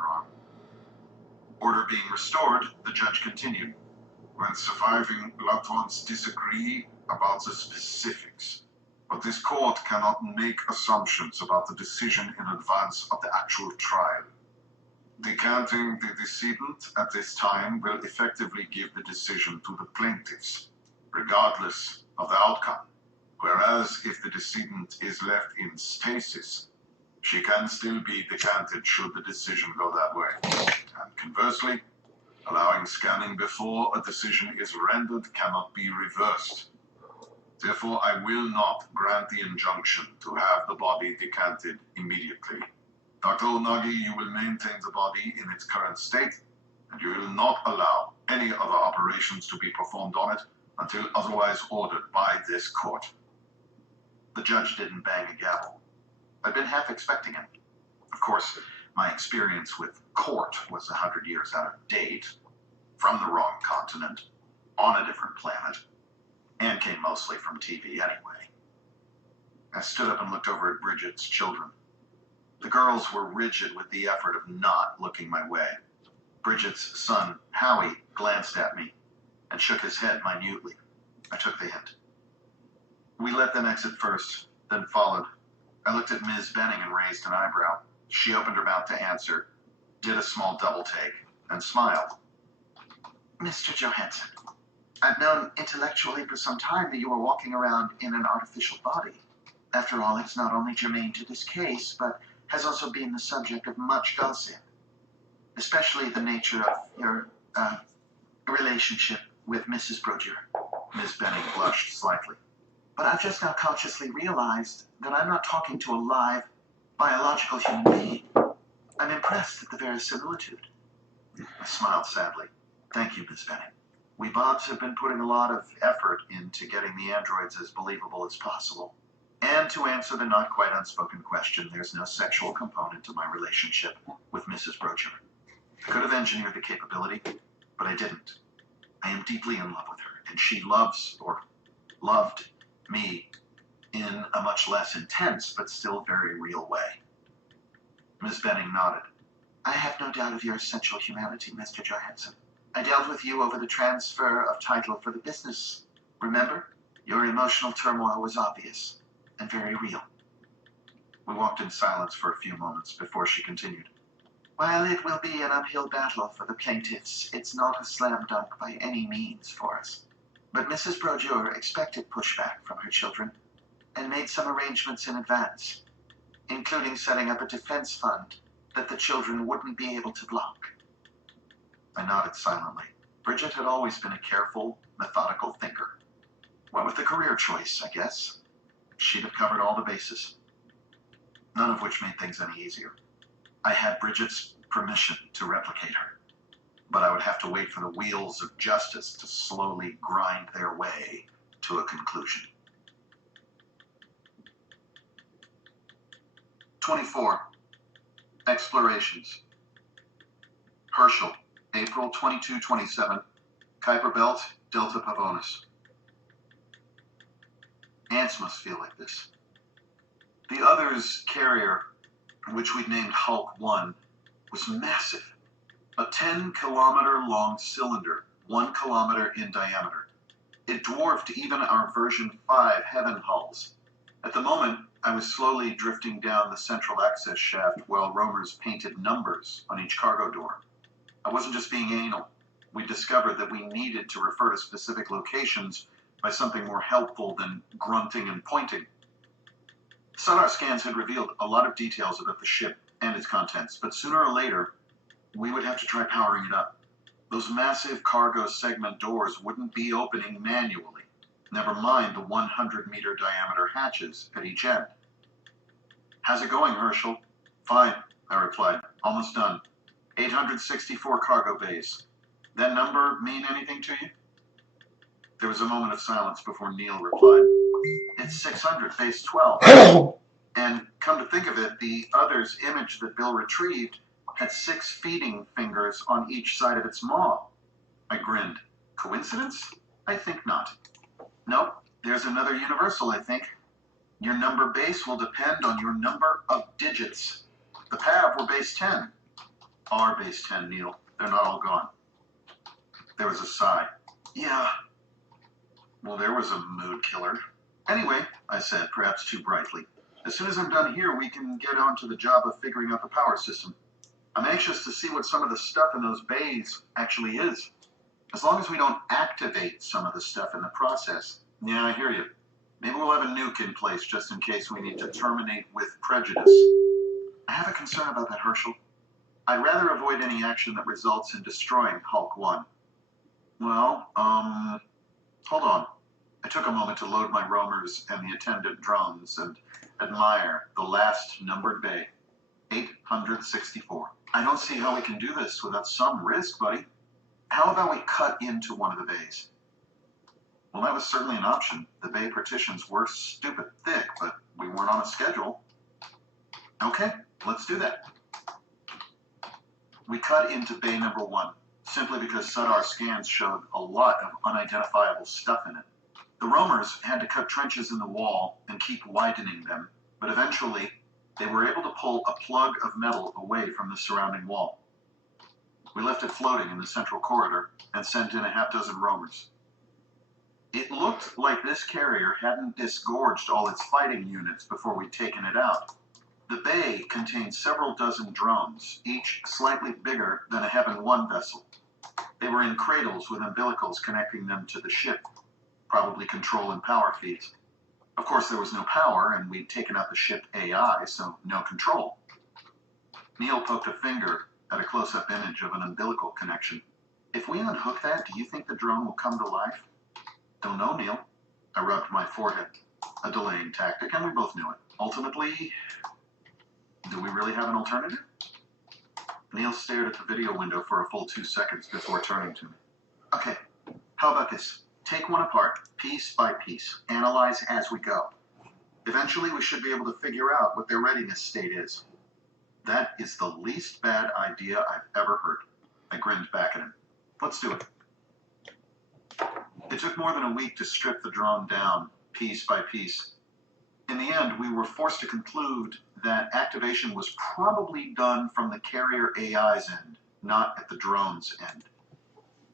arm. Order being restored, the judge continued. When surviving loved ones disagree about the specifics, but this court cannot make assumptions about the decision in advance of the actual trial. Decanting the decedent at this time will effectively give the decision to the plaintiffs, regardless of the outcome. Whereas if the decedent is left in stasis, she can still be decanted should the decision go that way. And conversely, allowing scanning before a decision is rendered cannot be reversed. Therefore, I will not grant the injunction to have the body decanted immediately. Dr. Onagi, you will maintain the body in its current state, and you will not allow any other operations to be performed on it until otherwise ordered by this court. The judge didn't bang a gavel. I'd been half expecting it. Of course, my experience with court was 100 years out of date, from the wrong continent, on a different planet, and came mostly from TV anyway. I stood up and looked over at Bridget's children. The girls were rigid with the effort of not looking my way. Bridget's son, Howie, glanced at me and shook his head minutely. I took the hint. We let them exit first, then followed. I looked at Ms. Benning and raised an eyebrow. She opened her mouth to answer, did a small double take, and smiled. Mr. Johansson, I've known intellectually for some time that you were walking around in an artificial body. After all, it's not only germane to this case, but has also been the subject of much gossip, especially the nature of your relationship with Mrs. Brogier. Ms. Benning blushed slightly. But I've just now consciously realized that I'm not talking to a live, biological human being. I'm impressed at the verisimilitude. I smiled sadly. Thank you, Ms. Benning. We Bobs have been putting a lot of effort into getting the androids as believable as possible. And to answer the not quite unspoken question, there's no sexual component to my relationship with Mrs. Brocher. I could have engineered the capability, but I didn't. I am deeply in love with her, and she loves, or loved, me in a much less intense but still very real way. Ms. Benning nodded. I have no doubt of your essential humanity, Mr. Johansson. I dealt with you over the transfer of title for the business. Remember? Your emotional turmoil was obvious and very real. We walked in silence for a few moments before she continued. While it will be an uphill battle for the plaintiffs, it's not a slam dunk by any means for us. But Mrs. Brogier expected pushback from her children and made some arrangements in advance, including setting up a defense fund that the children wouldn't be able to block. I nodded silently. Bridget had always been a careful, methodical thinker. Went with the career choice, I guess. She'd have covered all the bases, none of which made things any easier. I had Bridget's permission to replicate her, but I would have to wait for the wheels of justice to slowly grind their way to a conclusion. 24. Explorations. Herschel, April 22-27, Kuiper Belt, Delta Pavonis. Ants must feel like this. The other's carrier, which we named Hulk 1, was massive. A 10-kilometer-long cylinder, 1 kilometer in diameter. It dwarfed even our version 5 Heaven hulls. At the moment, I was slowly drifting down the central access shaft while roamers painted numbers on each cargo door. I wasn't just being anal. We discovered that we needed to refer to specific locations by something more helpful than grunting and pointing. Sonar scans had revealed a lot of details about the ship and its contents, but sooner or later, we would have to try powering it up. Those massive cargo segment doors wouldn't be opening manually, never mind the 100-meter diameter hatches at each end. How's it going, Herschel? Fine, I replied. Almost done. 864 cargo bays. That number mean anything to you? There was a moment of silence before Neil replied. It's 600, base 12. And come to think of it, the other's image that Bill retrieved had 6 feeding fingers on each side of its maw. I grinned. Coincidence? I think not. Nope, there's another universal, I think. Your number base will depend on your number of digits. The PAV were base 10. Our base 10, Neil. They're not all gone. There was a sigh. Yeah. Well, there was a mood killer. Anyway, I said, perhaps too brightly, as soon as I'm done here, we can get on to the job of figuring out the power system. I'm anxious to see what some of the stuff in those bays actually is. As long as we don't activate some of the stuff in the process. Yeah, I hear you. Maybe we'll have a nuke in place just in case we need to terminate with prejudice. I have a concern about that, Herschel. I'd rather avoid any action that results in destroying Hulk 1. Well, hold on. I took a moment to load my roamers and the attendant drones and admire the last numbered bay, 864. I don't see how we can do this without some risk, buddy. How about we cut into one of the bays? Well, that was certainly an option. The bay partitions were stupid thick, but we weren't on a schedule. Okay, let's do that. We cut into bay number 1, simply because SUDAR scans showed a lot of unidentifiable stuff in it. The roamers had to cut trenches in the wall and keep widening them, but eventually they were able to pull a plug of metal away from the surrounding wall. We left it floating in the central corridor and sent in a half-dozen roamers. It looked like this carrier hadn't disgorged all its fighting units before we'd taken it out. The bay contained several dozen drones, each slightly bigger than a Heaven 1 vessel. They were in cradles with umbilicals connecting them to the ship, probably control and power feeds. Of course, there was no power, and we'd taken out the ship AI, so no control. Neil poked a finger at a close-up image of an umbilical connection. If we unhook that, do you think the drone will come to life? Don't know, Neil. I rubbed my forehead. A delaying tactic, and we both knew it. Ultimately, do we really have an alternative? Neil stared at the video window for a full 2 seconds before turning to me. Okay, how about this? Take one apart, piece by piece. Analyze as we go. Eventually, we should be able to figure out what their readiness state is. That is the least bad idea I've ever heard. I grinned back at him. Let's do it. It took more than a week to strip the drone down, piece by piece. In the end, we were forced to conclude that activation was probably done from the carrier AI's end, not at the drone's end.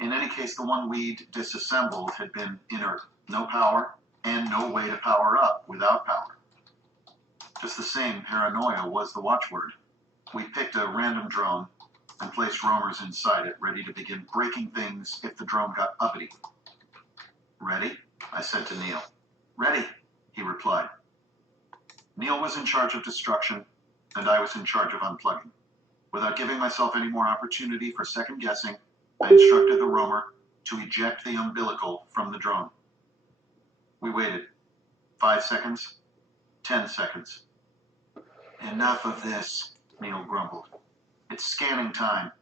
In any case, the one we'd disassembled had been inert, no power, and no way to power up without power. Just the same, paranoia was the watchword. We picked a random drone and placed roamers inside it, ready to begin breaking things if the drone got uppity. Ready? I said to Neil. Ready, he replied. Neil was in charge of destruction, and I was in charge of unplugging. Without giving myself any more opportunity for second guessing, I instructed the roamer to eject the umbilical from the drone. We waited. 5 seconds. 10 seconds. Enough of this, Neil grumbled. It's scanning time.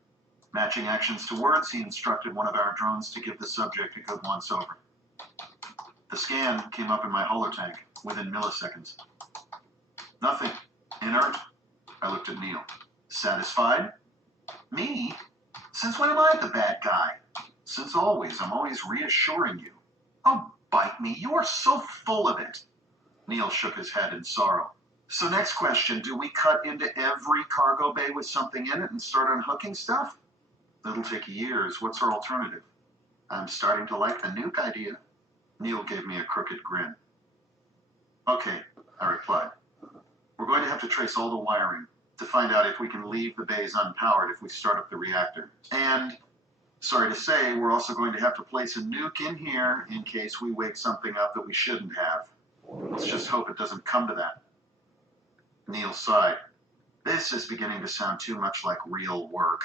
Matching actions to words, he instructed one of our drones to give the subject a good once-over. The scan came up in my holotank within milliseconds. Nothing. Inert. I looked at Neil. Satisfied? Me? Since when am I the bad guy? Since always. I'm always reassuring you. Oh, bite me. You are so full of it. Neil shook his head in sorrow. So next question, do we cut into every cargo bay with something in it and start unhooking stuff? That'll take years. What's our alternative? I'm starting to like the nuke idea. Neil gave me a crooked grin. Okay, I replied. We're going to have to trace all the wiring to find out if we can leave the bays unpowered if we start up the reactor. And, sorry to say, we're also going to have to place a nuke in here in case we wake something up that we shouldn't have. Let's just hope it doesn't come to that. Neil sighed. This is beginning to sound too much like real work.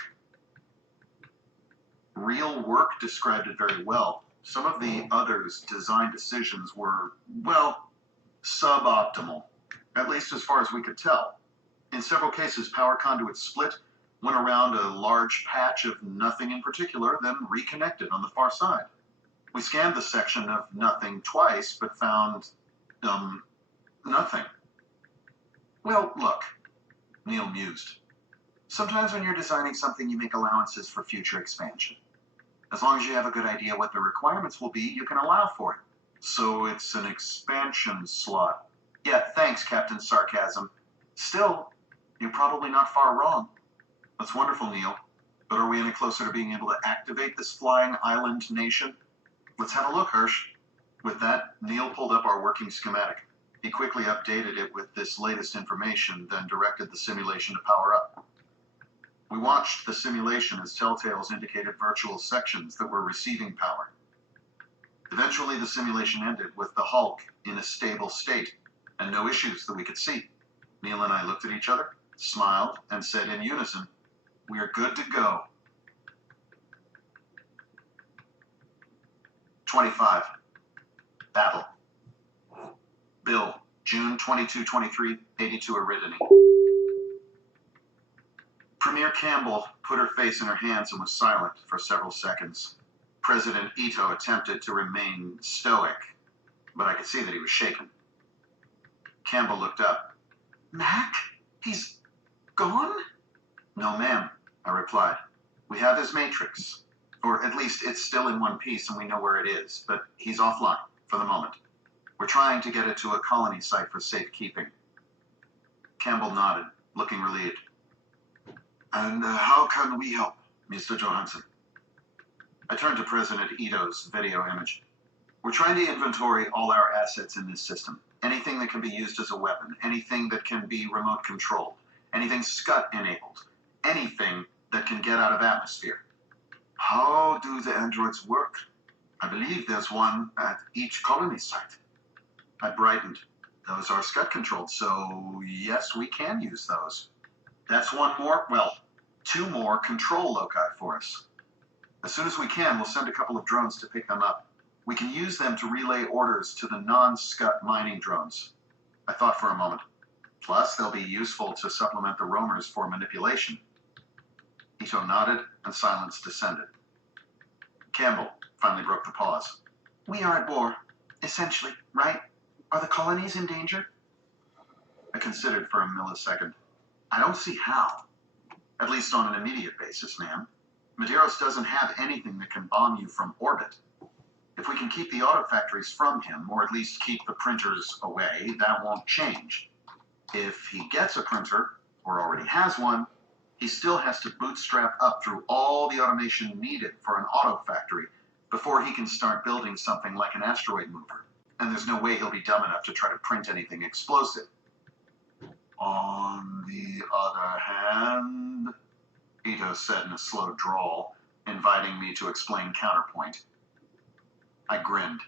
Real work described it very well. Some of the others' design decisions were, well, suboptimal, at least as far as we could tell. In several cases, power conduits split, went around a large patch of nothing in particular, then reconnected on the far side. We scanned the section of nothing twice, but found, nothing. Well, look, Neil mused. Sometimes when you're designing something, you make allowances for future expansion. As long as you have a good idea what the requirements will be, you can allow for it. So it's an expansion slot. Yeah, thanks, Captain Sarcasm. Still, you're probably not far wrong. That's wonderful, Neil. But are we any closer to being able to activate this flying island nation? Let's have a look, Hirsch. With that, Neil pulled up our working schematic. He quickly updated it with this latest information, then directed the simulation to power up. We watched the simulation as telltales indicated virtual sections that were receiving power. Eventually, the simulation ended with the Hulk in a stable state, and no issues that we could see. Neil and I looked at each other, smiled, and said in unison, "We are good to go." 25. Battle. Bill, June 22, 23, 82 Aridity. Premier Campbell put her face in her hands and was silent for several seconds. President Ito attempted to remain stoic, but I could see that he was shaken. Campbell looked up. "Mac? He's gone?" "No, ma'am," I replied. "We have his matrix. Or at least it's still in one piece and we know where it is, but he's offline for the moment. We're trying to get it to a colony site for safekeeping." Campbell nodded, looking relieved. "And how can we help, Mr. Johansson?" I turned to President Ito's video image. "We're trying to inventory all our assets in this system. Anything that can be used as a weapon, anything that can be remote controlled, anything SCUT enabled, anything that can get out of atmosphere." "How do the androids work? I believe there's one at each colony site." I brightened. "Those are SCUT controlled, so yes, we can use those. That's two more control loci for us. As soon as we can, we'll send a couple of drones to pick them up. We can use them to relay orders to the non-SCUT mining drones." I thought for a moment. "Plus, they'll be useful to supplement the roamers for manipulation." Ito nodded, and silence descended. Campbell finally broke the pause. "We are at war, essentially, right? Are the colonies in danger?" I considered for a millisecond. "I don't see how. At least on an immediate basis, ma'am. Medeiros doesn't have anything that can bomb you from orbit. If we can keep the auto factories from him, or at least keep the printers away, that won't change. If he gets a printer, or already has one, he still has to bootstrap up through all the automation needed for an auto factory before he can start building something like an asteroid mover. And there's no way he'll be dumb enough to try to print anything explosive. On the other hand," Ito said in a slow drawl, inviting me to explain counterpoint. I grinned.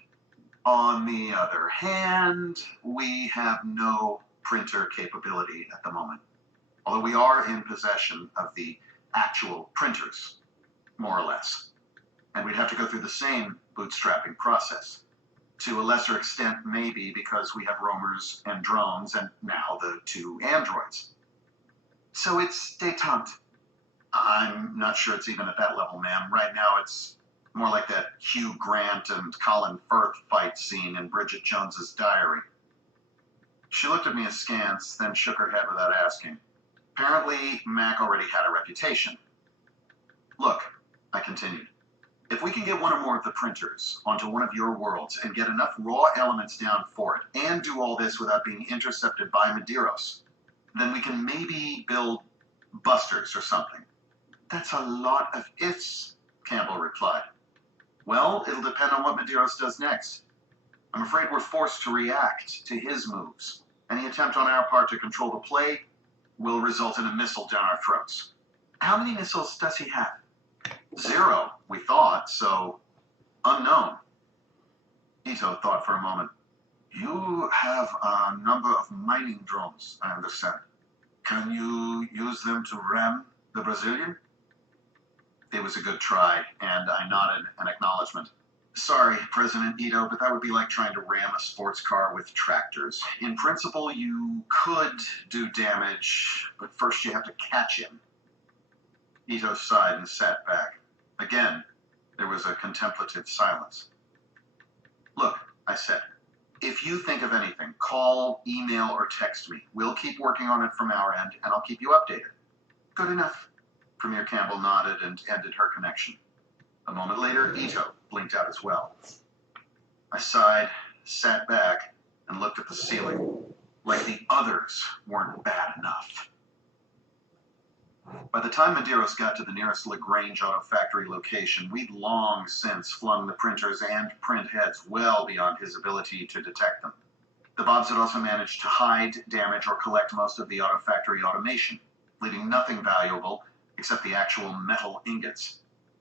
"On the other hand, we have no printer capability at the moment, although we are in possession of the actual printers, more or less. And we'd have to go through the same bootstrapping process. To a lesser extent, maybe because we have roamers and drones and now the two androids." "So it's détente?" "I'm not sure it's even at that level, ma'am. Right now it's more like that Hugh Grant and Colin Firth fight scene in Bridget Jones's Diary." She looked at me askance, then shook her head without asking. Apparently, Mac already had a reputation. "Look," I continued, "if we can get one or more of the printers onto one of your worlds and get enough raw elements down for it, and do all this without being intercepted by Medeiros, then we can maybe build busters or something." "That's a lot of ifs," Campbell replied. "Well, it'll depend on what Medeiros does next. I'm afraid we're forced to react to his moves. Any attempt on our part to control the play will result in a missile down our throats." "How many missiles does he have?" "0, we thought, so unknown." Ito thought for a moment. "You have a number of mining drones, I understand. Can you use them to ram the Brazilian?" It was a good try, and I nodded an acknowledgement. "Sorry, President Ito, but that would be like trying to ram a sports car with tractors. In principle, you could do damage, but first you have to catch him." Ito sighed and sat back. Again, there was a contemplative silence. "Look," I said, "if you think of anything, call, email, or text me. We'll keep working on it from our end, and I'll keep you updated." "Good enough." Premier Campbell nodded and ended her connection. A moment later, Ito blinked out as well. I sighed, sat back, and looked at the ceiling, like the others weren't bad enough. By the time Medeiros got to the nearest Lagrange auto factory location, we'd long since flung the printers and print heads well beyond his ability to detect them. The Bobs had also managed to hide, damage, or collect most of the auto factory automation, leaving nothing valuable except the actual metal ingots.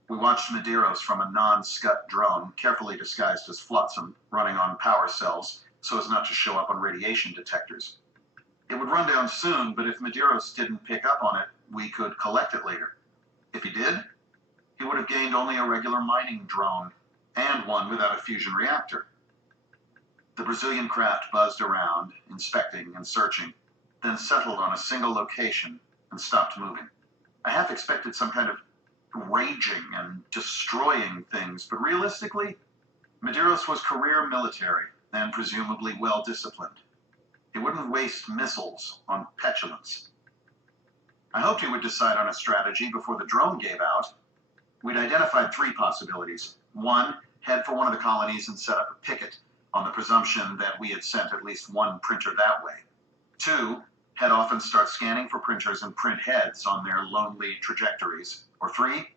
We watched Medeiros from a non-Scud drone, carefully disguised as flotsam, running on power cells so as not to show up on radiation detectors. It would run down soon, but if Medeiros didn't pick up on it, we could collect it later. If he did, he would have gained only a regular mining drone, and one without a fusion reactor. The Brazilian craft buzzed around, inspecting and searching, then settled on a single location and stopped moving. I half expected some kind of raging and destroying things, but realistically, Medeiros was career military and presumably well-disciplined. He wouldn't waste missiles on petulance. I hoped he would decide on a strategy before the drone gave out. We'd identified 3 possibilities. 1, head for one of the colonies and set up a picket, on the presumption that we had sent at least one printer that way. 2, head off and start scanning for printers and print heads on their lonely trajectories. Or 3,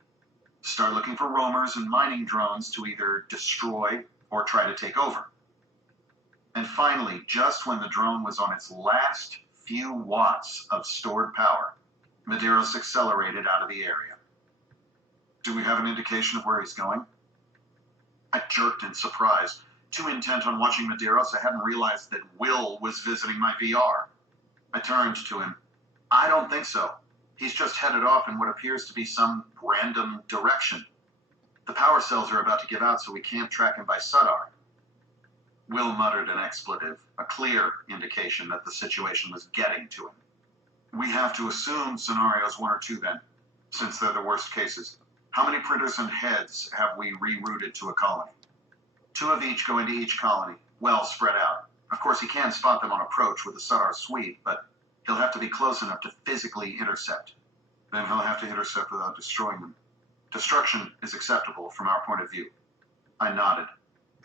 start looking for roamers and mining drones to either destroy or try to take over. And finally, just when the drone was on its last few watts of stored power, Medeiros accelerated out of the area. Do we have an indication of where he's going? I jerked in surprise. Too intent on watching Medeiros, I hadn't realized that Will was visiting my VR. I turned to him. I don't think so. He's just headed off in what appears to be some random direction. The power cells are about to give out, so we can't track him by SUDAR. Will muttered an expletive, a clear indication that the situation was getting to him. We have to assume scenarios 1 or 2 then, since they're the worst cases. How many printers and heads have we rerouted to a colony? 2 of each go into each colony, well spread out. Of course, he can spot them on approach with the SUDAR sweep, but he'll have to be close enough to physically intercept. Then he'll have to intercept without destroying them. Destruction is acceptable from our point of view. I nodded.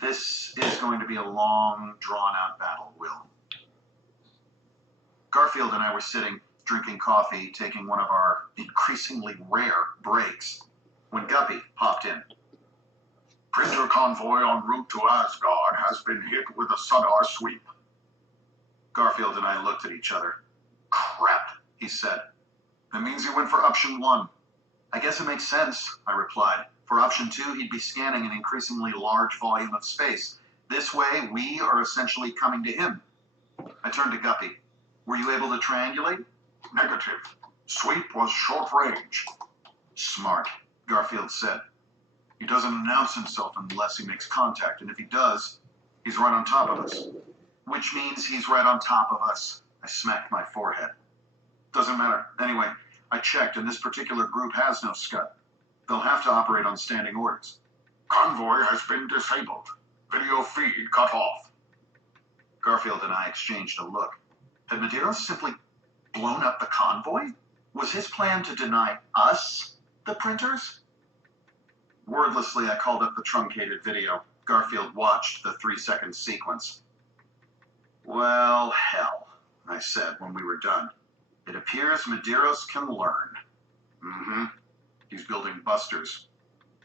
This is going to be a long, drawn-out battle, Will. Garfield and I were sitting, drinking coffee, taking one of our increasingly rare breaks, when Guppy popped in. Printer convoy en route to Asgard has been hit with a SUDAR sweep. Garfield and I looked at each other. Crap, he said. That means he went for option 1. I guess it makes sense, I replied. For option 2, he'd be scanning an increasingly large volume of space. This way, we are essentially coming to him. I turned to Guppy. Were you able to triangulate? Negative. Sweep was short range. Smart, Garfield said. He doesn't announce himself unless he makes contact, and if he does, he's right on top of us. Which means he's right on top of us. I smacked my forehead. Doesn't matter. Anyway, I checked, and this particular group has no Scud. They'll have to operate on standing orders. Convoy has been disabled. Video feed cut off. Garfield and I exchanged a look. Had Medeiros simply blown up the convoy? Was his plan to deny us the printers? Wordlessly, I called up the truncated video. Garfield watched the 3-second sequence. Well, hell, I said when we were done. It appears Medeiros can learn. Mm-hmm. He's building busters.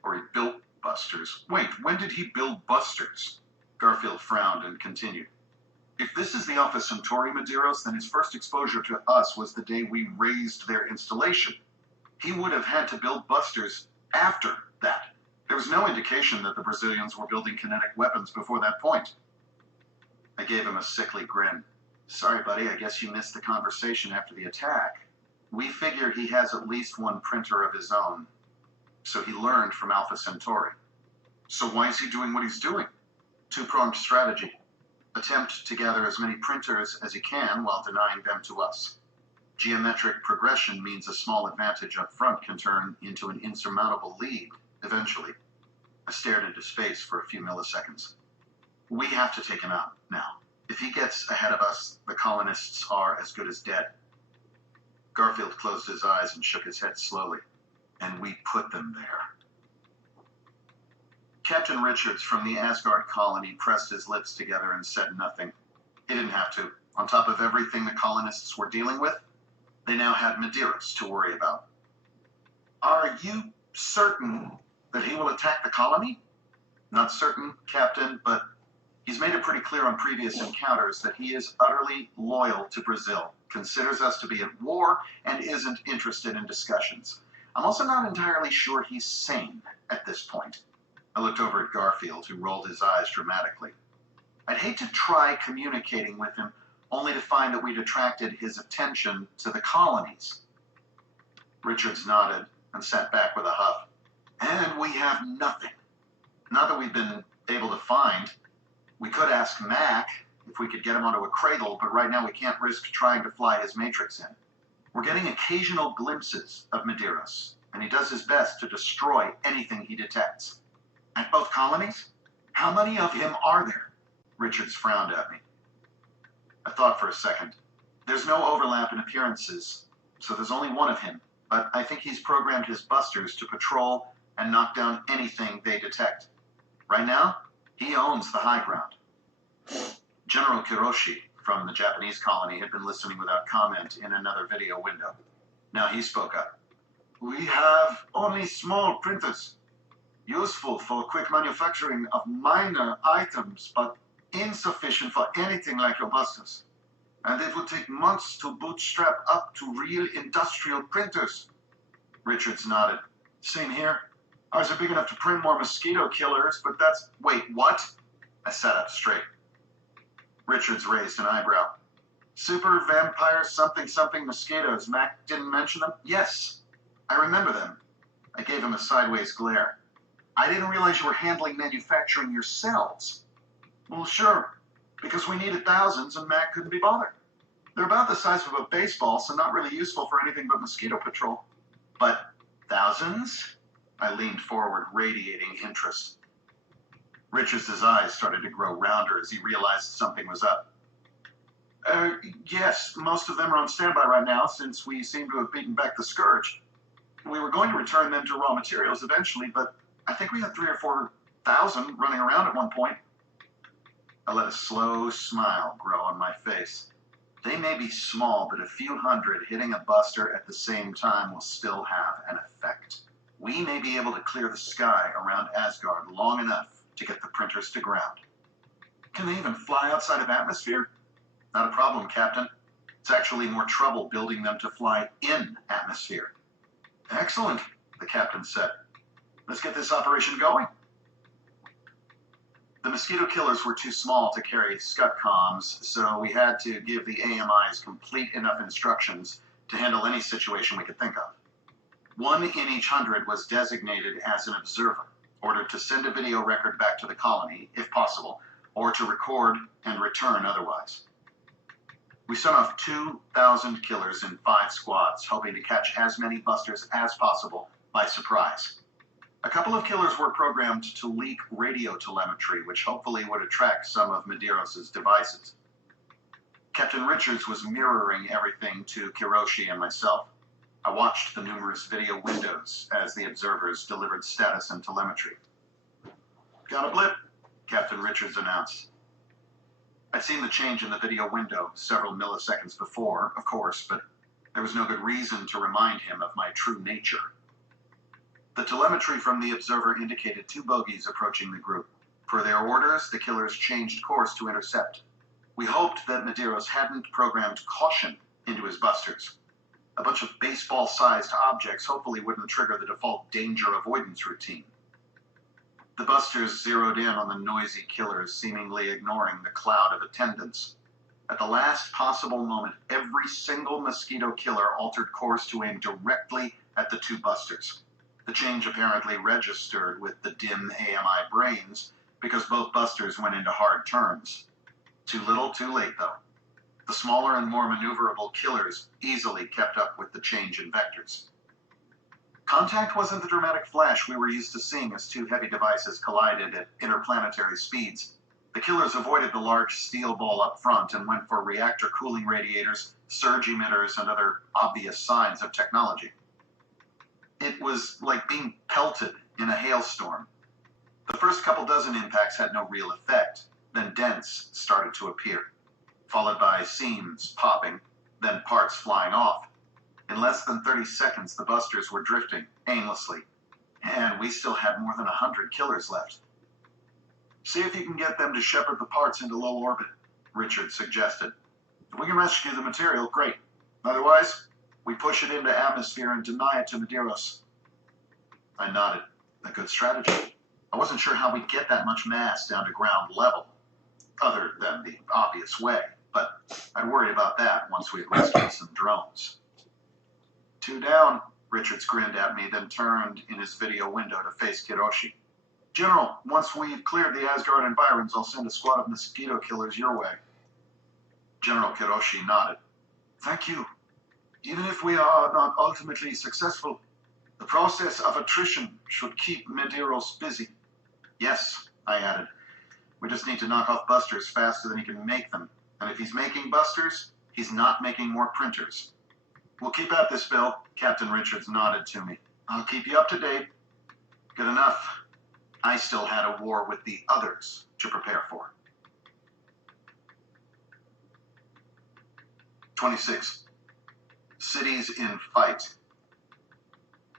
Or he built busters. Wait, when did he build busters? Garfield frowned and continued. If this is the Alpha Centauri Medeiros, then his first exposure to us was the day we raised their installation. He would have had to build busters after that. There was no indication that the Brazilians were building kinetic weapons before that point. I gave him a sickly grin. Sorry, buddy, I guess you missed the conversation after the attack. We figure he has at least one printer of his own. So he learned from Alpha Centauri. So why is he doing what he's doing? 2-pronged strategy. Attempt to gather as many printers as he can while denying them to us. Geometric progression means a small advantage up front can turn into an insurmountable lead, eventually. I stared into space for a few milliseconds. We have to take him out, now. If he gets ahead of us, the colonists are as good as dead. Garfield closed his eyes and shook his head slowly. And we put them there. Captain Richards from the Asgard colony pressed his lips together and said nothing. He didn't have to. On top of everything the colonists were dealing with, they now had Medeiros to worry about. Are you certain that he will attack the colony? Not certain, Captain, but he's made it pretty clear on previous encounters that he is utterly loyal to Brazil, considers us to be at war, and isn't interested in discussions. I'm also not entirely sure he's sane at this point. I looked over at Garfield, who rolled his eyes dramatically. I'd hate to try communicating with him, only to find that we'd attracted his attention to the colonies. Richards nodded and sat back with a huff. And we have nothing. Not that we've been able to find. We could ask Mac if we could get him onto a cradle, but right now we can't risk trying to fly his Matrix in. We're getting occasional glimpses of Medeiros, and he does his best to destroy anything he detects. At both colonies? How many of him are there? Richards frowned at me. I thought for a second. There's no overlap in appearances, so there's only one of him, but I think he's programmed his busters to patrol and knock down anything they detect. Right now, he owns the high ground. General Kiroshi from the Japanese colony had been listening without comment in another video window. Now he spoke up. We have only small printers, useful for quick manufacturing of minor items, but insufficient for anything like your busters. And it would take months to bootstrap up to real industrial printers. Richards nodded. Same here. Ours are big enough to print more mosquito killers, but that's... Wait, what? I sat up straight. Richards raised an eyebrow. Super vampire something mosquitoes. Mac didn't mention them? Yes, I remember them. I gave him a sideways glare. I didn't realize you were handling manufacturing yourselves. Well, sure, because we needed thousands and Mac couldn't be bothered. They're about the size of a baseball, so not really useful for anything but mosquito patrol. But thousands? I leaned forward, radiating interest. Richards' eyes started to grow rounder as he realized something was up. Yes, most of them are on standby right now, since we seem to have beaten back the Scourge. We were going to return them to raw materials eventually, but I think we had 3,000 or 4,000 running around at one point. I let a slow smile grow on my face. They may be small, but a few hundred hitting a buster at the same time will still have an effect. We may be able to clear the sky around Asgard long enough to get the printers to ground. Can they even fly outside of atmosphere? Not a problem, Captain. It's actually more trouble building them to fly in atmosphere. Excellent, the captain said. Let's get this operation going. The mosquito killers were too small to carry scud comms, so we had to give the AMIs complete enough instructions to handle any situation we could think of. 1 in each 100 was designated as an observer, ordered to send a video record back to the colony, if possible, or to record and return otherwise. We sent off 2,000 killers in 5 squads, hoping to catch as many busters as possible by surprise. A couple of killers were programmed to leak radio telemetry, which hopefully would attract some of Medeiros' devices. Captain Richards was mirroring everything to Kiroshi and myself. I watched the numerous video windows as the observers delivered status and telemetry. Got a blip, Captain Richards announced. I'd seen the change in the video window several milliseconds before, of course, but there was no good reason to remind him of my true nature. The telemetry from the observer indicated 2 bogies approaching the group. Per their orders, the killers changed course to intercept. We hoped that Medeiros hadn't programmed caution into his busters. A bunch of baseball-sized objects hopefully wouldn't trigger the default danger avoidance routine. The busters zeroed in on the noisy killers, seemingly ignoring the cloud of attendants. At the last possible moment, every single mosquito killer altered course to aim directly at the 2 busters. The change apparently registered with the dim AMI brains because both busters went into hard turns. Too little, too late, though. The smaller and more maneuverable killers easily kept up with the change in vectors. Contact wasn't the dramatic flash we were used to seeing as 2 heavy devices collided at interplanetary speeds. The killers avoided the large steel ball up front and went for reactor cooling radiators, surge emitters, and other obvious signs of technology. It was like being pelted in a hailstorm. The first couple dozen impacts had no real effect, then dents started to appear, followed by seams popping, then parts flying off. In less than 30 seconds, the busters were drifting aimlessly, and we still had more than 100 killers left. See if you can get them to shepherd the parts into low orbit, Richard suggested. If we can rescue the material, great. Otherwise, we push it into atmosphere and deny it to Medeiros. I nodded. A good strategy. I wasn't sure how we'd get that much mass down to ground level, other than the obvious way, but I'd worried about that once we'd rescued some drones. 2 down, Richards grinned at me, then turned in his video window to face Kiroshi. General, once we've cleared the Asgard environs, I'll send a squad of mosquito killers your way. General Kiroshi nodded. Thank you. Even if we are not ultimately successful, the process of attrition should keep Medeiros busy. Yes, I added. We just need to knock off busters faster than he can make them. And if he's making busters, he's not making more printers. We'll keep at this, Bill. Captain Richards nodded to me. I'll keep you up to date. Good enough. I still had a war with the others to prepare for. 26. Cities in fight.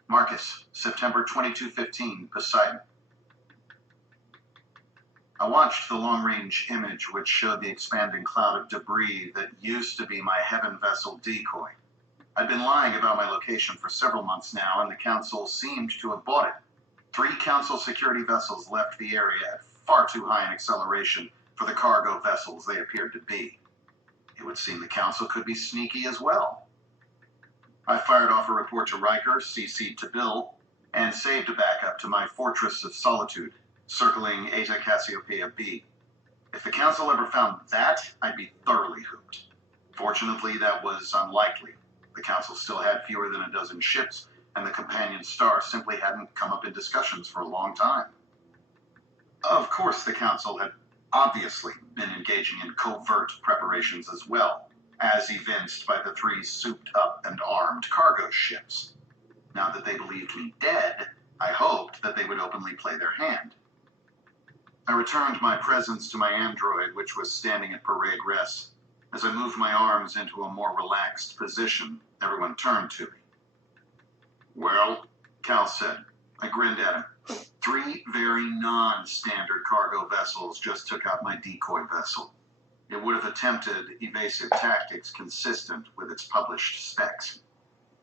Marcus, September 2215, Poseidon. I watched the long-range image which showed the expanding cloud of debris that used to be my heaven vessel decoy. I'd been lying about my location for several months now, and the Council seemed to have bought it. 3 Council security vessels left the area at far too high an acceleration for the cargo vessels they appeared to be. It would seem the Council could be sneaky as well. I fired off a report to Riker, CC'd to Bill, and saved a backup to my Fortress of Solitude, circling Eta Cassiopeia B. If the Council ever found that, I'd be thoroughly hooped. Fortunately, that was unlikely. The Council still had fewer than a dozen ships, and the companion star simply hadn't come up in discussions for a long time. Of course, the Council had obviously been engaging in covert preparations as well, as evinced by the 3 souped-up and armed cargo ships. Now that they believed me dead, I hoped that they would openly play their hand. I returned my presence to my android, which was standing at parade rest. As I moved my arms into a more relaxed position, everyone turned to me. Well, Cal said. I grinned at him. 3 very non-standard cargo vessels just took out my decoy vessel. It would have attempted evasive tactics consistent with its published specs.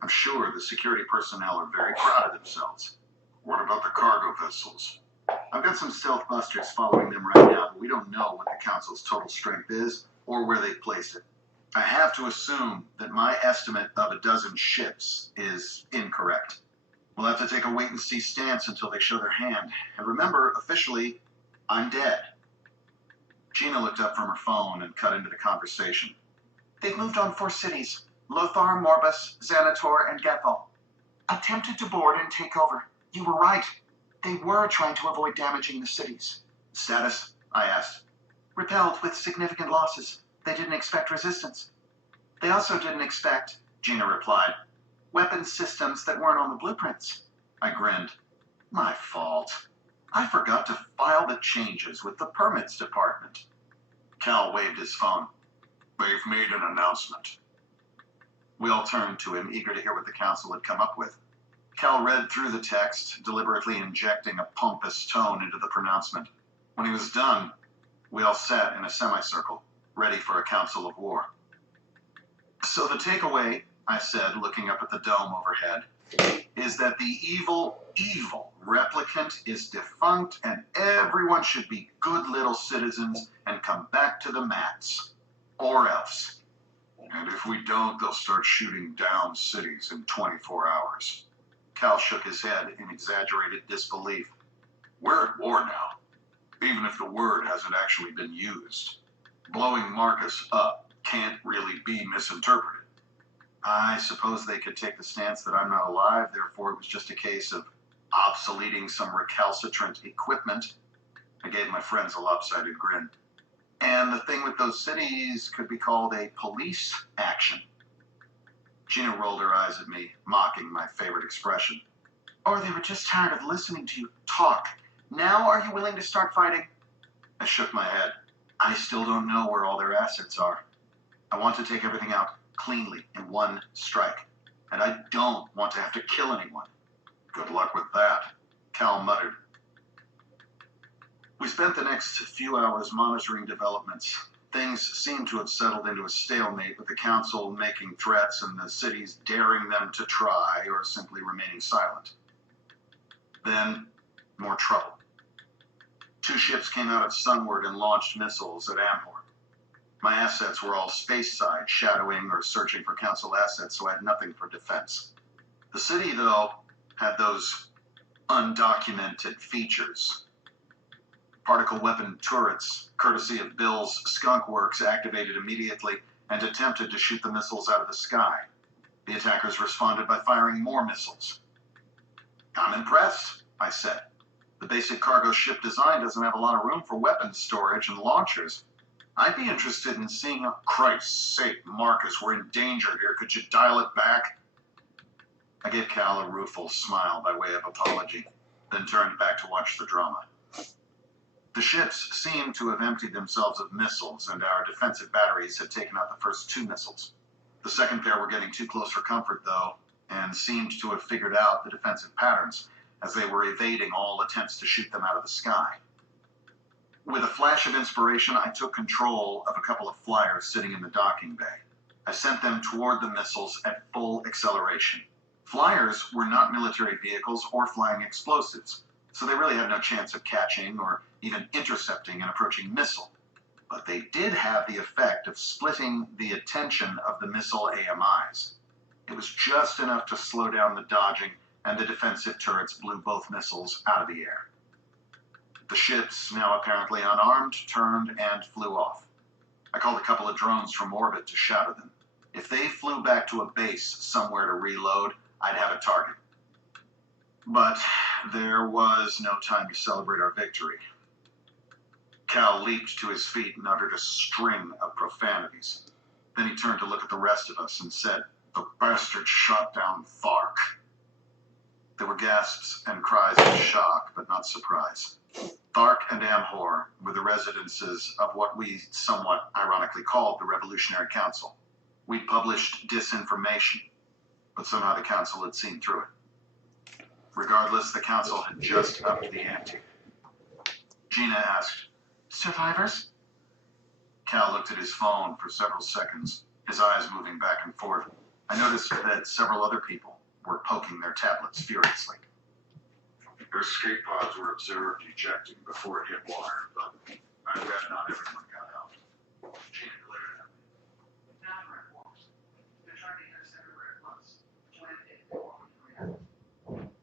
I'm sure the security personnel are very proud of themselves. What about the cargo vessels? I've got some stealth busters following them right now, but we don't know what the Council's total strength is or where they've placed it. I have to assume that my estimate of a dozen ships is incorrect. We'll have to take a wait-and-see stance until they show their hand. And remember, officially, I'm dead. Gina looked up from her phone and cut into the conversation. They've moved on 4 cities. Lothar, Morbus, Xanator, and Gethal. Attempted to board and take over. You were right. They were trying to avoid damaging the cities. Status? I asked. Repelled with significant losses. They didn't expect resistance. They also didn't expect, Gina replied, weapons systems that weren't on the blueprints. I grinned. My fault. I forgot to file the changes with the permits department. Cal waved his phone. They've made an announcement. We all turned to him, eager to hear what the Council had come up with. Cal read through the text, deliberately injecting a pompous tone into the pronouncement. When he was done, we all sat in a semicircle, ready for a council of war. So the takeaway, I said, looking up at the dome overhead, is that the evil replicant is defunct and everyone should be good little citizens and come back to the mats. Or else. And if we don't, they'll start shooting down cities in 24 hours. Cal shook his head in exaggerated disbelief. We're at war now, even if the word hasn't actually been used. Blowing Marcus up can't really be misinterpreted. I suppose they could take the stance that I'm not alive, therefore it was just a case of obsoleting some recalcitrant equipment. I gave my friends a lopsided grin. And the thing with those cities could be called a police action. Gina rolled her eyes at me, mocking my favorite expression. Or they were just tired of listening to you talk. Now are you willing to start fighting? I shook my head. I still don't know where all their assets are. I want to take everything out cleanly in one strike. and I don't want to have to kill anyone. Good luck with that, Cal muttered. We spent the next few hours monitoring developments. Things seemed to have settled into a stalemate, with the council making threats and the cities daring them to try or simply remaining silent. Then, more trouble. 2 ships came out of Sunward and launched missiles at Amhor. My assets were all space-side, shadowing or searching for council assets, so I had nothing for defense. The city, though, had those undocumented features. Particle weapon turrets, courtesy of Bill's skunk works, activated immediately and attempted to shoot the missiles out of the sky. The attackers responded by firing more missiles. I'm impressed, I said. The basic cargo ship design doesn't have a lot of room for weapons storage and launchers. I'd be interested in seeing how... Christ's sake, Marcus, we're in danger here. Could you dial it back? I gave Cal a rueful smile by way of apology, then turned back to watch the drama. The ships seemed to have emptied themselves of missiles, and our defensive batteries had taken out the first 2 missiles. The second pair were getting too close for comfort, though, and seemed to have figured out the defensive patterns, as they were evading all attempts to shoot them out of the sky. With a flash of inspiration, I took control of a couple of flyers sitting in the docking bay. I sent them toward the missiles at full acceleration. Flyers were not military vehicles or flying explosives, so they really had no chance of catching or even intercepting an approaching missile. But they did have the effect of splitting the attention of the missile AMIs. It was just enough to slow down the dodging, and the defensive turrets blew both missiles out of the air. The ships, now apparently unarmed, turned and flew off. I called a couple of drones from orbit to shadow them. If they flew back to a base somewhere to reload, I'd have a target. But there was no time to celebrate our victory. Cal leaped to his feet and uttered a string of profanities. Then he turned to look at the rest of us and said, "The bastard shot down Thark." There were gasps and cries of shock, but not surprise. Thark and Amhor were the residences of what we somewhat ironically called the Revolutionary Council. We published disinformation, but somehow the council had seen through it. Regardless, the council had just upped the ante. Gina asked, "Survivors?" Cal looked at his phone for several seconds, his eyes moving back and forth. I noticed that several other people were poking their tablets furiously. Their escape pods were observed ejecting before it hit water, but I bet not everyone got out. Gina glared at me. Now we're at walks. They're trying to get us everywhere at once. Join it before we react.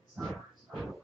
It's not hard to stop.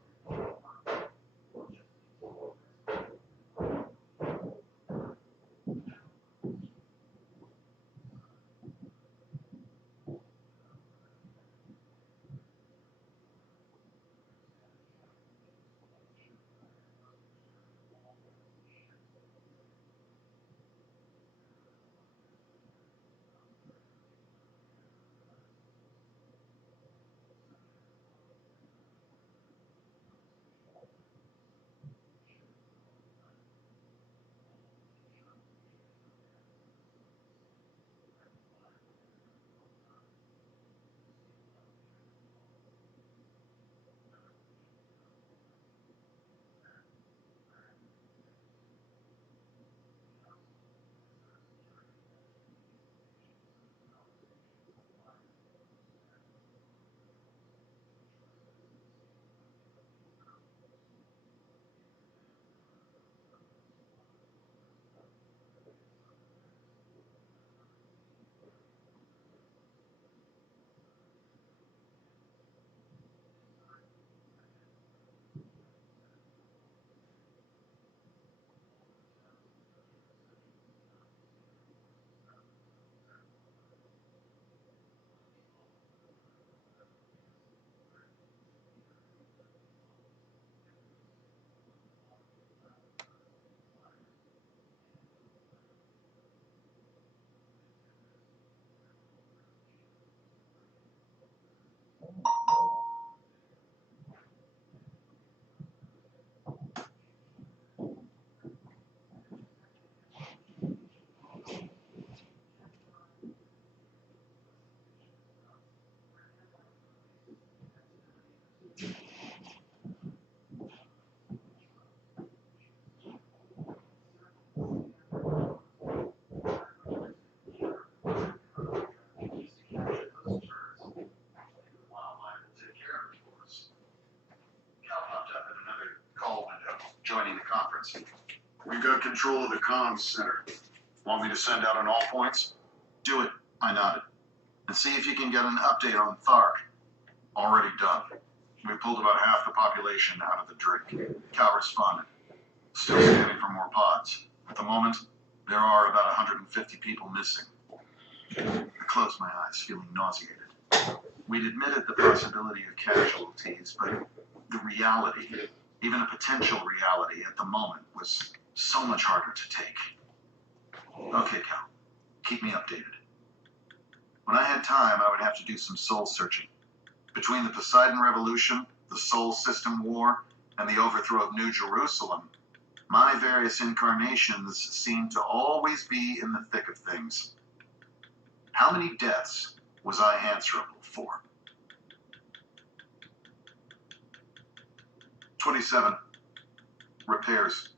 difference. We've got control of the comms center. Want me to send out on all points? Do it, I nodded. And see if you can get an update on Thark. Already done. We pulled about half the population out of the drink. Cal responded. Still scanning for more pods. At the moment, there are about 150 people missing. I closed my eyes, feeling nauseated. We'd admitted the possibility of casualties, but the reality, even a potential reality at the moment, was so much harder to take. Okay, Cal. Keep me updated. When I had time, I would have to do some soul searching. Between the Poseidon Revolution, the Sol System War, and the overthrow of New Jerusalem, my various incarnations seemed to always be in the thick of things. How many deaths was I answerable for? 27. Repairs.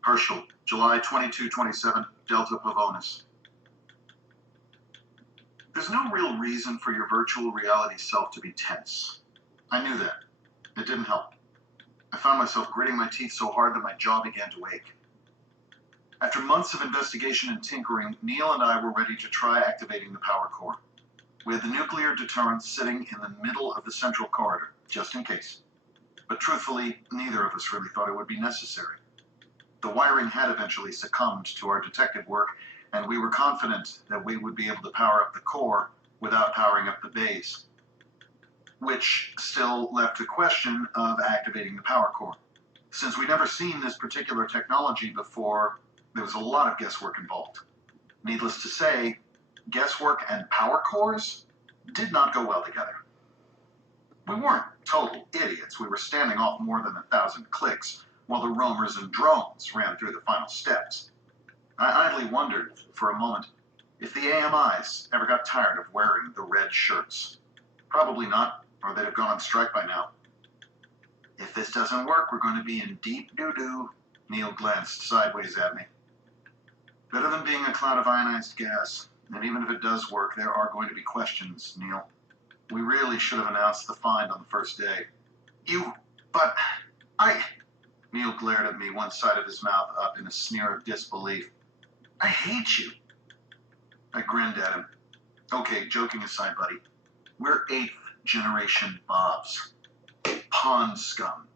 Herschel, July 22-27, Delta Pavonis. There's no real reason for your virtual reality self to be tense. I knew that. It didn't help. I found myself gritting my teeth so hard that my jaw began to ache. After months of investigation and tinkering, Neil and I were ready to try activating the power core. We had the nuclear deterrent sitting in the middle of the central corridor, just in case. But truthfully, neither of us really thought it would be necessary. The wiring had eventually succumbed to our detective work, and we were confident that we would be able to power up the core without powering up the base, which still left the question of activating the power core. Since we'd never seen this particular technology before, there was a lot of guesswork involved. Needless to say, guesswork and power cores did not go well together. We weren't total idiots. We were standing off more than 1,000 clicks while the roamers and drones ran through the final steps. I idly wondered for a moment if the AMIs ever got tired of wearing the red shirts. Probably not, or they'd have gone on strike by now. If this doesn't work, we're going to be in deep doo-doo. Neil glanced sideways at me. Better than being a cloud of ionized gas. And even if it does work, there are going to be questions, Neil. We really should have announced the find on the first day. Neil glared at me, one side of his mouth up in a sneer of disbelief. I hate you. I grinned at him. Okay, joking aside, buddy. We're 8th generation Bobs. Pond scum.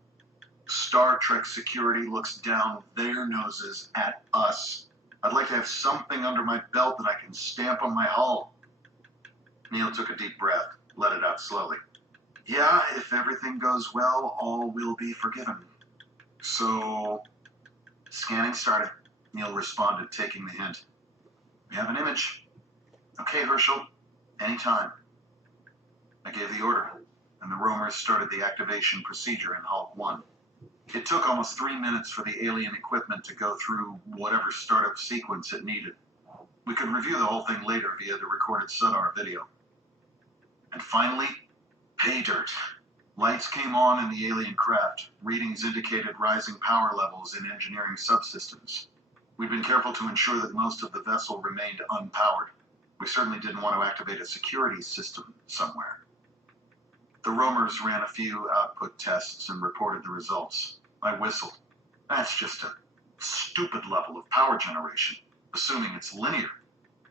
Star Trek security looks down their noses at us. I'd like to have something under my belt that I can stamp on my hull. Neil took a deep breath, let it out slowly. Yeah, if everything goes well, all will be forgiven. So, scanning started. Neil responded, taking the hint. We have an image. Okay, Herschel, anytime. I gave the order, and the roamers started the activation procedure in Hulk 1. It took almost 3 minutes for the alien equipment to go through whatever startup sequence it needed. We could review the whole thing later via the recorded sonar video. And finally, pay dirt. Lights came on in the alien craft. Readings indicated rising power levels in engineering subsystems. We'd been careful to ensure that most of the vessel remained unpowered. We certainly didn't want to activate a security system somewhere. The roamers ran a few output tests and reported the results. I whistled. That's just a stupid level of power generation, assuming it's linear.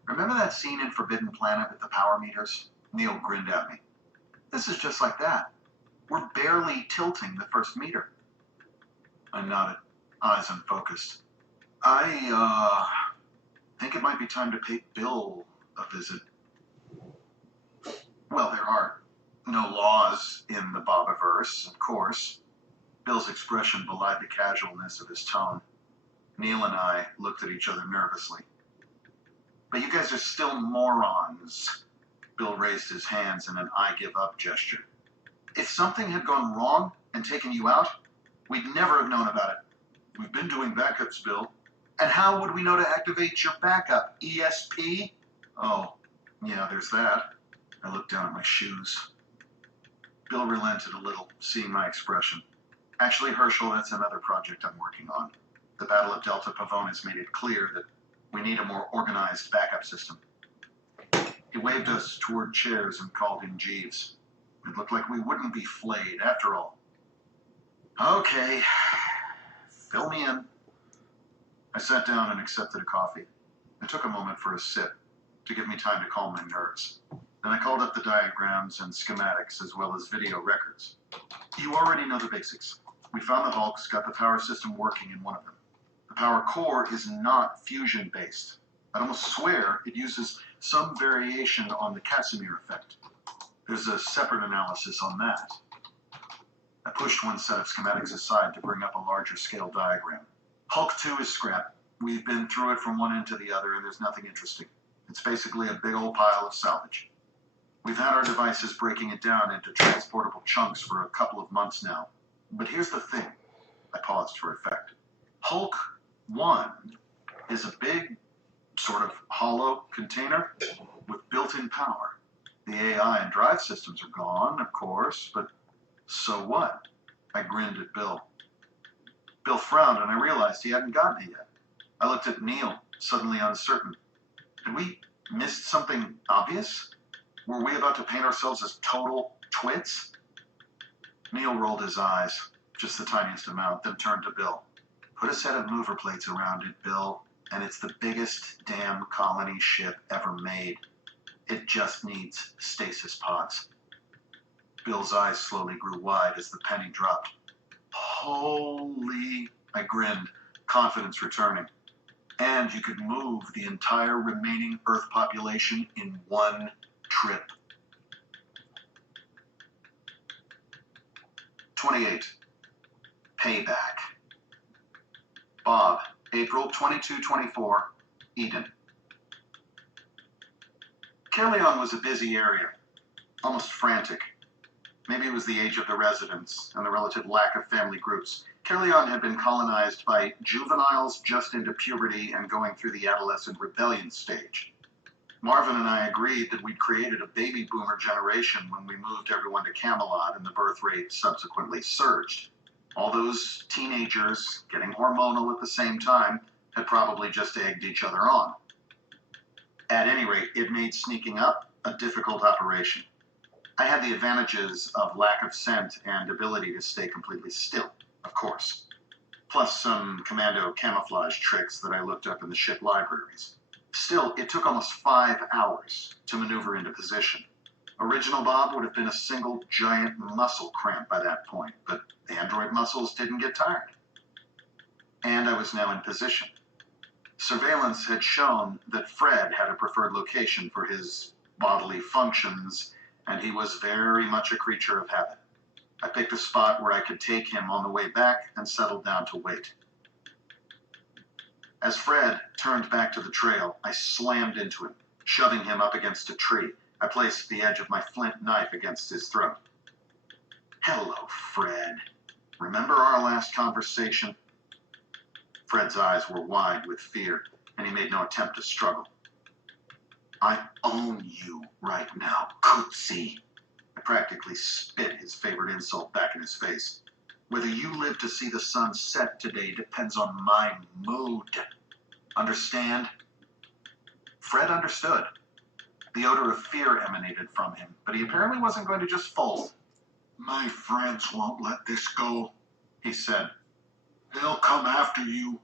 Remember that scene in Forbidden Planet with the power meters? Neil grinned at me. This is just like that. We're barely tilting the first meter. I nodded, eyes unfocused. I think it might be time to pay Bill a visit. Well, there are no laws in the Bobiverse, of course. Bill's expression belied the casualness of his tone. Neil and I looked at each other nervously. But you guys are still morons. Bill raised his hands in an I give up gesture. If something had gone wrong and taken you out, we'd never have known about it. We've been doing backups, Bill. And how would we know to activate your backup? ESP? Oh, yeah, there's that. I looked down at my shoes. Bill relented a little, seeing my expression. Actually, Herschel, that's another project I'm working on. The Battle of Delta Pavonis made it clear that we need a more organized backup system. He waved us toward chairs and called in Jeeves. It looked like we wouldn't be flayed after all. Okay, Fill me in. I sat down and accepted a coffee. It took a moment for a sip to give me time to calm my nerves. Then I called up the diagrams and schematics as well as video records. You already know the basics. We found the Hulks, got the power system working in one of them. The power core is not fusion-based. I'd almost swear it uses some variation on the Casimir effect. There's a separate analysis on that. I pushed one set of schematics aside to bring up a larger scale diagram. Hulk 2 is scrap. We've been through it from one end to the other, and there's nothing interesting. It's basically a big old pile of salvage. We've had our devices breaking it down into transportable chunks for a couple of months now. But here's the thing. I paused for effect. Hulk 1 is a big, sort of hollow container with built-in power. The AI and drive systems are gone, of course, but so what? I grinned at Bill. Bill frowned, and I realized he hadn't gotten it yet. I looked at Neil, suddenly uncertain. Had we missed something obvious? Were we about to paint ourselves as total twits? Neil rolled his eyes, just the tiniest amount, then turned to Bill. Put a set of mover plates around it, Bill, and it's the biggest damn colony ship ever made. It just needs stasis pods. Bill's eyes slowly grew wide as the penny dropped. Holy, I grinned, confidence returning. And you could move the entire remaining Earth population in one trip. 28. Payback. Bob, April 22-24, Eden. Caerleon was a busy area, almost frantic. Maybe it was the age of the residents and the relative lack of family groups. Caerleon had been colonized by juveniles just into puberty and going through the adolescent rebellion stage. Marvin and I agreed that we'd created a baby boomer generation when we moved everyone to Camelot and the birth rate subsequently surged. All those teenagers, getting hormonal at the same time, had probably just egged each other on. At any rate, it made sneaking up a difficult operation. I had the advantages of lack of scent and ability to stay completely still, of course, plus some commando camouflage tricks that I looked up in the ship libraries. Still, it took almost 5 hours to maneuver into position. Original Bob would have been a single giant muscle cramp by that point, but the android muscles didn't get tired. And I was now in position. Surveillance had shown that Fred had a preferred location for his bodily functions, and he was very much a creature of habit. I picked a spot where I could take him on the way back and settled down to wait. As Fred turned back to the trail, I slammed into him, shoving him up against a tree. I placed the edge of my flint knife against his throat. Hello, Fred. Remember our last conversation? Fred's eyes were wide with fear, and he made no attempt to struggle. I own you right now, Cootsie. I practically spit his favorite insult back in his face. Whether you live to see the sun set today depends on my mood. Understand? Fred understood. The odor of fear emanated from him, but he apparently wasn't going to just fold. My friends won't let this go, he said. They'll come after you.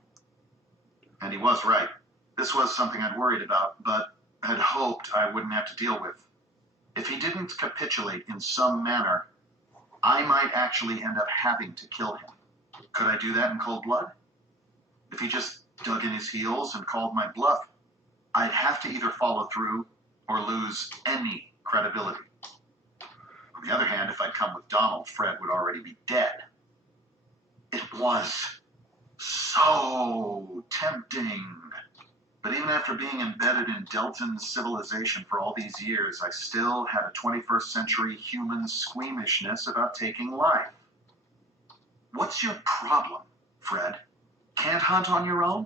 And he was right. This was something I'd worried about, but had hoped I wouldn't have to deal with. If he didn't capitulate in some manner, I might actually end up having to kill him. Could I do that in cold blood? If he just dug in his heels and called my bluff, I'd have to either follow through or lose any credibility. On the other hand, if I'd come with Donald, Fred would already be dead. It was so tempting. But even after being embedded in Deltan civilization for all these years, I still had a 21st century human squeamishness about taking life. What's your problem, Fred? Can't hunt on your own?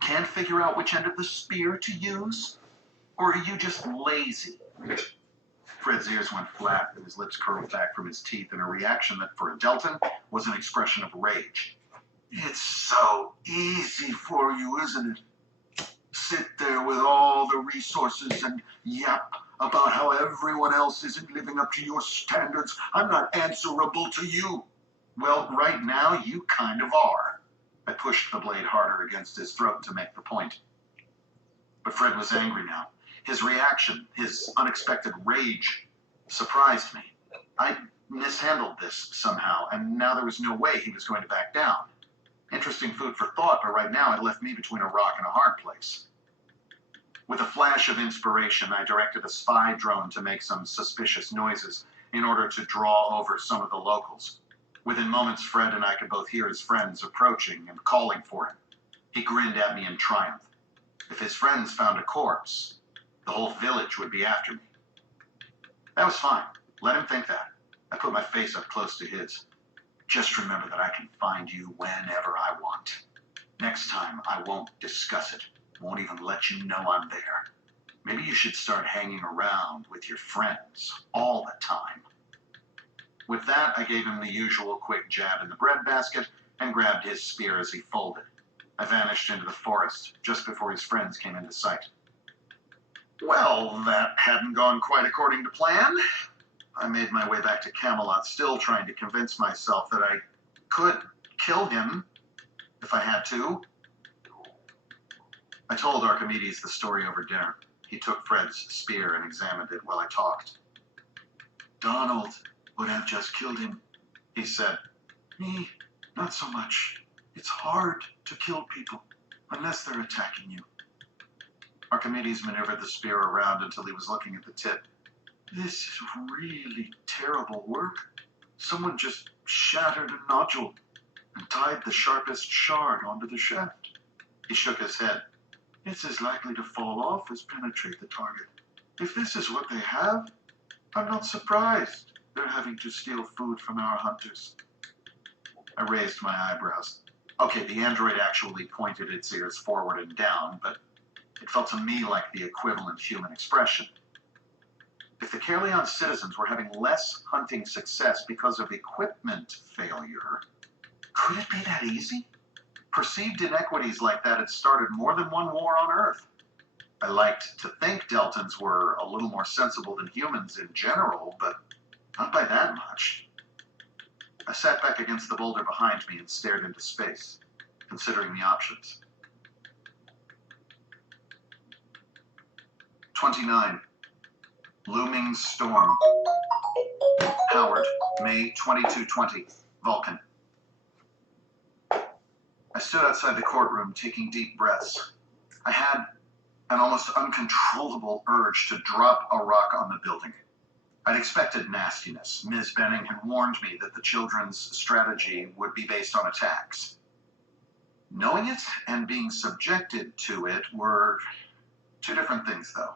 Can't figure out which end of the spear to use? Or are you just lazy? Fred's ears went flat and his lips curled back from his teeth in a reaction that, for a Deltan, was an expression of rage. It's so easy for you, isn't it? Sit there with all the resources and yap about how everyone else isn't living up to your standards. I'm not answerable to you. Well, right now, you kind of are. I pushed the blade harder against his throat to make the point. But Fred was angry now. His reaction, his unexpected rage, surprised me. I mishandled this somehow, and now there was no way he was going to back down. Interesting food for thought, but right now it left me between a rock and a hard place. With a flash of inspiration, I directed a spy drone to make some suspicious noises in order to draw over some of the locals. Within moments, Fred and I could both hear his friends approaching and calling for him. He grinned at me in triumph. If his friends found a corpse, the whole village would be after me. That was fine. Let him think that. I put my face up close to his. Just remember that I can find you whenever I want. Next time, I won't discuss it. Won't even let you know I'm there. Maybe you should start hanging around with your friends all the time. With that, I gave him the usual quick jab in the breadbasket and grabbed his spear as he folded. I vanished into the forest just before his friends came into sight. Well, that hadn't gone quite according to plan. I made my way back to Camelot, still trying to convince myself that I could kill him if I had to. I told Archimedes the story over dinner. He took Fred's spear and examined it while I talked. Donald would have just killed him, he said. Me, not so much. It's hard to kill people unless they're attacking you. Archimedes maneuvered the spear around until he was looking at the tip. This is really terrible work. Someone just shattered a nodule and tied the sharpest shard onto the shaft. He shook his head. It's as likely to fall off as penetrate the target. If this is what they have, I'm not surprised they're having to steal food from our hunters. I raised my eyebrows. Okay, the android actually pointed its ears forward and down, but it felt to me like the equivalent human expression. If the Caerleon citizens were having less hunting success because of equipment failure, could it be that easy? Perceived inequities like that had started more than one war on Earth. I liked to think Deltans were a little more sensible than humans in general, but not by that much. I sat back against the boulder behind me and stared into space, considering the options. 29. Looming Storm. Howard, May 2220, Vulcan. I stood outside the courtroom, taking deep breaths. I had an almost uncontrollable urge to drop a rock on the building. I'd expected nastiness. Ms. Benning had warned me that the children's strategy would be based on attacks. Knowing it and being subjected to it were two different things, though.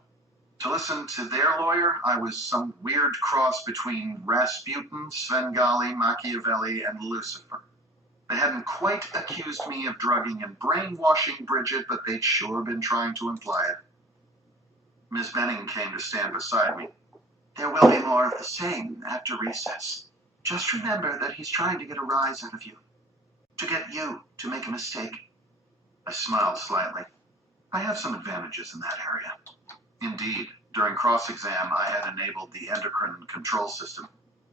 To listen to their lawyer, I was some weird cross between Rasputin, Svengali, Machiavelli, and Lucifer. They hadn't quite accused me of drugging and brainwashing Bridget, but they'd sure been trying to imply it. Miss Benning came to stand beside me. There will be more of the same after recess. Just remember that he's trying to get a rise out of you. To get you to make a mistake. I smiled slightly. I have some advantages in that area. Indeed, during cross-exam, I had enabled the endocrine control system.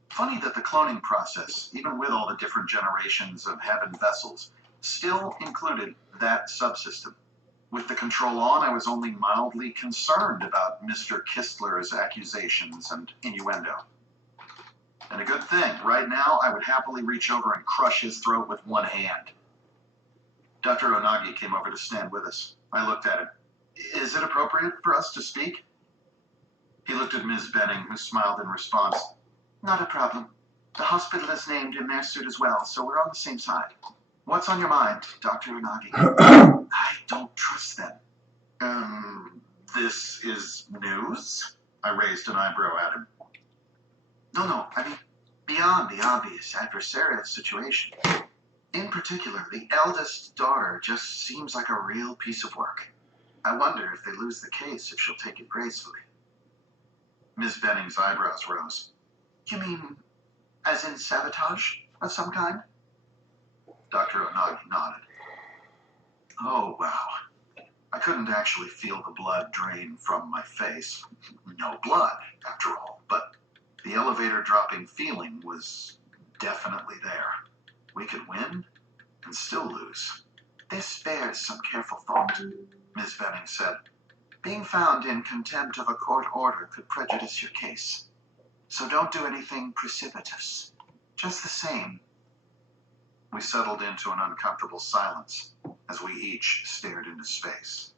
Funny that the cloning process, even with all the different generations of heaven vessels, still included that subsystem. With the control on, I was only mildly concerned about Mr. Kistler's accusations and innuendo. And a good thing, right now I would happily reach over and crush his throat with one hand. Dr. Onagi came over to stand with us. I looked at him. Is it appropriate for us to speak? He looked at Ms. Benning, who smiled in response. Not a problem. The hospital is named in their suit as well, so we're on the same side. What's on your mind, Dr. Unagi? I don't trust them. This is news? I raised an eyebrow at him. No, I mean, beyond the obvious adversarial situation. In particular, the eldest daughter just seems like a real piece of work. I wonder if they lose the case, if she'll take it gracefully. Ms. Benning's eyebrows rose. You mean, as in sabotage of some kind? Dr. Onagi nodded. Oh, wow. I couldn't actually feel the blood drain from my face. No blood, after all, but the elevator dropping feeling was definitely there. We could win, and still lose. This bears some careful thought, Miss Venning said. Being found in contempt of a court order could prejudice your case. So don't do anything precipitous. Just the same. We settled into an uncomfortable silence as we each stared into space.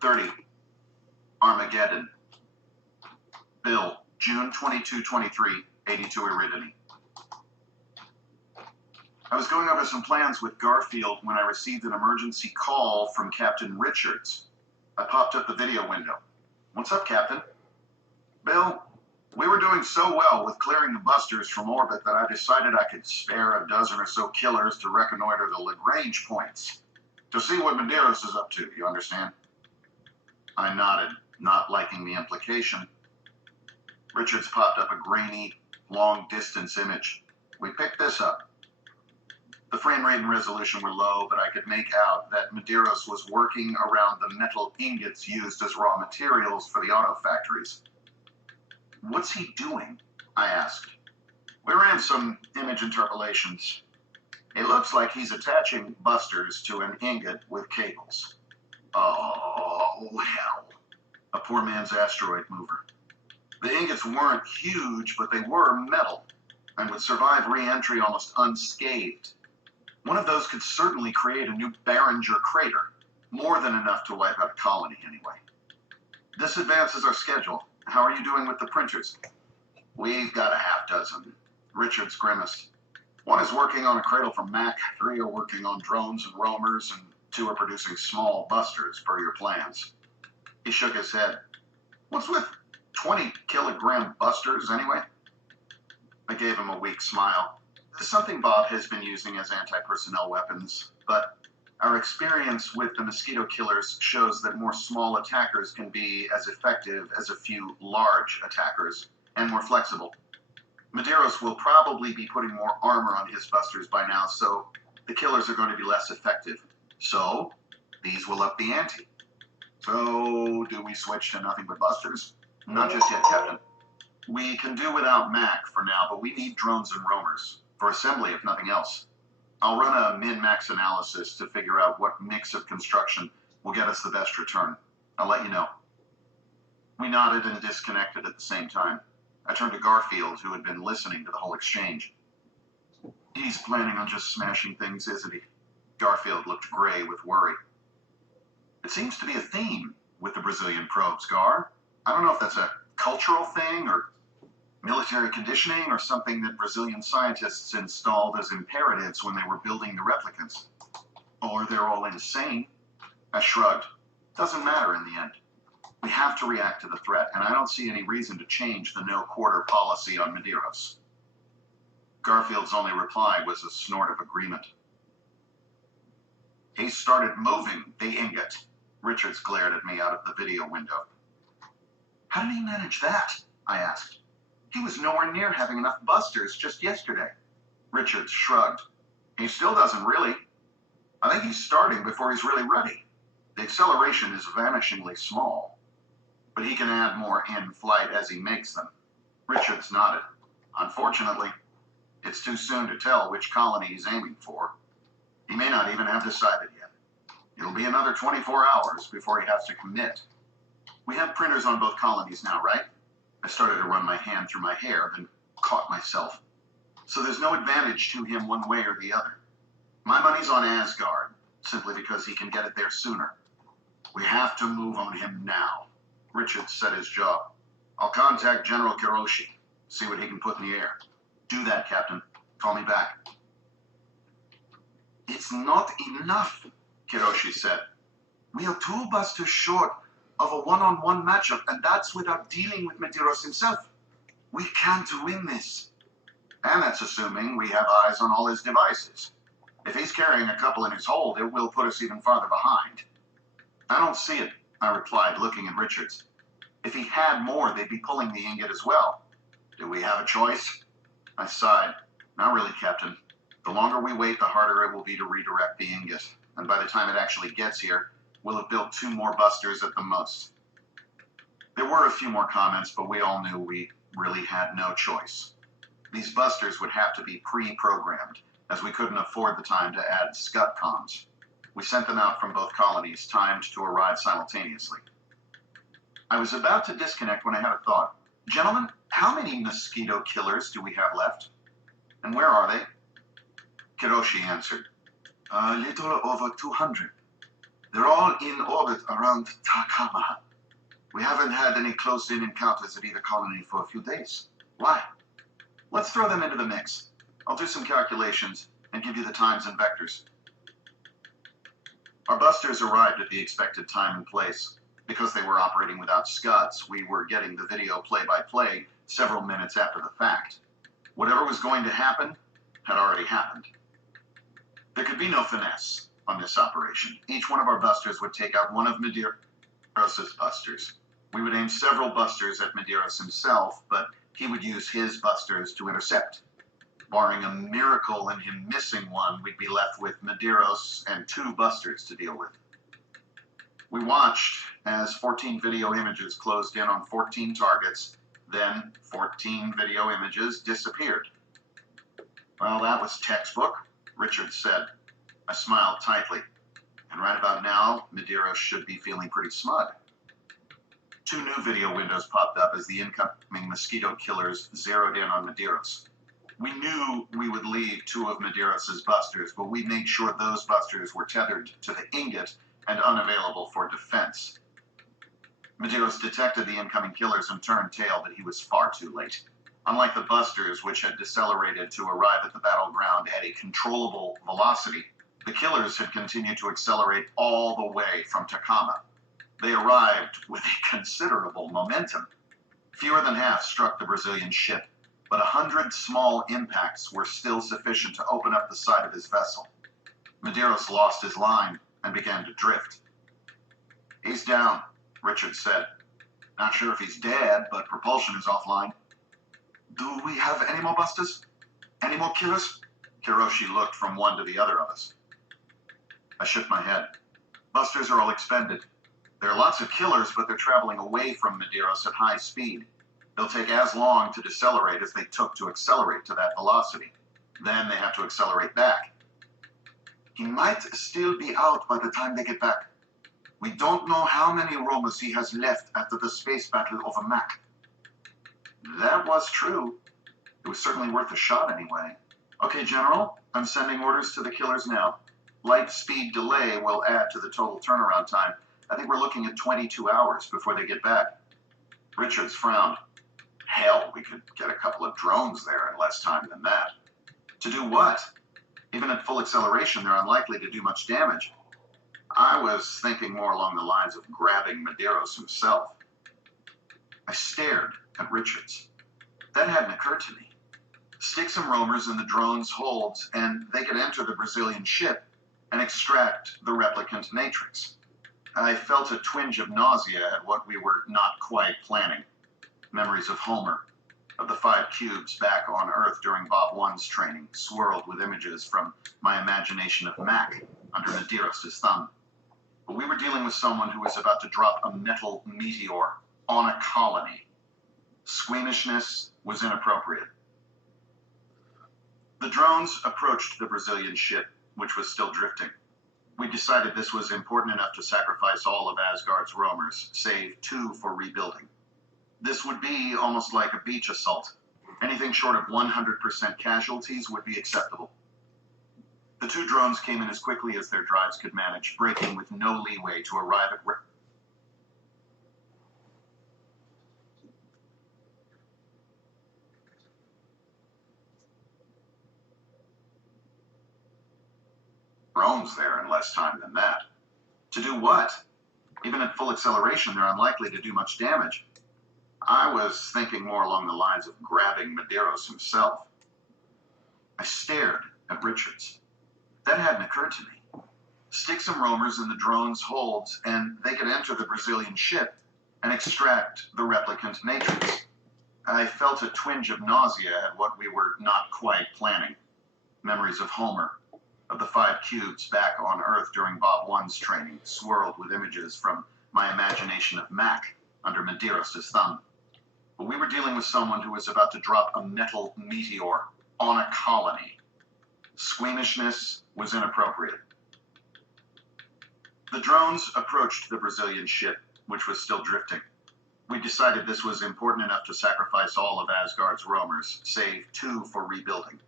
30. Armageddon. Bill, June 22, 23, 82 Iridini. I was going over some plans with Garfield when I received an emergency call from Captain Richards. I popped up the video window. What's up, Captain? Bill, we were doing so well with clearing the busters from orbit that I decided I could spare a dozen or so killers to reconnoiter the Lagrange points. To see what Medeiros is up to, you understand? I nodded, not liking the implication. Richards popped up a grainy, long-distance image. We picked this up. The frame rate and resolution were low, but I could make out that Medeiros was working around the metal ingots used as raw materials for the auto factories. What's he doing? I asked. We ran some image interpolations. It looks like he's attaching busters to an ingot with cables. Oh, hell. A poor man's asteroid mover. The ingots weren't huge, but they were metal, and would survive re-entry almost unscathed. One of those could certainly create a new Barringer crater, more than enough to wipe out a colony anyway. This advances our schedule. How are you doing with the printers? We've got a half dozen. Richards grimaced. One is working on a cradle from Mac, 3 are working on drones and roamers, and 2 are producing small busters per your plans. He shook his head. What's with 20-kilogram busters anyway? I gave him a weak smile. Something Bob has been using as anti-personnel weapons, but our experience with the mosquito killers shows that more small attackers can be as effective as a few large attackers, and more flexible. Medeiros will probably be putting more armor on his busters by now, so the killers are going to be less effective. So, these will up the ante. So, do we switch to nothing but busters? Not just yet, Captain. We can do without Mac for now, but we need drones and roamers. For assembly, if nothing else. I'll run a min-max analysis to figure out what mix of construction will get us the best return. I'll let you know. We nodded and disconnected at the same time. I turned to Garfield, who had been listening to the whole exchange. He's planning on just smashing things, isn't he? Garfield looked gray with worry. It seems to be a theme with the Brazilian probes, Gar. I don't know if that's a cultural thing or military conditioning or something that Brazilian scientists installed as imperatives when they were building the replicants. Or they're all insane. I shrugged. Doesn't matter in the end. We have to react to the threat, and I don't see any reason to change the no-quarter policy on Medeiros. Garfield's only reply was a snort of agreement. He started moving the ingot. Richards glared at me out of the video window. How did he manage that? I asked. He was nowhere near having enough busters just yesterday. Richards shrugged. He still doesn't really. I think he's starting before he's really ready. The acceleration is vanishingly small, but he can add more in flight as he makes them. Richards nodded. Unfortunately, it's too soon to tell which colony he's aiming for. He may not even have decided yet. It'll be another 24 hours before he has to commit. We have printers on both colonies now, right? I started to run my hand through my hair, then caught myself. So there's no advantage to him one way or the other. My money's on Asgard, simply because he can get it there sooner. We have to move on him now. Richards set his jaw. I'll contact General Kiroshi, see what he can put in the air. Do that, Captain. Call me back. It's not enough, Kiroshi said. We are 2 busters short of a one-on-one matchup, and that's without dealing with Medeiros himself. We can't win this. And that's assuming we have eyes on all his devices. If he's carrying a couple in his hold, it will put us even farther behind. I don't see it, I replied, looking at Richards. If he had more, they'd be pulling the ingot as well. Do we have a choice? I sighed. Not really, Captain. The longer we wait, the harder it will be to redirect the ingot. And by the time it actually gets here, we'll have built 2 more busters at the most. There were a few more comments, but we all knew we really had no choice. These busters would have to be pre-programmed, as we couldn't afford the time to add scud comms. We sent them out from both colonies, timed to arrive simultaneously. I was about to disconnect when I had a thought. Gentlemen, how many mosquito killers do we have left? And where are they? Kiroshi answered. A little over 200. They're all in orbit around Takama. We haven't had any close-in encounters at either colony for a few days. Why? Let's throw them into the mix. I'll do some calculations and give you the times and vectors. Our busters arrived at the expected time and place. Because they were operating without scuds, we were getting the video play-by-play several minutes after the fact. Whatever was going to happen had already happened. There could be no finesse on this operation. Each one of our busters would take out one of Medeiros' busters. We would aim several busters at Medeiros himself, but he would use his busters to intercept. Barring a miracle and him missing one, we'd be left with Medeiros and 2 busters to deal with. We watched as 14 video images closed in on 14 targets, then 14 video images disappeared. Well, that was textbook, Richard said. I smiled tightly. And right about now, Medeiros should be feeling pretty smug. 2 new video windows popped up as the incoming mosquito killers zeroed in on Medeiros. We knew we would leave 2 of Medeiros' busters, but we made sure those busters were tethered to the ingot and unavailable for defense. Medeiros detected the incoming killers and turned tail, but he was far too late. Unlike the busters, which had decelerated to arrive at the battleground at a controllable velocity, the killers had continued to accelerate all the way from Takama. They arrived with a considerable momentum. Fewer than half struck the Brazilian ship, but 100 small impacts were still sufficient to open up the side of his vessel. Medeiros lost his line and began to drift. He's down, Richard said. Not sure if he's dead, but propulsion is offline. Do we have any more busters? Any more killers? Kiroshi looked from one to the other of us. I shook my head. Busters are all expended. There are lots of killers, but they're traveling away from Medeiros at high speed. They'll take as long to decelerate as they took to accelerate to that velocity. Then they have to accelerate back. He might still be out by the time they get back. We don't know how many roamers he has left after the space battle over Mac. That was true. It was certainly worth a shot anyway. Okay, General, I'm sending orders to the killers now. Light speed delay will add to the total turnaround time. I think we're looking at 22 hours before they get back. Richards frowned. Hell, we could get a couple of drones there in less time than that. To do what? Even at full acceleration, they're unlikely to do much damage. I was thinking more along the lines of grabbing Medeiros himself. I stared at Richards. That hadn't occurred to me. Stick some roamers in the drone's holds, and they could enter the Brazilian ship and extract the replicant matrix. I felt a twinge of nausea at what we were not quite planning. Memories of Homer, of the 5 cubes back on Earth during Bob 1's training, swirled with images from my imagination of Mac under Medeiros' thumb. But we were dealing with someone who was about to drop a metal meteor on a colony. Squeamishness was inappropriate. The drones approached the Brazilian ship, which was still drifting. We decided this was important enough to sacrifice all of Asgard's roamers, save 2 for rebuilding. This would be almost like a beach assault. Anything short of 100% casualties would be acceptable. The 2 drones came in as quickly as their drives could manage, braking with no leeway to arrive at drones there in less time than that. To do what? Even at full acceleration, they're unlikely to do much damage. I was thinking more along the lines of grabbing Medeiros himself. I stared at Richards. That hadn't occurred to me. Stick some roamers in the drone's holds, and they could enter the Brazilian ship and extract the replicant matrix. I felt a twinge of nausea at what we were not quite planning. Memories of Homer, of the 5 cubes back on Earth during Bob 1's training, swirled with images from my imagination of Mac under Medeiros' thumb. But we were dealing with someone who was about to drop a metal meteor on a colony. Squeamishness was inappropriate. The drones approached the Brazilian ship, which was still drifting. We decided this was important enough to sacrifice all of Asgard's roamers, save 2 for rebuilding.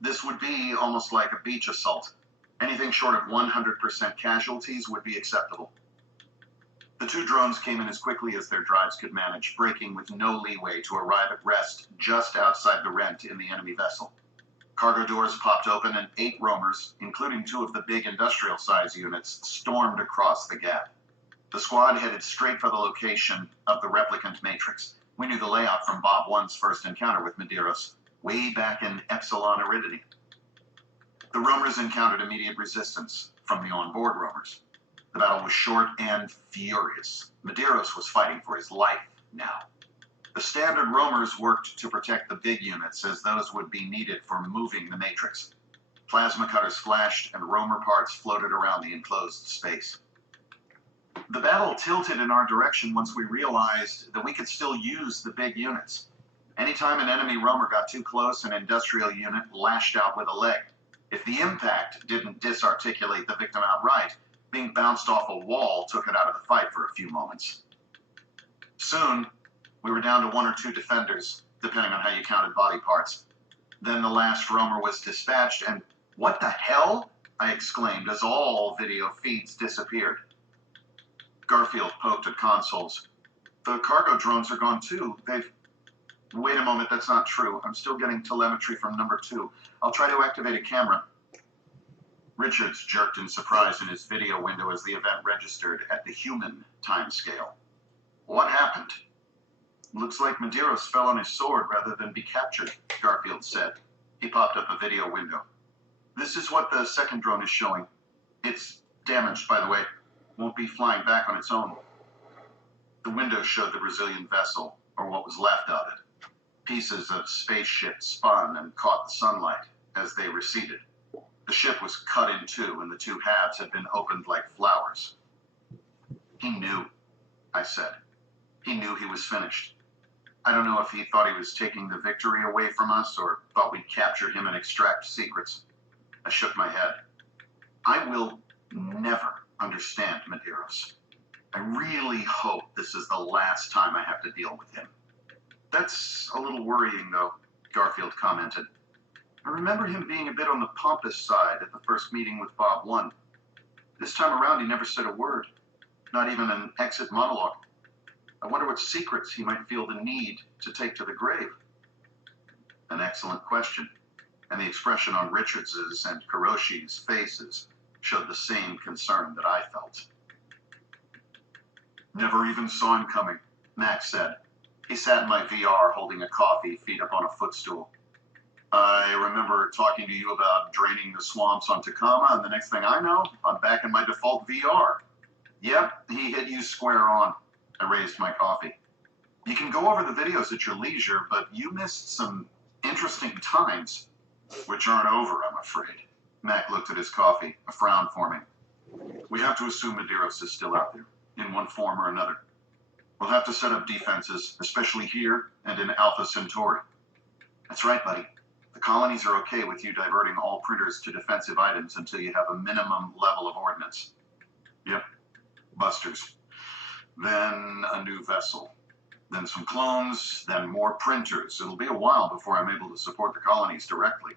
This would be almost like a beach assault. Anything short of 100% casualties would be acceptable. The 2 drones came in as quickly as their drives could manage, braking with no leeway to arrive at rest just outside the rent in the enemy vessel. Cargo doors popped open and 8 roamers, including 2 of the big industrial-size units, stormed across the gap. The squad headed straight for the location of the replicant matrix. We knew the layout from Bob 1's first encounter with Medeiros, way back in Epsilon Aridity. The roamers encountered immediate resistance from the on-board roamers. The battle was short and furious. Medeiros was fighting for his life now. The standard roamers worked to protect the big units, as those would be needed for moving the matrix. Plasma cutters flashed and roamer parts floated around the enclosed space. The battle tilted in our direction once we realized that we could still use the big units. Anytime an enemy roamer got too close, an industrial unit lashed out with a leg. If the impact didn't disarticulate the victim outright, being bounced off a wall took it out of the fight for a few moments. Soon, we were down to 1 or 2 defenders, depending on how you counted body parts. Then the last roamer was dispatched, and what the hell? I exclaimed as all video feeds disappeared. Garfield poked at consoles. The cargo drones are gone too. Wait a moment, that's not true. I'm still getting telemetry from number 2. I'll try to activate a camera. Richards jerked in surprise in his video window as the event registered at the human timescale. What happened? Looks like Medeiros fell on his sword rather than be captured, Garfield said. He popped up a video window. This is what the second drone is showing. It's damaged, by the way. Won't be flying back on its own. The window showed the Brazilian vessel, or what was left of it. Pieces of spaceship spun and caught the sunlight as they receded. The ship was cut in 2, and the 2 halves had been opened like flowers. He knew, I said. He knew he was finished. I don't know if he thought he was taking the victory away from us or thought we'd capture him and extract secrets. I shook my head. I will never understand Medeiros. I really hope this is the last time I have to deal with him. That's a little worrying, though, Garfield commented. I remember him being a bit on the pompous side at the first meeting with Bob 1. This time around, he never said a word, not even an exit monologue. I wonder what secrets he might feel the need to take to the grave. An excellent question, and the expression on Richards's and Kuroshi's faces showed the same concern that I felt. Never even saw him coming, Max said. He sat in my VR holding a coffee, feet up on a footstool. I remember talking to you about draining the swamps on Takama, and the next thing I know, I'm back in my default VR. Yep, he hit you square on. I raised my coffee. You can go over the videos at your leisure, but you missed some interesting times, which aren't over, I'm afraid. Mac looked at his coffee, a frown forming. We have to assume Medeiros is still out there, in one form or another. We'll have to set up defenses, especially here and in Alpha Centauri. That's right, buddy. The colonies are okay with you diverting all printers to defensive items until you have a minimum level of ordnance. Yep. Busters. Then a new vessel. Then some clones, then more printers. It'll be a while before I'm able to support the colonies directly.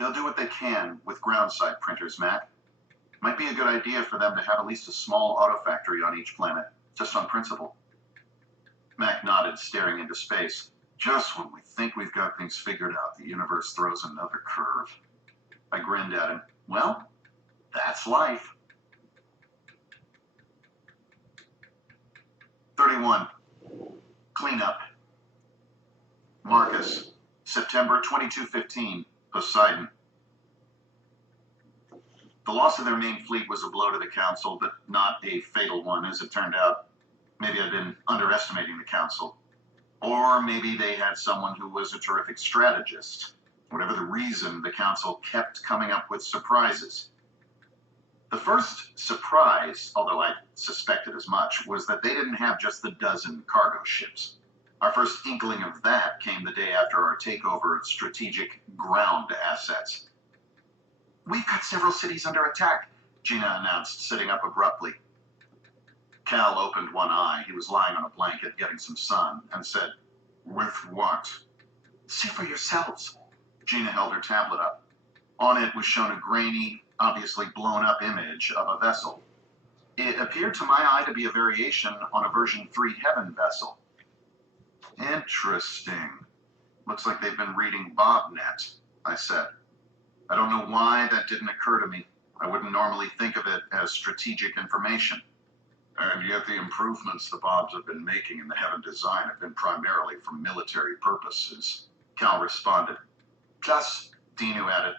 They'll do what they can with ground-side printers, Mac. Might be a good idea for them to have at least a small auto factory on each planet, just on principle. Mac nodded, staring into space. Just when we think we've got things figured out, the universe throws another curve. I grinned at him. Well, that's life. 31. Cleanup. Marcus, September 2215, Poseidon. The loss of their main fleet was a blow to the Council, but not a fatal one, as it turned out. Maybe I'd been underestimating the Council. Or maybe they had someone who was a terrific strategist. Whatever the reason, the Council kept coming up with surprises. The first surprise, although I suspected as much, was that they didn't have just the dozen cargo ships. Our first inkling of that came the day after our takeover of strategic ground assets. We've got several cities under attack, Gina announced, sitting up abruptly. Cal opened one eye. He was lying on a blanket getting some sun, and said, "With what?" See for yourselves. Gina held her tablet up. On it was shown a grainy, obviously blown-up image of a vessel. It appeared to my eye to be a variation on a version 3 Heaven vessel. Interesting. Looks like they've been reading BobNet, I said. I don't know why that didn't occur to me. I wouldn't normally think of it as strategic information. And yet the improvements the Bobs have been making in the Heaven design have been primarily for military purposes, Cal responded. Plus, Dinu added,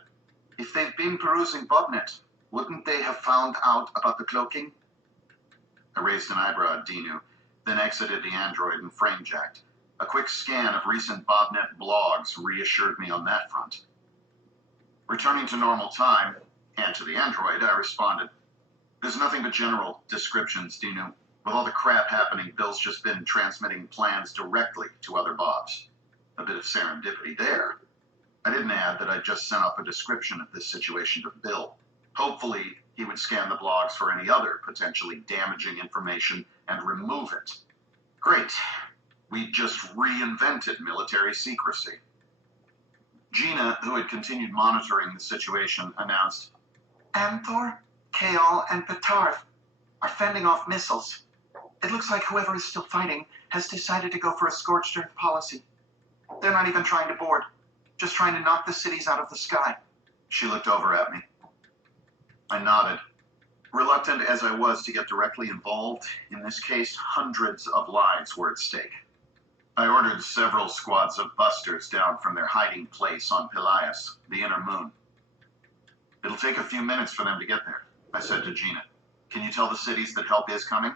if they've been perusing BobNet, wouldn't they have found out about the cloaking? I raised an eyebrow at Dinu, then exited the android and frame-jacked. A quick scan of recent BobNet blogs reassured me on that front. Returning to normal time, and to the android, I responded, "There's nothing but general descriptions, Dinu. With all the crap happening, Bill's just been transmitting plans directly to other Bobs. A bit of serendipity there." I didn't add that I'd just sent off a description of this situation to Bill. Hopefully, he would scan the blogs for any other potentially damaging information and remove it. Great. We just reinvented military secrecy. Gina, who had continued monitoring the situation, announced, Amthor, Kaol, and Petarth are fending off missiles. It looks like whoever is still fighting has decided to go for a scorched earth policy. They're not even trying to board, just trying to knock the cities out of the sky. She looked over at me. I nodded. Reluctant as I was to get directly involved, in this case, hundreds of lives were at stake. I ordered several squads of busters down from their hiding place on Pelias, the inner moon. It'll take a few minutes for them to get there, I said to Gina. Can you tell the cities that help is coming?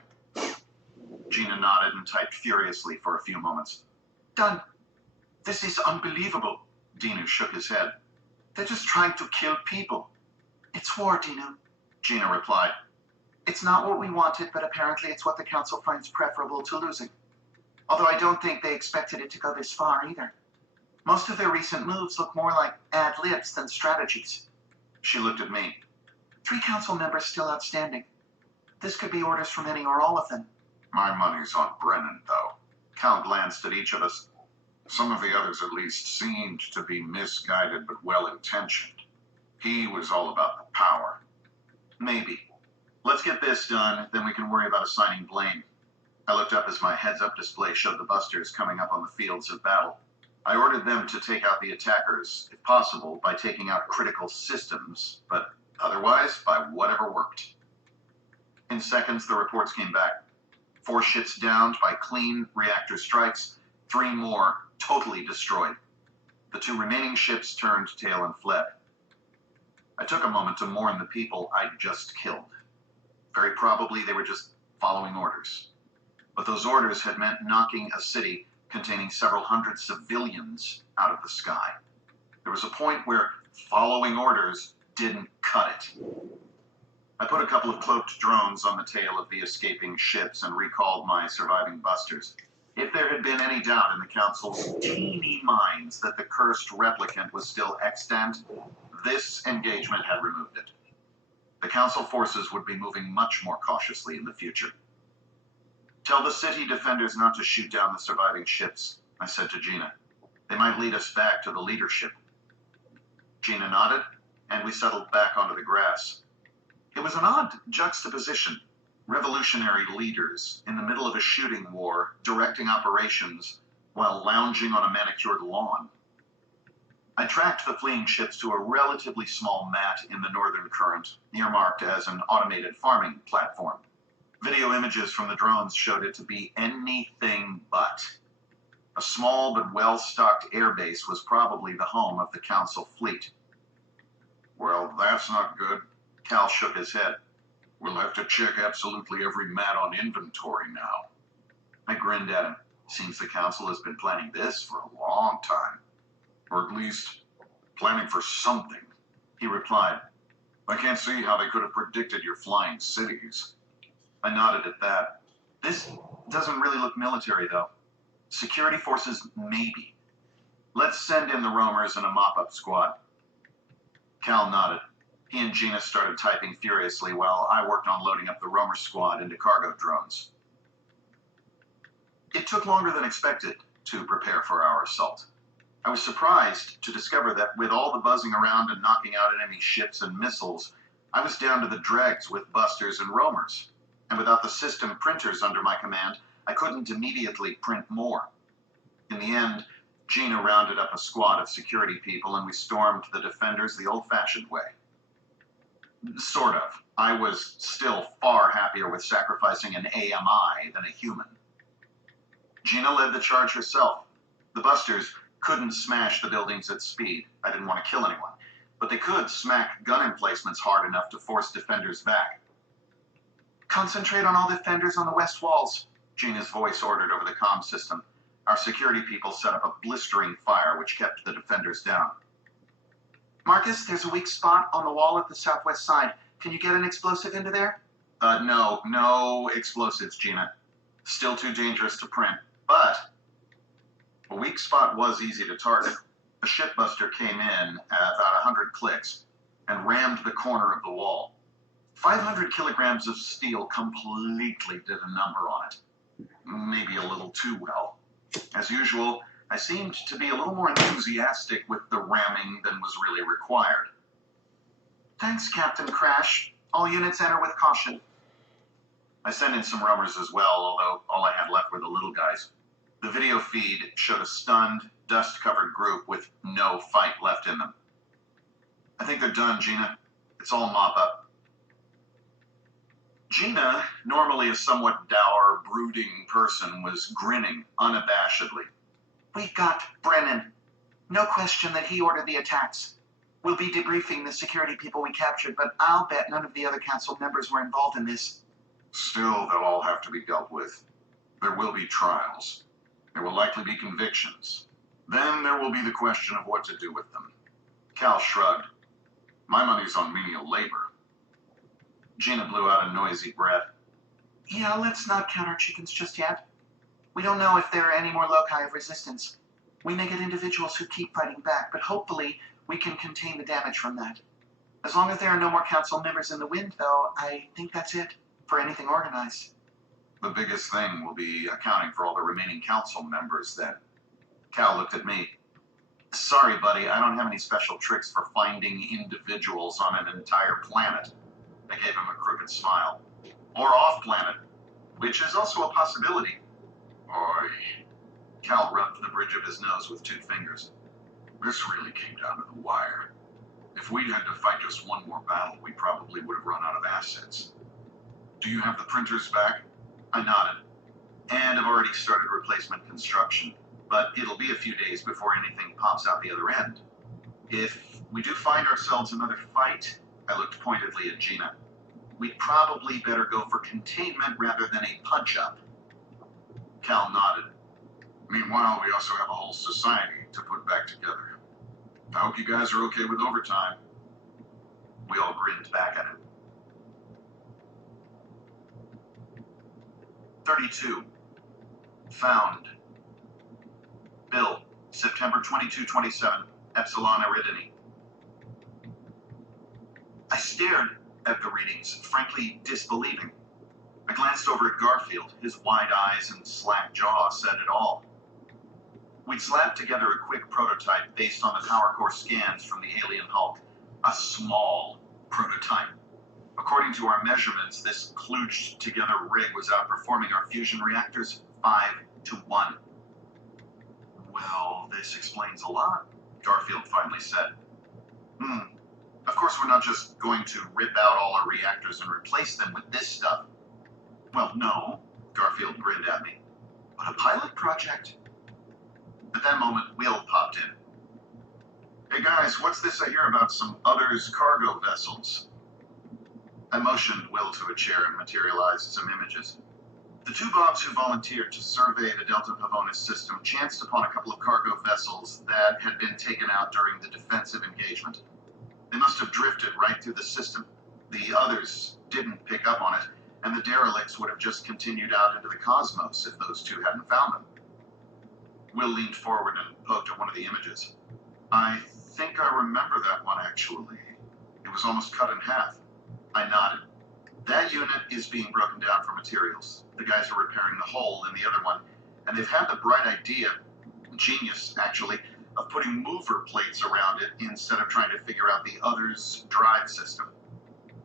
Gina nodded and typed furiously for a few moments. Done. This is unbelievable. Dinu shook his head. They're just trying to kill people. It's war, Dinu. Gina replied. It's not what we wanted, but apparently it's what the Council finds preferable to losing. Although I don't think they expected it to go this far either. Most of their recent moves look more like ad-libs than strategies. She looked at me. 3 council members still outstanding. This could be orders from any or all of them. My money's on Brennan, though. Cal glanced at each of us. Some of the others at least seemed to be misguided but well-intentioned. He was all about the power. Maybe. Let's get this done, then we can worry about assigning blame. I looked up as my heads-up display showed the busters coming up on the fields of battle. I ordered them to take out the attackers, if possible, by taking out critical systems, but otherwise by whatever worked. In seconds, the reports came back. 4 ships downed by clean reactor strikes, 3 more totally destroyed. The 2 remaining ships turned tail and fled. I took a moment to mourn the people I'd just killed. Very probably they were just following orders. But those orders had meant knocking a city containing several hundred civilians out of the sky. There was a point where following orders didn't cut it. I put a couple of cloaked drones on the tail of the escaping ships and recalled my surviving busters. If there had been any doubt in the Council's teeny minds that the cursed replicant was still extant, this engagement had removed it. The Council forces would be moving much more cautiously in the future. Tell the city defenders not to shoot down the surviving ships, I said to Gina. They might lead us back to the leadership. Gina nodded, and we settled back onto the grass. It was an odd juxtaposition. Revolutionary leaders in the middle of a shooting war, directing operations, while lounging on a manicured lawn. I tracked the fleeing ships to a relatively small mat in the northern current, earmarked as an automated farming platform. Video images from the drones showed it to be anything but. A small but well-stocked airbase was probably the home of the Council fleet. Well, that's not good. Cal shook his head. We'll have to check absolutely every mat on inventory now. I grinned at him. Seems the Council has been planning this for a long time. Or at least, planning for something, he replied. I can't see how they could have predicted your flying cities. I nodded at that. This doesn't really look military, though. Security forces, maybe. Let's send in the roamers and a mop-up squad. Cal nodded. He and Gina started typing furiously while I worked on loading up the roamer squad into cargo drones. It took longer than expected to prepare for our assault. I was surprised to discover that with all the buzzing around and knocking out enemy ships and missiles, I was down to the dregs with busters and roamers. And without the system printers under my command, I couldn't immediately print more. In the end, Gina rounded up a squad of security people and we stormed the defenders the old-fashioned way. Sort of. I was still far happier with sacrificing an AMI than a human. Gina led the charge herself. The busters couldn't smash the buildings at speed. I didn't want to kill anyone. But they could smack gun emplacements hard enough to force defenders back. Concentrate on all defenders on the west walls, Gina's voice ordered over the comm system. Our security people set up a blistering fire which kept the defenders down. Marcus, there's a weak spot on the wall at the southwest side. Can you get an explosive into there? No explosives, Gina. Still too dangerous to print. But a weak spot was easy to target. A shipbuster came in at about 100 clicks and rammed the corner of the wall. 500 kilograms of steel completely did a number on it. Maybe a little too well. As usual, I seemed to be a little more enthusiastic with the ramming than was really required. Thanks, Captain Crash. All units enter with caution. I sent in some roamers as well, although all I had left were the little guys. The video feed showed a stunned, dust-covered group with no fight left in them. I think they're done, Gina. It's all mop-up. Gina, normally a somewhat dour, brooding person, was grinning unabashedly. We got Brennan. No question that he ordered the attacks. We'll be debriefing the security people we captured, but I'll bet none of the other council members were involved in this. Still, they'll all have to be dealt with. There will be trials. There will likely be convictions. Then there will be the question of what to do with them. Cal shrugged. My money's on menial labor. Gina blew out a noisy breath. Yeah, let's not count our chickens just yet. We don't know if there are any more loci of resistance. We may get individuals who keep fighting back, but hopefully we can contain the damage from that. As long as there are no more council members in the wind, though, I think that's it for anything organized. The biggest thing will be accounting for all the remaining council members, then. Cal looked at me. Sorry, buddy, I don't have any special tricks for finding individuals on an entire planet. I gave him a crooked smile. Or off-planet, which is also a possibility. Boy. Cal rubbed the bridge of his nose with 2 fingers. This really came down to the wire. If we'd had to fight just one more battle, we probably would have run out of assets. Do you have the printers back? I nodded. And I've already started replacement construction, but it'll be a few days before anything pops out the other end. If we do find ourselves another fight, I looked pointedly at Gina, we'd probably better go for containment rather than a punch-up. Cal nodded. Meanwhile, we also have a whole society to put back together. I hope you guys are okay with overtime. We all grinned back at him. 32. Found. Bill, September 22-27, Epsilon Eridani. I stared at the readings, frankly disbelieving. I glanced over at Garfield. His wide eyes and slack jaw said it all. We'd slapped together a quick prototype based on the power core scans from the alien Hulk. A small prototype. According to our measurements, this kludged together rig was outperforming our fusion reactors 5-1. Well, this explains a lot, Garfield finally said. Of course we're not just going to rip out all our reactors and replace them with this stuff. Well, no, Garfield grinned at me. But a pilot project? At that moment, Will popped in. Hey guys, what's this I hear about some others' cargo vessels? I motioned Will to a chair and materialized some images. The 2 Bobs who volunteered to survey the Delta Pavonis system chanced upon a couple of cargo vessels that had been taken out during the defensive engagement. They must have drifted right through the system. The others didn't pick up on it, and the derelicts would have just continued out into the cosmos if those 2 hadn't found them. Will leaned forward and poked at one of the images. I think I remember that one, actually. It was almost cut in half. I nodded. That unit is being broken down for materials. The guys are repairing the hole in the other one, and they've had the bright idea, genius actually, of putting mover plates around it instead of trying to figure out the other's drive system.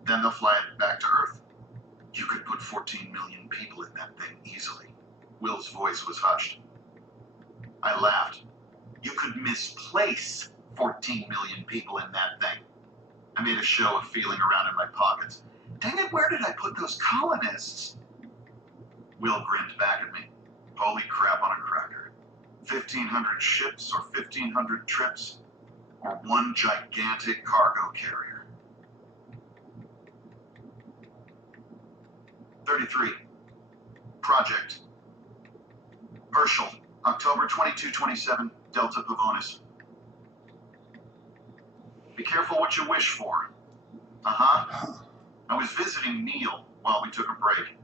Then they'll fly it back to Earth. You could put 14 million people in that thing easily. Will's voice was hushed. I laughed. You could misplace 14 million people in that thing. I made a show of feeling around in my pockets. Dang it, where did I put those colonists? Will grinned back at me. Holy crap on a cracker. 1,500 ships or 1,500 trips, or one gigantic cargo carrier. 33. Project. Herschel, October 22-27, Delta Pavonis. Be careful what you wish for. Uh-huh. I was visiting Neil while we took a break.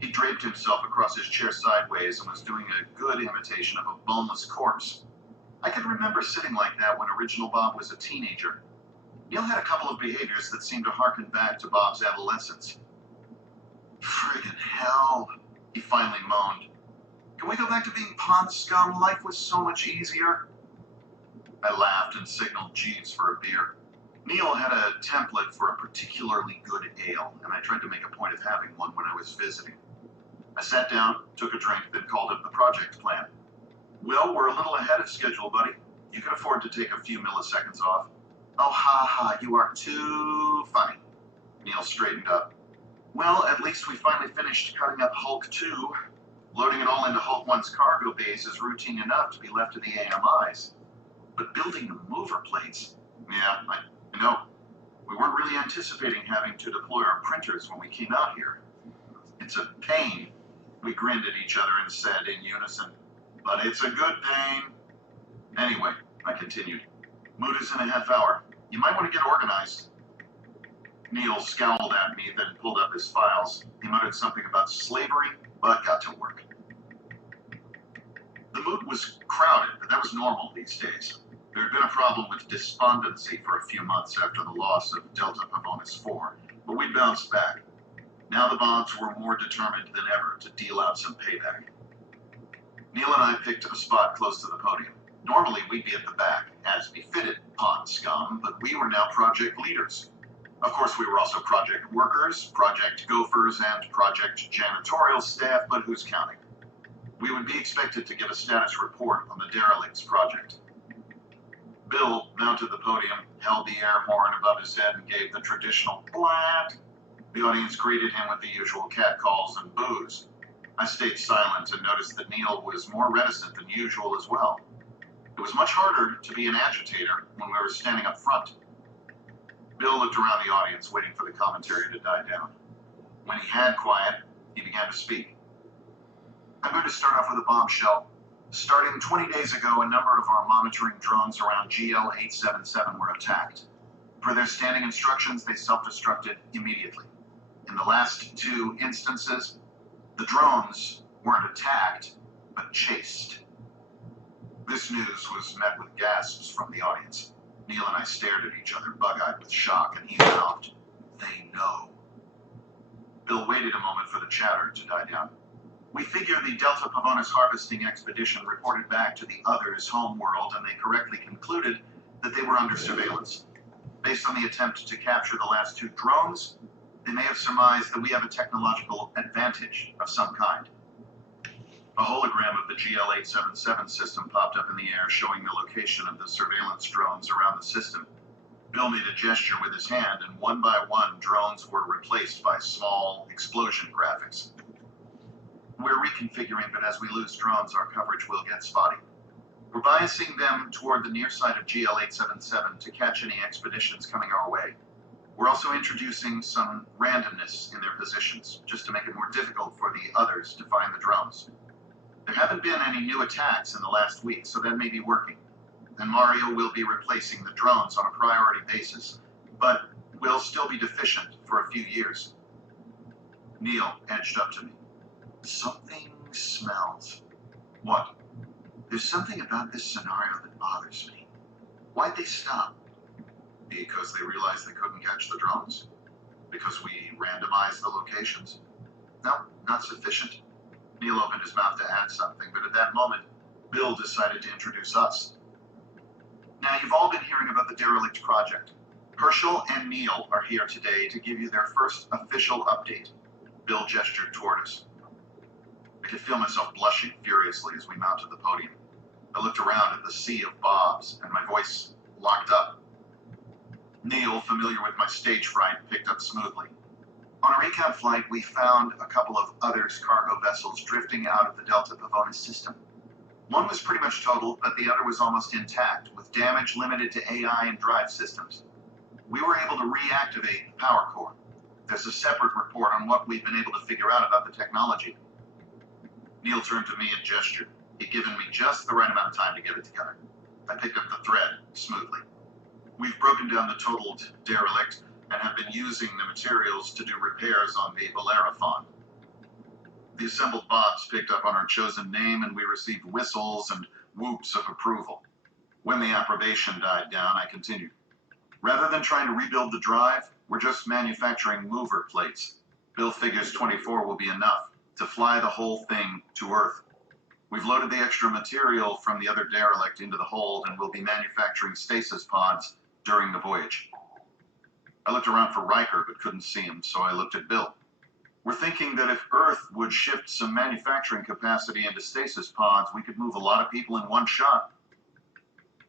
He draped himself across his chair sideways and was doing a good imitation of a boneless corpse. I could remember sitting like that when original Bob was a teenager. Neil had a couple of behaviors that seemed to harken back to Bob's adolescence. Friggin' hell, he finally moaned. Can we go back to being pond scum? Life was so much easier. I laughed and signaled Jeeves for a beer. Neil had a template for a particularly good ale, and I tried to make a point of having one when I was visiting. I sat down, took a drink, then called up the project plan. Will, we're a little ahead of schedule, buddy. You can afford to take a few milliseconds off. Oh, ha ha, you are too funny. Neil straightened up. Well, at least we finally finished cutting up Hulk 2. Loading it all into Hulk 1's cargo base is routine enough to be left to the AMIs. But building the mover plates? Yeah, I know. We weren't really anticipating having to deploy our printers when we came out here. It's a pain. We grinned at each other and said in unison, but it's a good pain. Anyway, I continued. Mood is in a half hour. You might want to get organized. Neil scowled at me, then pulled up his files. He muttered something about slavery, but got to work. The mood was crowded, but that was normal these days. There had been a problem with despondency for a few months after the loss of Delta Pavonis 4, but we bounced back. Now the Bobs were more determined than ever to deal out some payback. Neil and I picked a spot close to the podium. Normally we'd be at the back, as befitted pond scum, but we were now project leaders. Of course, we were also project workers, project gophers, and project janitorial staff, but who's counting? We would be expected to give a status report on the derelicts project. Bill mounted the podium, held the air horn above his head, and gave the traditional blat. The audience greeted him with the usual catcalls and boos. I stayed silent and noticed that Neil was more reticent than usual as well. It was much harder to be an agitator when we were standing up front. Bill looked around the audience, waiting for the commentary to die down. When he had quiet, he began to speak. I'm going to start off with a bombshell. Starting 20 days ago, a number of our monitoring drones around GL-877 were attacked. Per their standing instructions, they self-destructed immediately. In the last two instances, the drones weren't attacked, but chased. This news was met with gasps from the audience. Neil and I stared at each other, bug-eyed with shock, and he mouthed, "They know." Bill waited a moment for the chatter to die down. We figure the Delta Pavonis harvesting expedition reported back to the others' home world, and they correctly concluded that they were under surveillance. Based on the attempt to capture the last two drones, they may have surmised that we have a technological advantage of some kind. A hologram of the GL-877 system popped up in the air, showing the location of the surveillance drones around the system. Bill made a gesture with his hand, and one by one, drones were replaced by small explosion graphics. We're reconfiguring, but as we lose drones, our coverage will get spotty. We're biasing them toward the near side of GL-877 to catch any expeditions coming our way. We're also introducing some randomness in their positions, just to make it more difficult for the others to find the drones. There haven't been any new attacks in the last week, so that may be working. And Mario will be replacing the drones on a priority basis, but will still be deficient for a few years. Neil edged up to me. Something smells. What? There's something about this scenario that bothers me. Why'd they stop? Because they realized they couldn't catch the drones? Because we randomized the locations? No, not sufficient. Neil opened his mouth to add something, but at that moment, Bill decided to introduce us. Now, you've all been hearing about the derelict project. Herschel and Neil are here today to give you their first official update. Bill gestured toward us. I could feel myself blushing furiously as we mounted the podium. I looked around at the sea of Bobs, and my voice locked up. Neil, familiar with my stage fright, picked up smoothly. On a recap flight, we found a couple of others' cargo vessels drifting out of the Delta Pavonis system. One was pretty much totaled, but the other was almost intact, with damage limited to AI and drive systems. We were able to reactivate the power core. There's a separate report on what we've been able to figure out about the technology. Neil turned to me and gestured. He'd given me just the right amount of time to get it together. I picked up the thread smoothly. We've broken down the totaled derelict and have been using the materials to do repairs on the Bellerophon. The assembled Bobs picked up on our chosen name, and we received whistles and whoops of approval. When the approbation died down, I continued. Rather than trying to rebuild the drive, we're just manufacturing mover plates. Bill figures 24 will be enough to fly the whole thing to Earth. We've loaded the extra material from the other derelict into the hold and will be manufacturing stasis pods during the voyage. I looked around for Riker but couldn't see him, so I looked at Bill. We're thinking that if Earth would shift some manufacturing capacity into stasis pods, we could move a lot of people in one shot.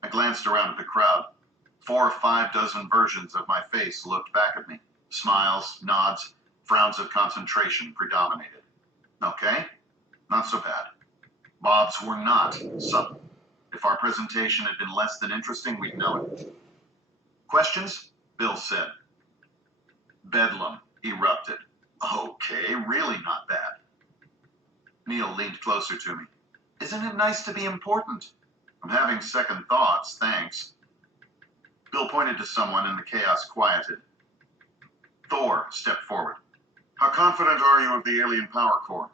I glanced around at the crowd. 4 or 5 dozen versions of my face looked back at me. Smiles, nods, frowns of concentration predominated. Okay, not so bad. Bobs were not subtle. If our presentation had been less than interesting, we'd know it. Questions? Bill said. Bedlam erupted. Okay, really not bad. Neil leaned closer to me. Isn't it nice to be important? I'm having second thoughts, thanks. Bill pointed to someone and the chaos quieted. Thor stepped forward. How confident are you of the alien power core?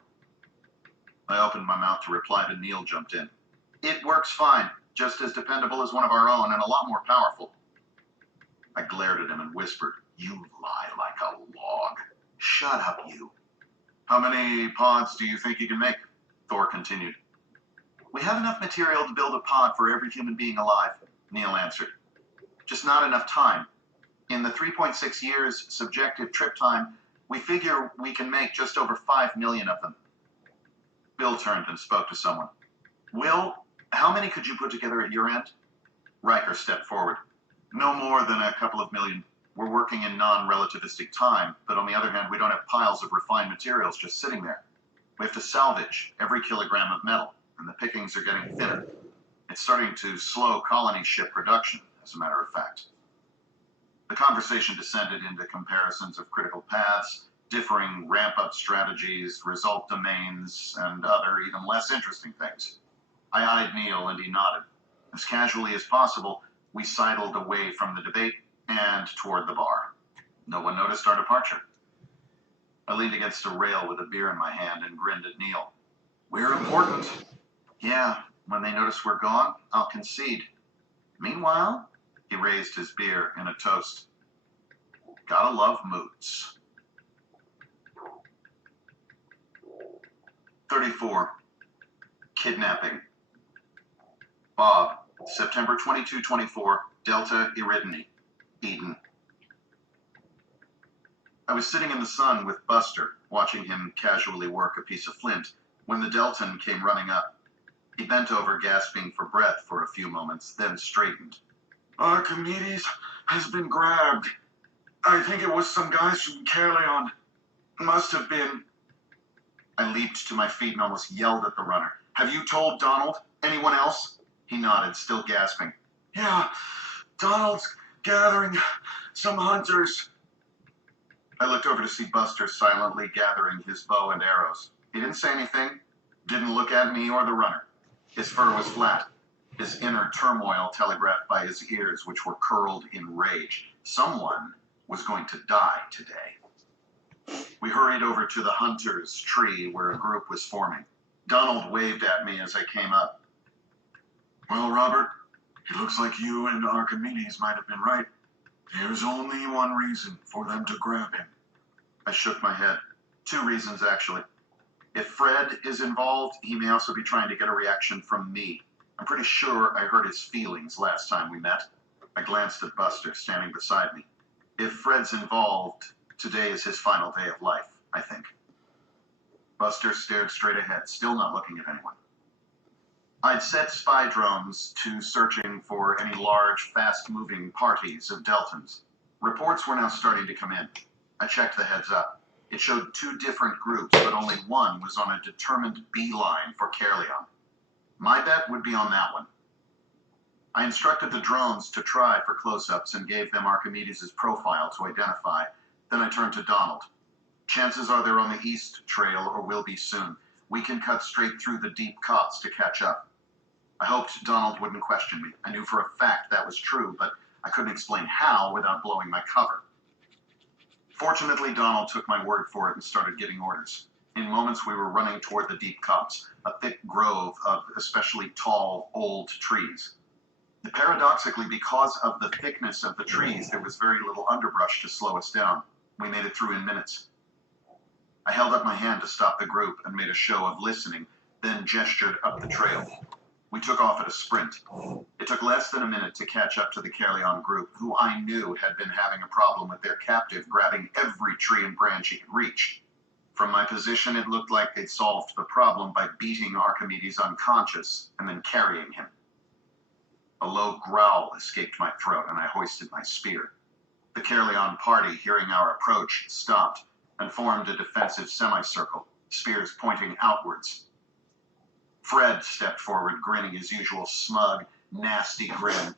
I opened my mouth to reply, but Neil jumped in. It works fine, just as dependable as one of our own and a lot more powerful. I glared at him and whispered, You lie like a log. Shut up, you. How many pods do you think you can make? Thor continued. We have enough material to build a pod for every human being alive, Neil answered. Just not enough time. In the 3.6 years subjective trip time, we figure we can make just over 5 million of them. Bill turned and spoke to someone. Will, how many could you put together at your end? Riker stepped forward. No more than a couple of million. We're working in non-relativistic time, but on the other hand, we don't have piles of refined materials just sitting there. We have to salvage every kilogram of metal, and the pickings are getting thinner. It's starting to slow colony ship production, as a matter of fact. The conversation descended into comparisons of critical paths, differing ramp-up strategies, result domains, and other, even less interesting things. I eyed Neil, and he nodded. As casually as possible, we sidled away from the debate and toward the bar. No one noticed our departure. I leaned against a rail with a beer in my hand and grinned at Neil. We're important. Yeah, when they notice we're gone, I'll concede. Meanwhile, he raised his beer in a toast. Gotta love moods. 34. Kidnapping. Bob, September 22-24, Delta Eridani, Eden. I was sitting in the sun with Buster, watching him casually work a piece of flint, when the Deltan came running up. He bent over, gasping for breath for a few moments, then straightened. Archimedes has been grabbed. I think it was some guys from Caerleon. Must have been. I leaped to my feet and almost yelled at the runner. Have you told Donald? Anyone else? He nodded, still gasping. Yeah, Donald's gathering some hunters. I looked over to see Buster silently gathering his bow and arrows. He didn't say anything, didn't look at me or the runner. His fur was flat, his inner turmoil telegraphed by his ears, which were curled in rage. Someone was going to die today. We hurried over to the hunter's tree where a group was forming. Donald waved at me as I came up. Well, Robert, it looks like you and Archimedes might have been right. There's only one reason for them to grab him. I shook my head. Two reasons, actually. If Fred is involved, he may also be trying to get a reaction from me. I'm pretty sure I hurt his feelings last time we met. I glanced at Buster standing beside me. If Fred's involved, today is his final day of life, I think. Buster stared straight ahead, still not looking at anyone. I'd set spy drones to searching for any large, fast-moving parties of Deltans. Reports were now starting to come in. I checked the heads up. It showed two different groups, but only one was on a determined beeline for Caerleon. My bet would be on that one. I instructed the drones to try for close-ups and gave them Archimedes' profile to identify. Then I turned to Donald. Chances are they're on the east trail or will be soon. We can cut straight through the deep copse to catch up. I hoped Donald wouldn't question me. I knew for a fact that was true, but I couldn't explain how without blowing my cover. Fortunately, Donald took my word for it and started giving orders. In moments, we were running toward the deep copse, a thick grove of especially tall, old trees. Paradoxically, because of the thickness of the trees, there was very little underbrush to slow us down. We made it through in minutes. I held up my hand to stop the group and made a show of listening, then gestured up the trail. We took off at a sprint. It took less than a minute to catch up to the Caerleon group, who I knew had been having a problem with their captive grabbing every tree and branch he could reach. From my position, it looked like they'd solved the problem by beating Archimedes unconscious and then carrying him. A low growl escaped my throat, and I hoisted my spear. The Caerleon party, hearing our approach, stopped and formed a defensive semicircle, spears pointing outwards. Fred stepped forward, grinning his usual smug, nasty grin.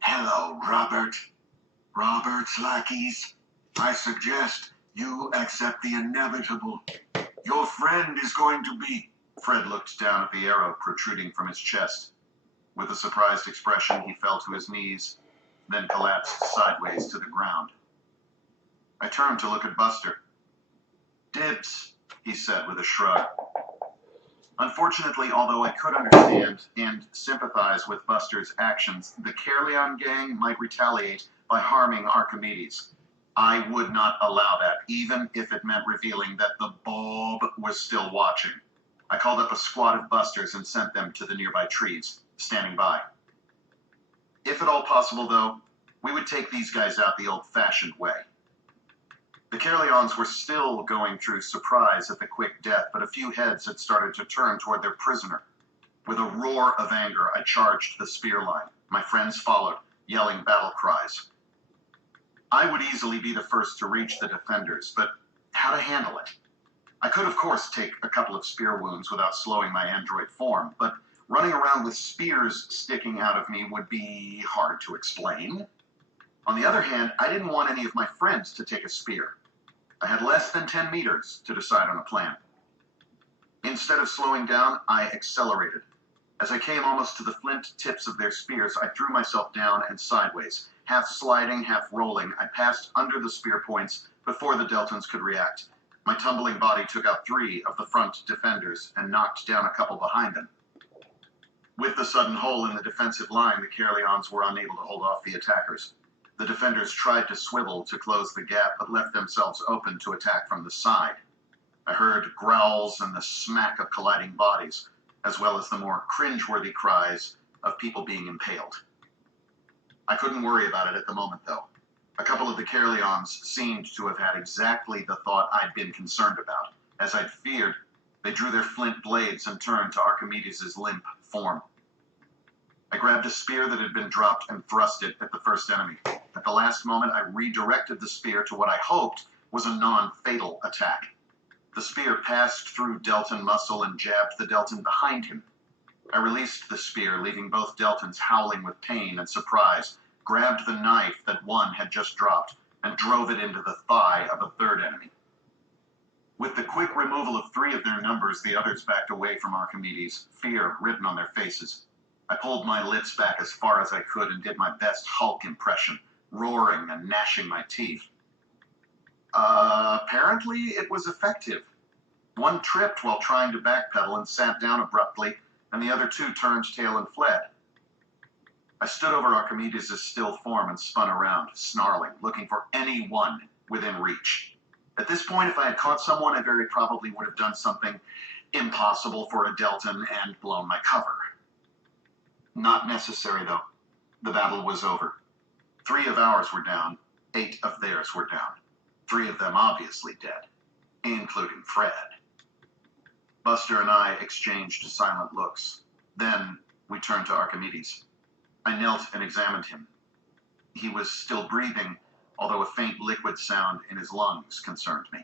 Hello, Robert. Robert's lackeys. I suggest you accept the inevitable. Your friend is going to be... Fred looked down at the arrow protruding from his chest. With a surprised expression, he fell to his knees, then collapsed sideways to the ground. I turned to look at Buster. Dibs, he said with a shrug. Unfortunately, although I could understand and sympathize with Buster's actions, the Caerleon gang might retaliate by harming Archimedes. I would not allow that, even if it meant revealing that the Bob was still watching. I called up a squad of busters and sent them to the nearby trees, standing by. If at all possible, though, we would take these guys out the old-fashioned way. The Caerleons were still going through surprise at the quick death, but a few heads had started to turn toward their prisoner. With a roar of anger, I charged the spear line. My friends followed, yelling battle cries. I would easily be the first to reach the defenders, but how to handle it? I could, of course, take a couple of spear wounds without slowing my android form, but running around with spears sticking out of me would be hard to explain. On the other hand, I didn't want any of my friends to take a spear. I had less than 10 meters to decide on a plan. Instead of slowing down, I accelerated. As I came almost to the flint tips of their spears, I threw myself down and sideways. Half sliding, half rolling, I passed under the spear points before the Deltans could react. My tumbling body took out 3 of the front defenders and knocked down a couple behind them. With the sudden hole in the defensive line, the Caerleons were unable to hold off the attackers. The defenders tried to swivel to close the gap, but left themselves open to attack from the side. I heard growls and the smack of colliding bodies, as well as the more cringeworthy cries of people being impaled. I couldn't worry about it at the moment, though. A couple of the Caerleons seemed to have had exactly the thought I'd been concerned about. As I'd feared, they drew their flint blades and turned to Archimedes' limp form. I grabbed a spear that had been dropped and thrust it at the first enemy. At the last moment, I redirected the spear to what I hoped was a non-fatal attack. The spear passed through Deltan muscle and jabbed the Deltan behind him. I released the spear, leaving both Deltans howling with pain and surprise, grabbed the knife that one had just dropped, and drove it into the thigh of a third enemy. With the quick removal of 3 of their numbers, the others backed away from Archimedes, fear written on their faces. I pulled my lips back as far as I could and did my best Hulk impression, roaring and gnashing my teeth. Apparently it was effective. One tripped while trying to backpedal and sat down abruptly, and the other 2 turned tail and fled. I stood over Archimedes' still form and spun around, snarling, looking for anyone within reach. At this point, if I had caught someone, I very probably would have done something impossible for a Deltan and blown my cover. Not necessary, though. The battle was over. 3 of ours were down, 8 of theirs were down. 3 of them obviously dead, including Fred. Buster and I exchanged silent looks. Then we turned to Archimedes. I knelt and examined him. He was still breathing, although a faint liquid sound in his lungs concerned me.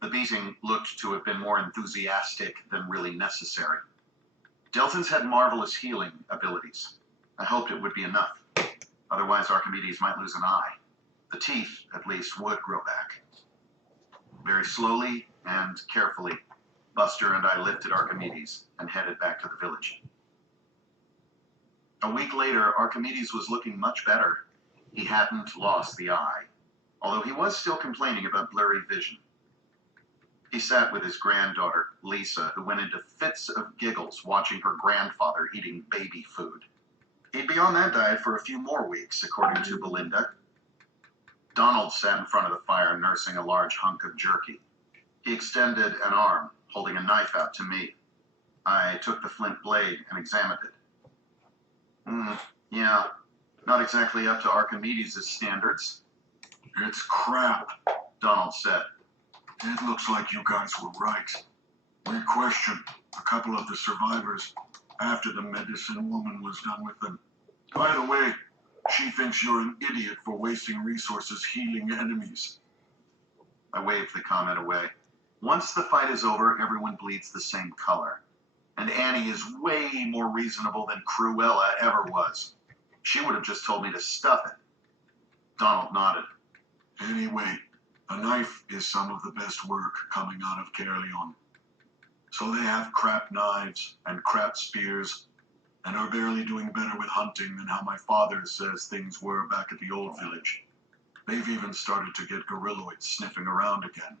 The beating looked to have been more enthusiastic than really necessary. Deltans had marvelous healing abilities. I hoped it would be enough. Otherwise, Archimedes might lose an eye. The teeth, at least, would grow back. Very slowly and carefully, Buster and I lifted Archimedes and headed back to the village. A week later, Archimedes was looking much better. He hadn't lost the eye, although he was still complaining about blurry vision. He sat with his granddaughter, Lisa, who went into fits of giggles watching her grandfather eating baby food. He'd be on that diet for a few more weeks, according to Belinda. Donald sat in front of the fire nursing a large hunk of jerky. He extended an arm, holding a knife out to me. I took the flint blade and examined it. Yeah, not exactly up to Archimedes' standards. It's crap, Donald said. It looks like you guys were right. We questioned a couple of the survivors after the medicine woman was done with them. By the way, she thinks you're an idiot for wasting resources healing enemies. I waved the comment away. Once the fight is over, everyone bleeds the same color. And Annie is way more reasonable than Cruella ever was. She would have just told me to stuff it. Donald nodded. Anyway, a knife is some of the best work coming out of Caerleon. So they have crap knives and crap spears, and are barely doing better with hunting than how my father says things were back at the old village. They've even started to get gorilloids sniffing around again.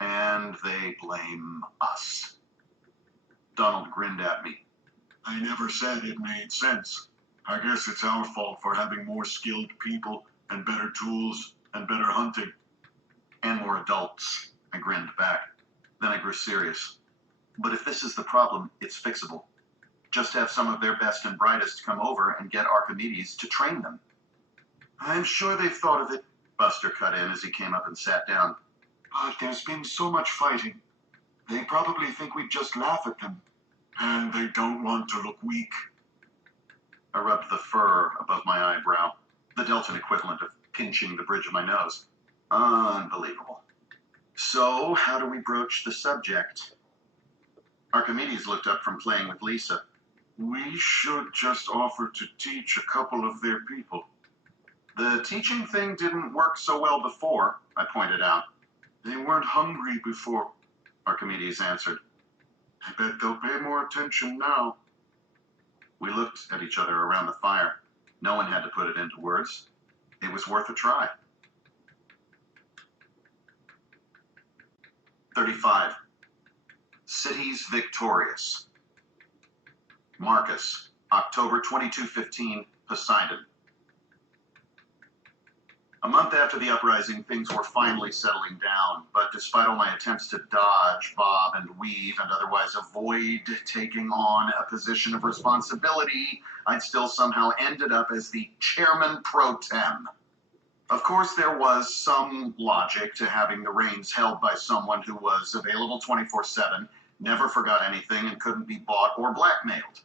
And they blame us. Donald grinned at me. I never said it made sense. I guess it's our fault for having more skilled people and better tools and better hunting. And more adults, I grinned back. Then I grew serious. But if this is the problem, it's fixable. Just have some of their best and brightest come over and get Archimedes to train them. I'm sure they've thought of it, Buster cut in as he came up and sat down. But there's been so much fighting. They probably think we'd just laugh at them. And they don't want to look weak. I rubbed the fur above my eyebrow, the Deltan equivalent of pinching the bridge of my nose. Unbelievable. So, how do we broach the subject? Archimedes looked up from playing with Lisa. We should just offer to teach a couple of their people. The teaching thing didn't work so well before, I pointed out. They weren't hungry before, Archimedes answered. I bet they'll pay more attention now. We looked at each other around the fire. No one had to put it into words. It was worth a try. 35. Cities victorious. Marcus, October 2215, Poseidon. A month after the uprising, things were finally settling down, but despite all my attempts to dodge, bob, and weave, and otherwise avoid taking on a position of responsibility, I'd still somehow ended up as the chairman pro tem. Of course, there was some logic to having the reins held by someone who was available 24/7, never forgot anything, and couldn't be bought or blackmailed.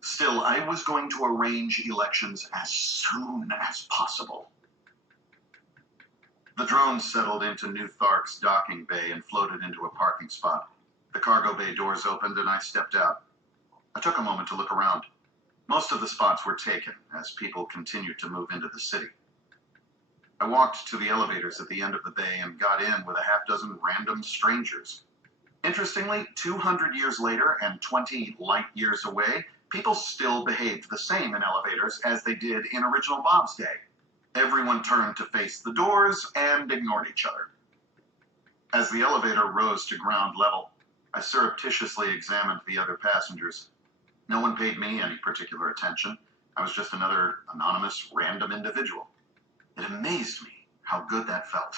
Still, I was going to arrange elections as soon as possible. The drone settled into New Thark's docking bay and floated into a parking spot. The cargo bay doors opened and I stepped out. I took a moment to look around. Most of the spots were taken as people continued to move into the city. I walked to the elevators at the end of the bay and got in with a half-dozen random strangers. Interestingly, 200 years later and 20 light years away, people still behaved the same in elevators as they did in original Bob's day. Everyone turned to face the doors and ignored each other. As the elevator rose to ground level, I surreptitiously examined the other passengers. No one paid me any particular attention. I was just another anonymous, random individual. It amazed me how good that felt.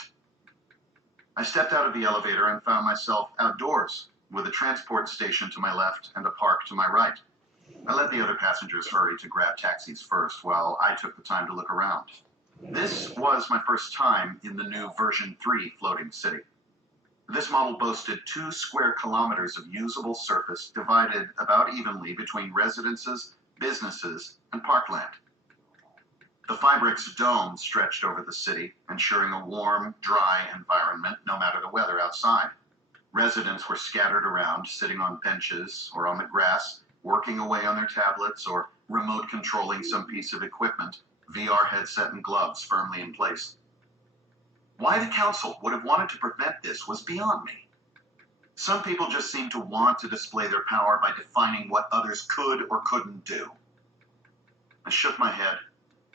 I stepped out of the elevator and found myself outdoors, with a transport station to my left and a park to my right. I let the other passengers hurry to grab taxis first, while I took the time to look around. This was my first time in the new version 3 floating city. This model boasted 2 square kilometers of usable surface divided about evenly between residences, businesses, and parkland. The Fibrix dome stretched over the city, ensuring a warm, dry environment no matter the weather outside. Residents were scattered around, sitting on benches or on the grass, working away on their tablets or remote controlling some piece of equipment, VR headset and gloves firmly in place. Why the council would have wanted to prevent this was beyond me. Some people just seemed to want to display their power by defining what others could or couldn't do. I shook my head,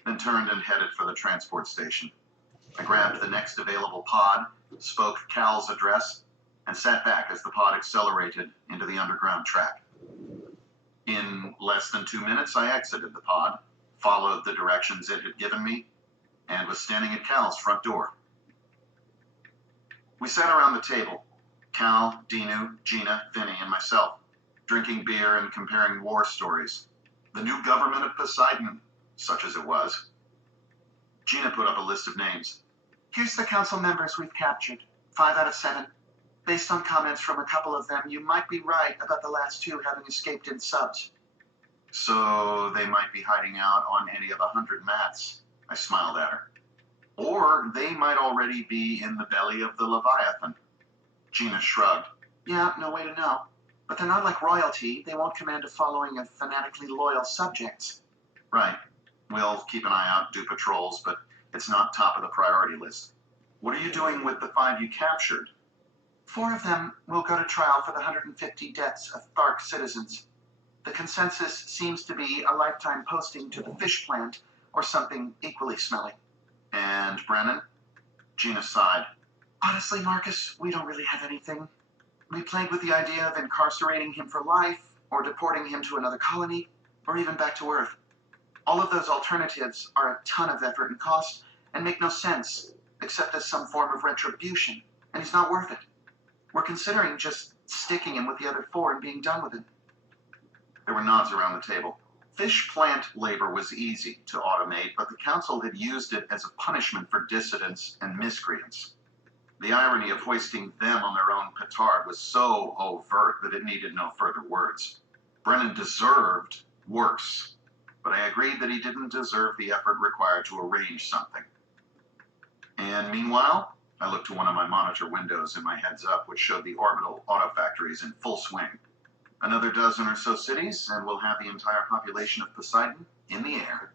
then turned and headed for the transport station. I grabbed the next available pod, spoke Cal's address, and sat back as the pod accelerated into the underground track. In less than 2 minutes, I exited the pod, followed the directions it had given me, and was standing at Cal's front door. We sat around the table, Cal, Dinu, Gina, Vinny, and myself, drinking beer and comparing war stories. The new government of Poseidon, such as it was. Gina put up a list of names. Here's the council members we've captured. 5 out of 7. Based on comments from a couple of them, you might be right about the last 2 having escaped in subs. So they might be hiding out on any of 100 mats. I smiled at her. Or they might already be in the belly of the Leviathan. Gina shrugged. Yeah, no way to know. But they're not like royalty. They won't command a following of fanatically loyal subjects. Right. We'll keep an eye out, do patrols, but it's not top of the priority list. What are you doing with the 5 you captured? 4 of them will go to trial for the 150 deaths of Thark citizens. The consensus seems to be a lifetime posting to the fish plant or something equally smelly. And Brennan? Gina sighed. Honestly, Marcus, we don't really have anything. We played with the idea of incarcerating him for life, or deporting him to another colony, or even back to Earth. All of those alternatives are a ton of effort and cost, and make no sense, except as some form of retribution, and he's not worth it. We're considering just sticking him with the other 4 and being done with it. There were nods around the table. Fish plant labor was easy to automate, but the council had used it as a punishment for dissidents and miscreants. The irony of hoisting them on their own petard was so overt that it needed no further words. Brennan deserved worse, but I agreed that he didn't deserve the effort required to arrange something. And meanwhile, I looked to one of my monitor windows in my heads-up, which showed the orbital auto factories in full swing. Another dozen or so cities, and we'll have the entire population of Poseidon in the air.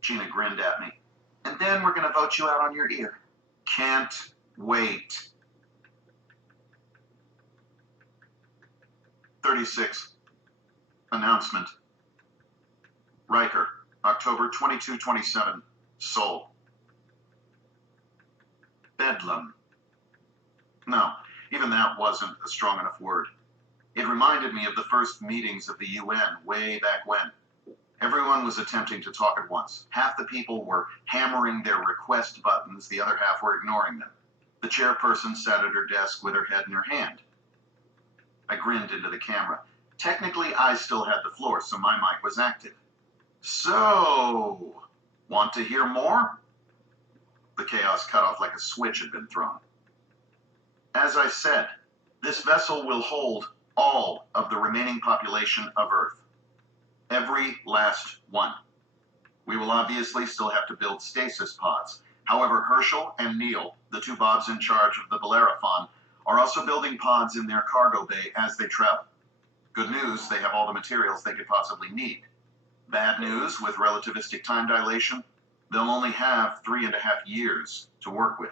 Gina grinned at me. And then we're going to vote you out on your ear. Can't wait. 36. Announcement. Riker, October 22-27, Seoul. Bedlam. No, even that wasn't a strong enough word. It reminded me of the first meetings of the UN way back when. Everyone was attempting to talk at once. Half the people were hammering their request buttons, the other half were ignoring them. The chairperson sat at her desk with her head in her hand. I grinned into the camera. Technically, I still had the floor, so my mic was active. So, want to hear more? The chaos cut off like a switch had been thrown. As I said, this vessel will hold all of the remaining population of Earth. Every last one. We will obviously still have to build stasis pods. However, Herschel and Neil, the 2 Bobs in charge of the Bellerophon, are also building pods in their cargo bay as they travel. Good news, they have all the materials they could possibly need. Bad news, with relativistic time dilation, they'll only have 3.5 years to work with.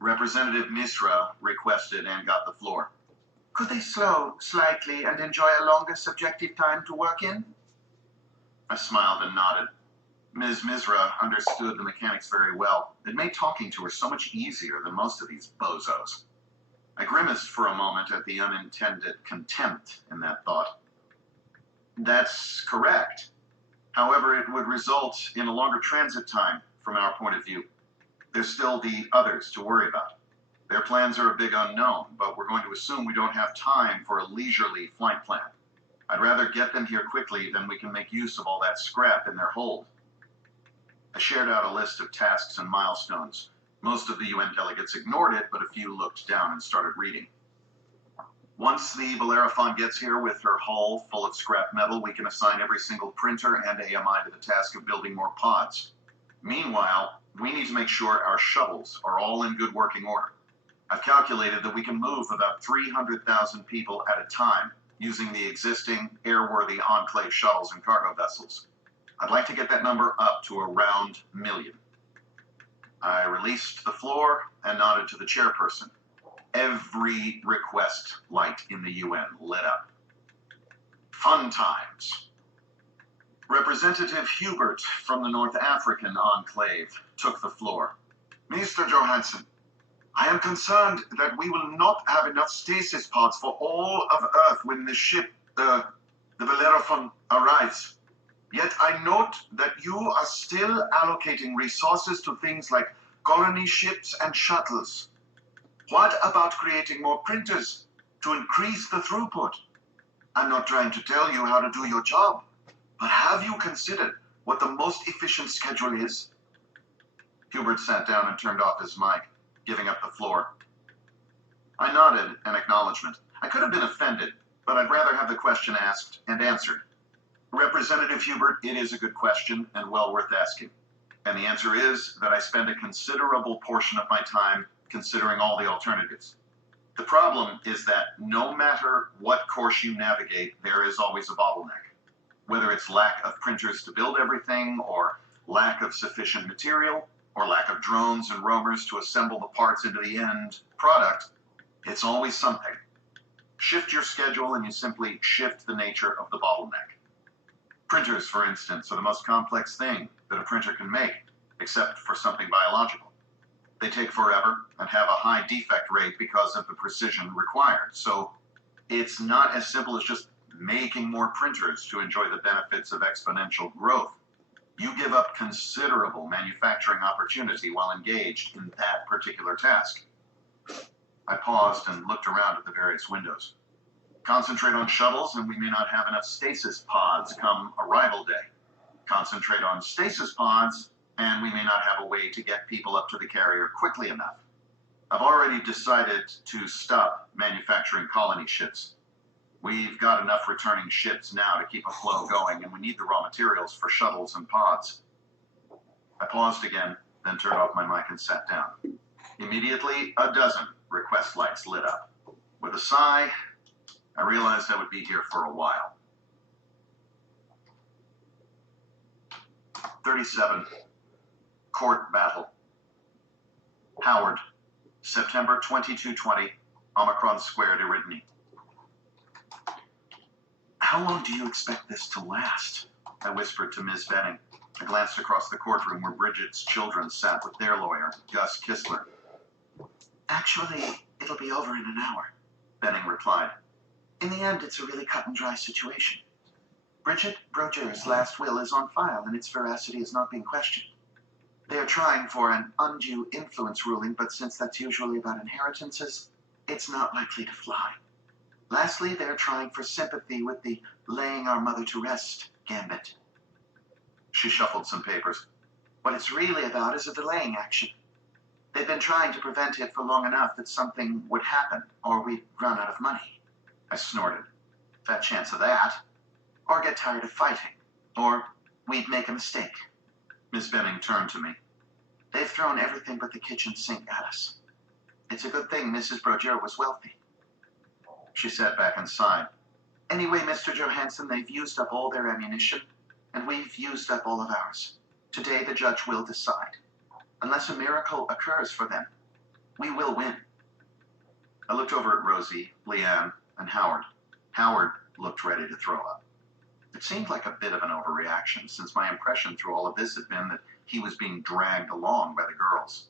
Representative Misra requested and got the floor. Could they slow slightly and enjoy a longer subjective time to work in? I smiled and nodded. Ms. Misra understood the mechanics very well. It made talking to her so much easier than most of these bozos. I grimaced for a moment at the unintended contempt in that thought. That's correct. However, it would result in a longer transit time from our point of view. There's still the others to worry about. Their plans are a big unknown, but we're going to assume we don't have time for a leisurely flight plan. I'd rather get them here quickly than we can make use of all that scrap in their hold. I shared out a list of tasks and milestones. Most of the UN delegates ignored it, but a few looked down and started reading. Once the Bellerophon gets here with her hull full of scrap metal, we can assign every single printer and AMI to the task of building more pods. Meanwhile, we need to make sure our shuttles are all in good working order. I've calculated that we can move about 300,000 people at a time using the existing airworthy Enclave shuttles and cargo vessels. I'd like to get that number up to around 1 million. I released the floor and nodded to the chairperson. Every request light in the UN lit up. Fun times. Representative Hubert from the North African Enclave took the floor. Mr. Johansson, I am concerned that we will not have enough stasis pods for all of Earth when the ship, the Bellerophon, arrives. Yet I note that you are still allocating resources to things like colony ships and shuttles. What about creating more printers to increase the throughput? I'm not trying to tell you how to do your job, but have you considered what the most efficient schedule is? Hubert sat down and turned off his mic, giving up the floor. I nodded in acknowledgement. I could have been offended, but I'd rather have the question asked and answered. Representative Hubert, it is a good question and well worth asking. And the answer is that I spend a considerable portion of my time considering all the alternatives. The problem is that no matter what course you navigate, there is always a bottleneck. Whether it's lack of printers to build everything, or lack of sufficient material, or lack of drones and rovers to assemble the parts into the end product, it's always something. Shift your schedule and you simply shift the nature of the bottleneck. Printers, for instance, are the most complex thing that a printer can make, except for something biological. They take forever and have a high defect rate because of the precision required. So it's not as simple as just making more printers to enjoy the benefits of exponential growth. You give up considerable manufacturing opportunity while engaged in that particular task. I paused and looked around at the various windows. Concentrate on shuttles and we may not have enough stasis pods come arrival day. Concentrate on stasis pods and we may not have a way to get people up to the carrier quickly enough. I've already decided to stop manufacturing colony ships. We've got enough returning ships now to keep a flow going, and we need the raw materials for shuttles and pods. I paused again, then turned off my mic and sat down. Immediately, a dozen request lights lit up. With a sigh, I realized I would be here for a while. 37. Court Battle. Howard, September 2220, Omicron Squared, Eridani. How long do you expect this to last? I whispered to Ms. Benning. I glanced across the courtroom where Bridget's children sat with their lawyer, Gus Kistler. Actually, it'll be over in an hour, Benning replied. In the end, it's a really cut and dry situation. Bridget Broger's last will is on file and its veracity is not being questioned. They are trying for an undue influence ruling, but since that's usually about inheritances, it's not likely to fly. Lastly, they're trying for sympathy with the laying our mother to rest gambit. She shuffled some papers. What it's really about is a delaying action. They've been trying to prevent it for long enough that something would happen, or we'd run out of money. I snorted. Fat chance of that. Or get tired of fighting. Or we'd make a mistake. Miss Benning turned to me. They've thrown everything but the kitchen sink at us. It's a good thing Mrs. Broger was wealthy. She sat back and sighed. Anyway, Mr. Johansson, they've used up all their ammunition, and we've used up all of ours. Today the judge will decide. Unless a miracle occurs for them, we will win. I looked over at Rosie, Leanne, and Howard. Howard looked ready to throw up. It seemed like a bit of an overreaction, since my impression through all of this had been that he was being dragged along by the girls.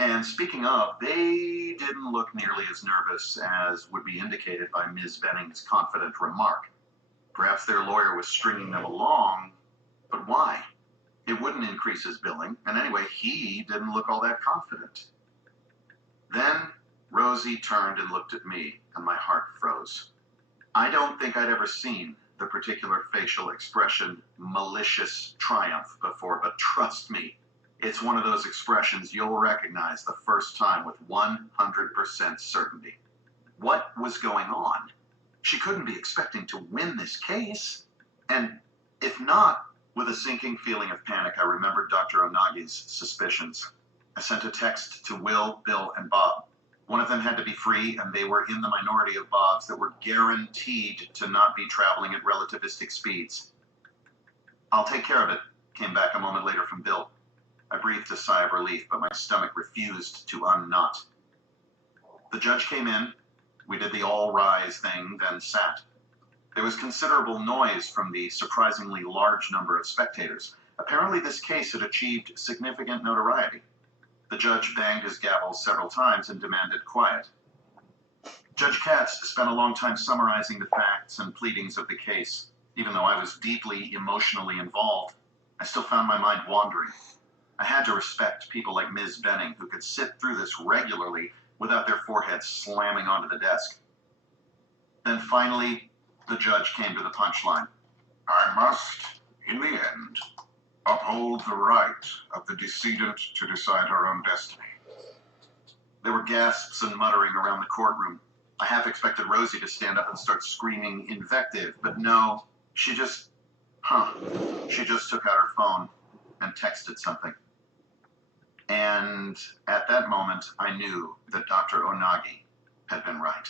And speaking of, they didn't look nearly as nervous as would be indicated by Ms. Benning's confident remark. Perhaps their lawyer was stringing them along But why? It wouldn't increase his billing, and anyway, he didn't look all that confident. Then Rosie turned and looked at me, and my heart froze. I don't think I'd ever seen the particular facial expression malicious triumph before, but trust me, it's one of those expressions you'll recognize the first time with 100% certainty. What was going on? She couldn't be expecting to win this case. And if not, with a sinking feeling of panic, I remembered Dr. Onagi's suspicions. I sent a text to Will, Bill, and Bob. One of them had to be free, and they were in the minority of Bobs that were guaranteed to not be traveling at relativistic speeds. I'll take care of it, came back a moment later from Bill. I breathed a sigh of relief, but my stomach refused to unknot. The judge came in. We did the all-rise thing, then sat. There was considerable noise from the surprisingly large number of spectators. Apparently this case had achieved significant notoriety. The judge banged his gavel several times and demanded quiet. Judge Katz spent a long time summarizing the facts and pleadings of the case. Even though I was deeply emotionally involved, I still found my mind wandering. I had to respect people like Ms. Benning, who could sit through this regularly without their foreheads slamming onto the desk. Then finally, the judge came to the punchline. I must, in the end, uphold the right of the decedent to decide her own destiny. There were gasps and muttering around the courtroom. I half expected Rosie to stand up and start screaming invective, but no, she just took out her phone and texted something. And at that moment, I knew that Dr. Onagi had been right.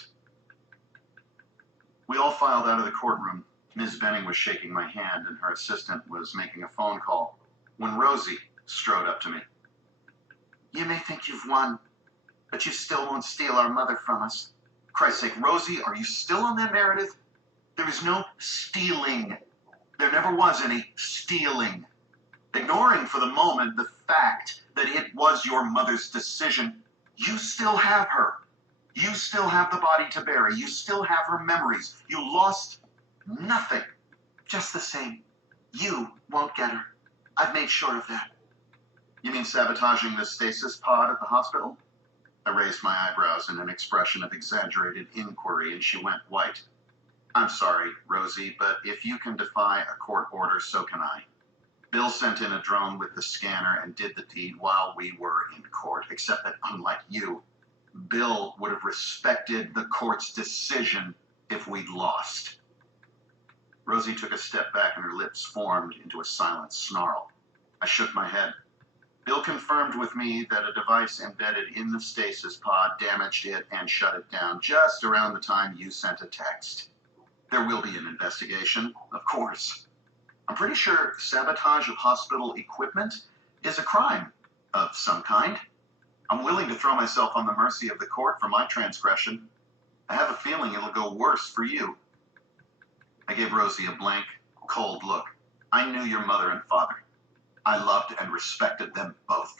We all filed out of the courtroom. Ms. Benning was shaking my hand, and her assistant was making a phone call, when Rosie strode up to me. You may think you've won, but you still won't steal our mother from us. Christ's sake, Rosie, are you still on that narrative? There is no stealing. There never was any stealing. Ignoring for the moment the fact that it was your mother's decision, you still have her. You still have the body to bury. You still have her memories. You lost nothing. Just the same, you won't get her. I've made sure of that. You mean sabotaging the stasis pod at the hospital? I raised my eyebrows in an expression of exaggerated inquiry, and she went white. I'm sorry, Rosie, but if you can defy a court order, so can I. Bill sent in a drone with the scanner and did the deed while we were in court, except that unlike you, Bill would have respected the court's decision if we'd lost. Rosie took a step back and her lips formed into a silent snarl. I shook my head. Bill confirmed with me that a device embedded in the stasis pod damaged it and shut it down just around the time you sent a text. There will be an investigation, of course. I'm pretty sure sabotage of hospital equipment is a crime of some kind. I'm willing to throw myself on the mercy of the court for my transgression. I have a feeling it'll go worse for you. I gave Rosie a blank, cold look. I knew your mother and father. I loved and respected them both.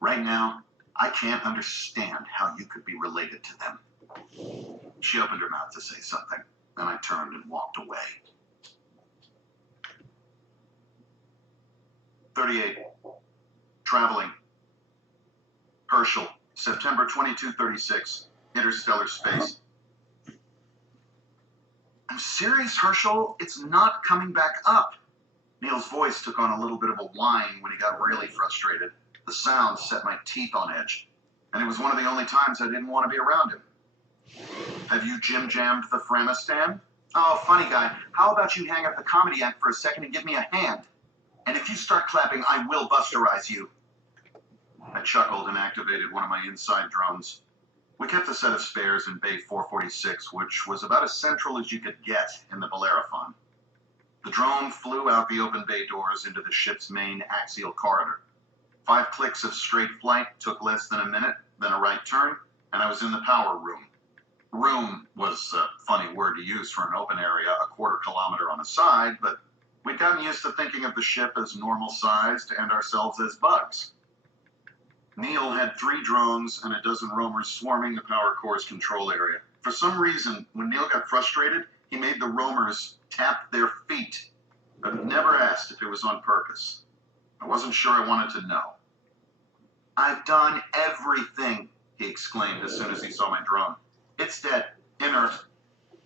Right now, I can't understand how you could be related to them. She opened her mouth to say something, and I turned and walked away. 38. Traveling. Herschel, September 2236, interstellar space. I'm serious, Herschel. It's not coming back up. Neil's voice took on a little bit of a whine when he got really frustrated. The sound set my teeth on edge, and it was one of the only times I didn't want to be around him. Have you jim-jammed the Franistan? Oh, funny guy. How about you hang up the comedy act for a second and give me a hand? And if you start clapping, I will busterize you. I chuckled and activated one of my inside drones. We kept a set of spares in Bay 446, which was about as central as you could get in the Bellerophon. The drone flew out the open bay doors into the ship's main axial corridor. 5 clicks of straight flight took less than a minute, then a right turn, and I was in the power room. Room was a funny word to use for an open area a quarter kilometer on a side, but we'd gotten used to thinking of the ship as normal-sized and ourselves as bugs. Neil had 3 drones and a dozen roamers swarming the power core's control area. For some reason, when Neil got frustrated, he made the roamers tap their feet. I've never asked if it was on purpose. I wasn't sure I wanted to know. I've done everything, he exclaimed as soon as he saw my drone. It's dead, inert.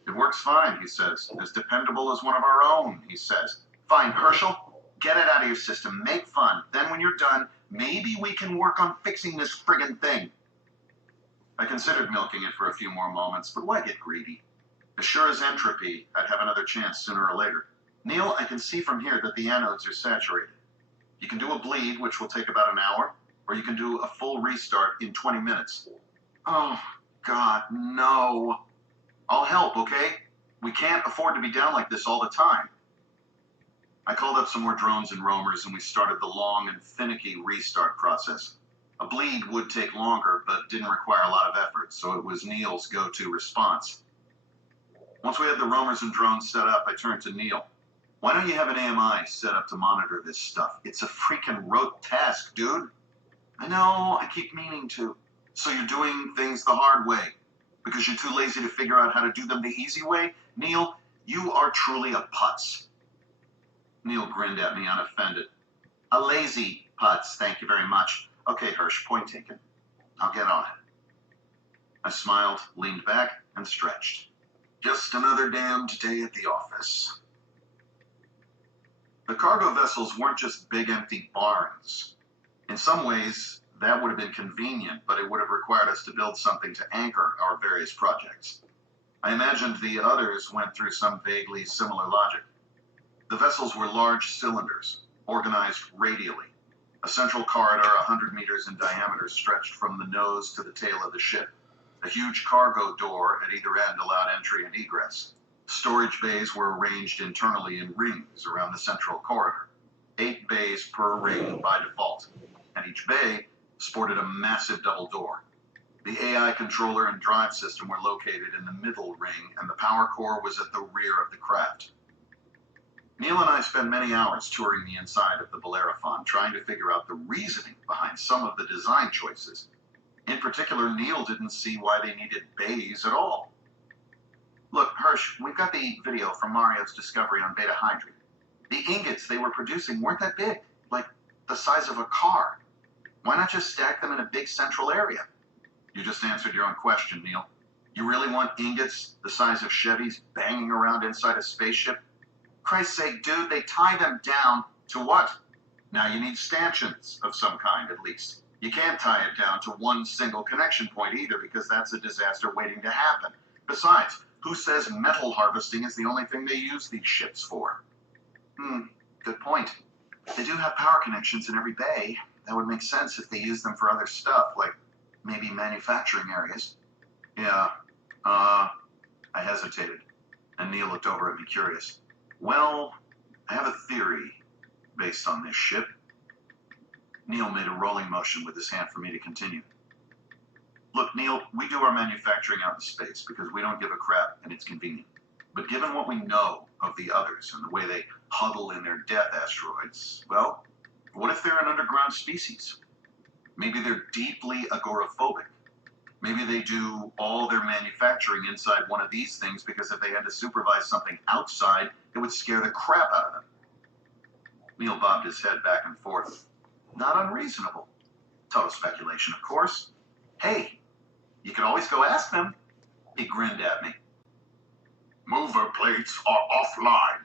It works fine, he says. As dependable as one of our own, he says. Fine, Herschel. Get it out of your system. Make fun. Then when you're done, maybe we can work on fixing this friggin' thing. I considered milking it for a few more moments, but why get greedy? As sure as entropy, I'd have another chance sooner or later. Neil, I can see from here that the anodes are saturated. You can do a bleed, which will take about an hour, or you can do a full restart in 20 minutes. Oh, God, no. I'll help, okay? We can't afford to be down like this all the time. I called up some more drones and roamers, and we started the long and finicky restart process. A bleed would take longer, but didn't require a lot of effort, so it was Neil's go-to response. Once we had the roamers and drones set up, I turned to Neil. Why don't you have an AMI set up to monitor this stuff? It's a freaking rote task, dude. I know, I keep meaning to. So you're doing things the hard way, because you're too lazy to figure out how to do them the easy way? Neil, you are truly a putz. Neil grinned at me, unoffended. A lazy putz, thank you very much. Okay, Hirsch, point taken. I'll get on it. I smiled, leaned back, and stretched. Just another damned day at the office. The cargo vessels weren't just big empty barns. In some ways, that would have been convenient, but it would have required us to build something to anchor our various projects. I imagined the others went through some vaguely similar logic. The vessels were large cylinders, organized radially. A central corridor 100 meters in diameter stretched from the nose to the tail of the ship. A huge cargo door at either end allowed entry and egress. Storage bays were arranged internally in rings around the central corridor. 8 bays per ring by default, and each bay sported a massive double door. The AI controller and drive system were located in the middle ring, and the power core was at the rear of the craft. Neil and I spent many hours touring the inside of the Bellerophon, trying to figure out the reasoning behind some of the design choices. In particular, Neil didn't see why they needed bays at all. Look, Hirsch, we've got the video from Mario's discovery on Beta Hydrogen. The ingots they were producing weren't that big, like the size of a car. Why not just stack them in a big central area? You just answered your own question, Neil. You really want ingots the size of Chevys banging around inside a spaceship? Christ's sake, dude, they tie them down. To what? Now you need stanchions of some kind, at least. You can't tie it down to one single connection point either, because that's a disaster waiting to happen. Besides, who says metal harvesting is the only thing they use these ships for? Good point. They do have power connections in every bay. That would make sense if they use them for other stuff, like maybe manufacturing areas. Yeah, I hesitated, and Neil looked over at me curious. Well, I have a theory based on this ship. Neil made a rolling motion with his hand for me to continue. Look, Neil, we do our manufacturing out in space because we don't give a crap and it's convenient. But given what we know of the others and the way they huddle in their death asteroids, well, what if they're an underground species? Maybe they're deeply agoraphobic. Maybe they do all their manufacturing inside one of these things because if they had to supervise something outside, it would scare the crap out of them. Neil bobbed his head back and forth. Not unreasonable. Total speculation, of course. Hey, you can always go ask them. He grinned at me. Mover plates are offline.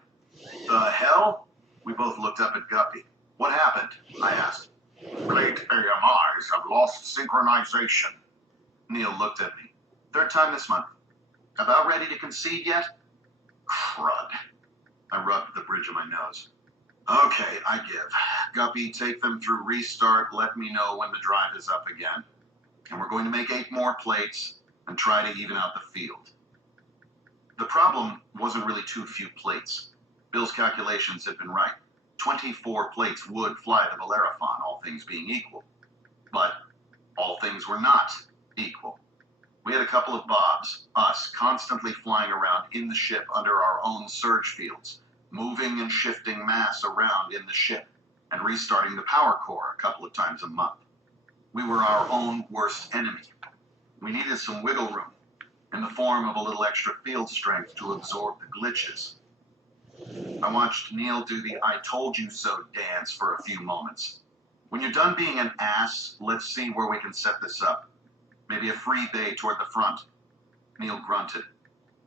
The hell? We both looked up at Guppy. What happened? I asked. Plate AMIs have lost synchronization. Neil looked at me. 3rd time this month. About ready to concede yet? Crud. I rubbed the bridge of my nose. Okay, I give. Guppy, take them through restart. Let me know when the drive is up again. And we're going to make 8 more plates and try to even out the field. The problem wasn't really too few plates. Bill's calculations had been right. 24 plates would fly the Bellerophon, all things being equal. But all things were not equal. We had a couple of bobs, us, constantly flying around in the ship under our own surge fields, moving and shifting mass around in the ship, and restarting the power core a couple of times a month. We were our own worst enemy. We needed some wiggle room, in the form of a little extra field strength to absorb the glitches. I watched Neil do the I told you so dance for a few moments. When you're done being an ass, let's see where we can set this up. Maybe a free bay toward the front. Neil grunted.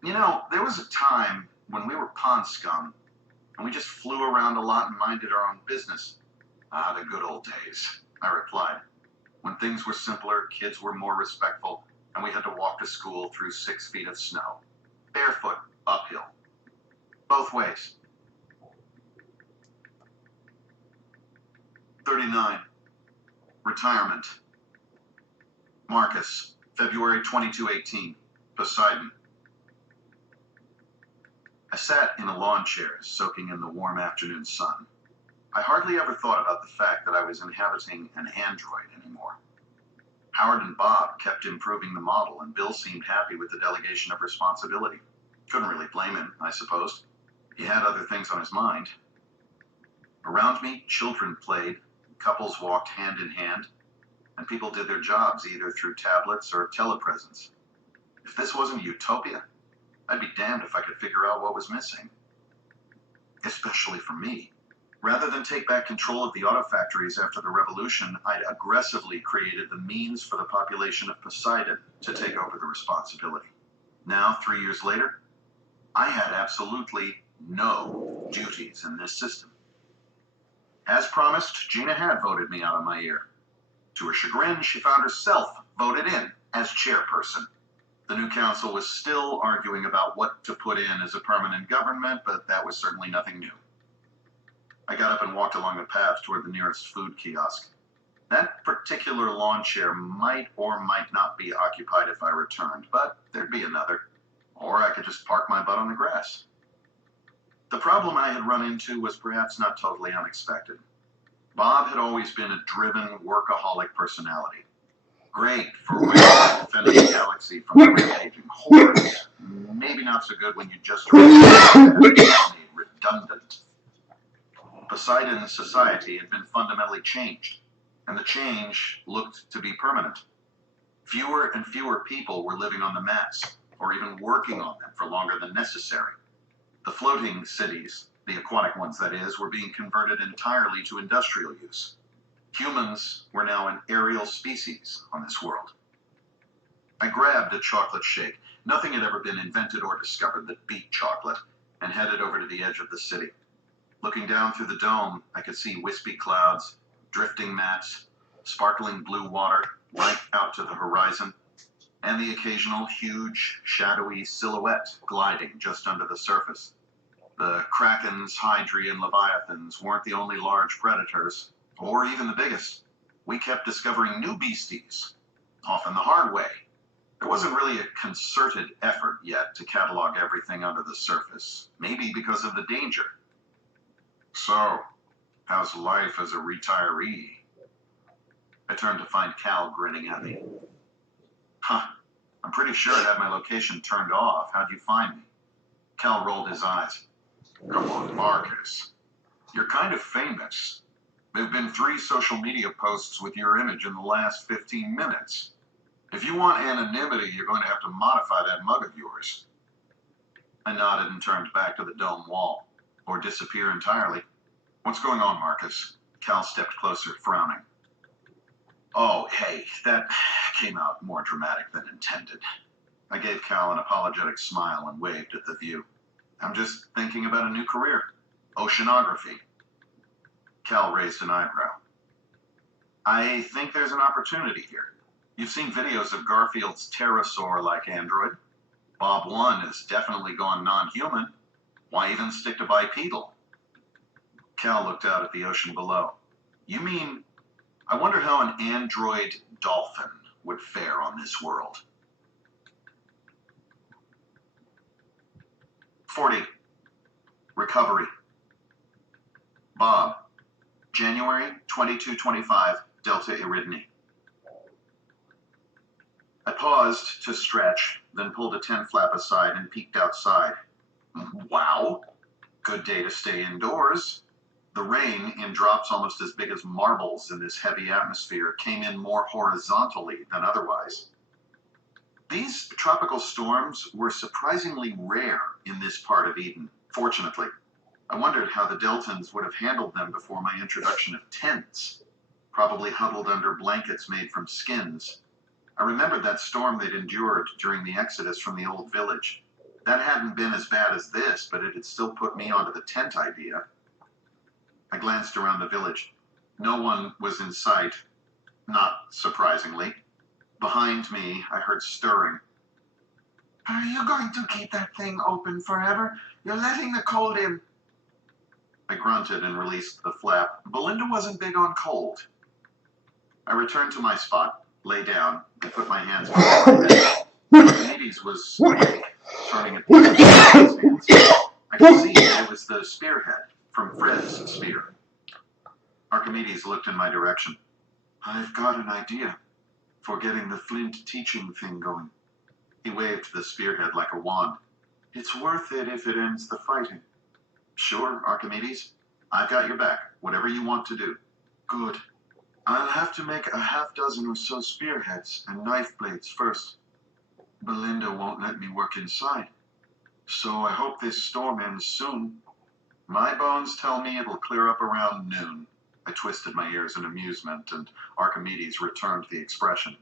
You know, there was a time when we were pond scum, and we just flew around a lot and minded our own business. Ah, the good old days, I replied. When things were simpler, kids were more respectful, and we had to walk to school through 6 feet of snow. Barefoot, uphill. Both ways. 39. Retirement. Marcus, February 2218. Poseidon. I sat in a lawn chair, soaking in the warm afternoon sun. I hardly ever thought about the fact that I was inhabiting an android anymore. Howard and Bob kept improving the model, and Bill seemed happy with the delegation of responsibility. Couldn't really blame him, I suppose. He had other things on his mind. Around me, children played, couples walked hand in hand, and people did their jobs either through tablets or telepresence. If this wasn't utopia, I'd be damned if I could figure out what was missing. Especially for me. Rather than take back control of the auto factories after the revolution, I'd aggressively created the means for the population of Poseidon to take over the responsibility. Now, 3 years later, I had absolutely no duties in this system. As promised, Gina had voted me out of my ear. To her chagrin, she found herself voted in as chairperson. The new council was still arguing about what to put in as a permanent government, but that was certainly nothing new. I got up and walked along the path toward the nearest food kiosk. That particular lawn chair might or might not be occupied if I returned, but there'd be another. Or I could just park my butt on the grass. The problem I had run into was perhaps not totally unexpected. Bob had always been a driven, workaholic personality. Great for when you're defending the galaxy from the rampaging hordes. Maybe not so good when you just made redundant. Poseidon's society had been fundamentally changed, and the change looked to be permanent. Fewer and fewer people were living on the mats, or even working on them for longer than necessary. The floating cities, the aquatic ones that is, were being converted entirely to industrial use. Humans were now an aerial species on this world. I grabbed a chocolate shake. Nothing had ever been invented or discovered that beat chocolate, and headed over to the edge of the city. Looking down through the dome, I could see wispy clouds, drifting mats, sparkling blue water, right out to the horizon, and the occasional huge, shadowy silhouette gliding just under the surface. The krakens, hydra, and leviathans weren't the only large predators, or even the biggest. We kept discovering new beasties, often the hard way. There wasn't really a concerted effort yet to catalog everything under the surface, maybe because of the danger. So, how's life as a retiree? I turned to find Cal grinning at me. Huh, I'm pretty sure I had my location turned off. How'd you find me? Cal rolled his eyes. Come on, Marcus. You're kind of famous. There've been 3 social media posts with your image in the last 15 minutes. If you want anonymity, you're going to have to modify that mug of yours. I nodded and turned back to the dome wall. Or disappear entirely. What's going on, Marcus? Cal stepped closer, frowning. Oh, hey, that came out more dramatic than intended. I gave Cal an apologetic smile and waved at the view. I'm just thinking about a new career. Oceanography. Cal raised an eyebrow. I think there's an opportunity here. You've seen videos of Garfield's pterosaur-like android. Bob 1 has definitely gone non-human. Why even stick to bipedal? Cal looked out at the ocean below. You mean, I wonder how an android dolphin would fare on this world. 40. Recovery. Bob, January 2225, Delta Eridani. I paused to stretch, then pulled a tent flap aside and peeked outside. Wow, good day to stay indoors. The rain, in drops almost as big as marbles in this heavy atmosphere, came in more horizontally than otherwise. These tropical storms were surprisingly rare in this part of Eden, fortunately. I wondered how the Deltons would have handled them before my introduction of tents, probably huddled under blankets made from skins. I remembered that storm they'd endured during the exodus from the old village. That hadn't been as bad as this, but it had still put me onto the tent idea. I glanced around the village. No one was in sight, not surprisingly. Behind me, I heard stirring. Are you going to keep that thing open forever? You're letting the cold in. I grunted and released the flap. Belinda wasn't big on cold. I returned to my spot, lay down, and put my hands behind my head. Archimedes was awake, turning at pieces in his hands. I could see that it was the spearhead from Fred's spear. Archimedes looked in my direction. I've got an idea for getting the flint teaching thing going. He waved the spearhead like a wand. It's worth it if it ends the fighting. Sure, Archimedes. I've got your back. Whatever you want to do. Good. I'll have to make a half dozen or so spearheads and knife blades first. Belinda won't let me work inside. So I hope this storm ends soon. My bones tell me it'll clear up around noon. I twisted my ears in amusement, and Archimedes returned the expression.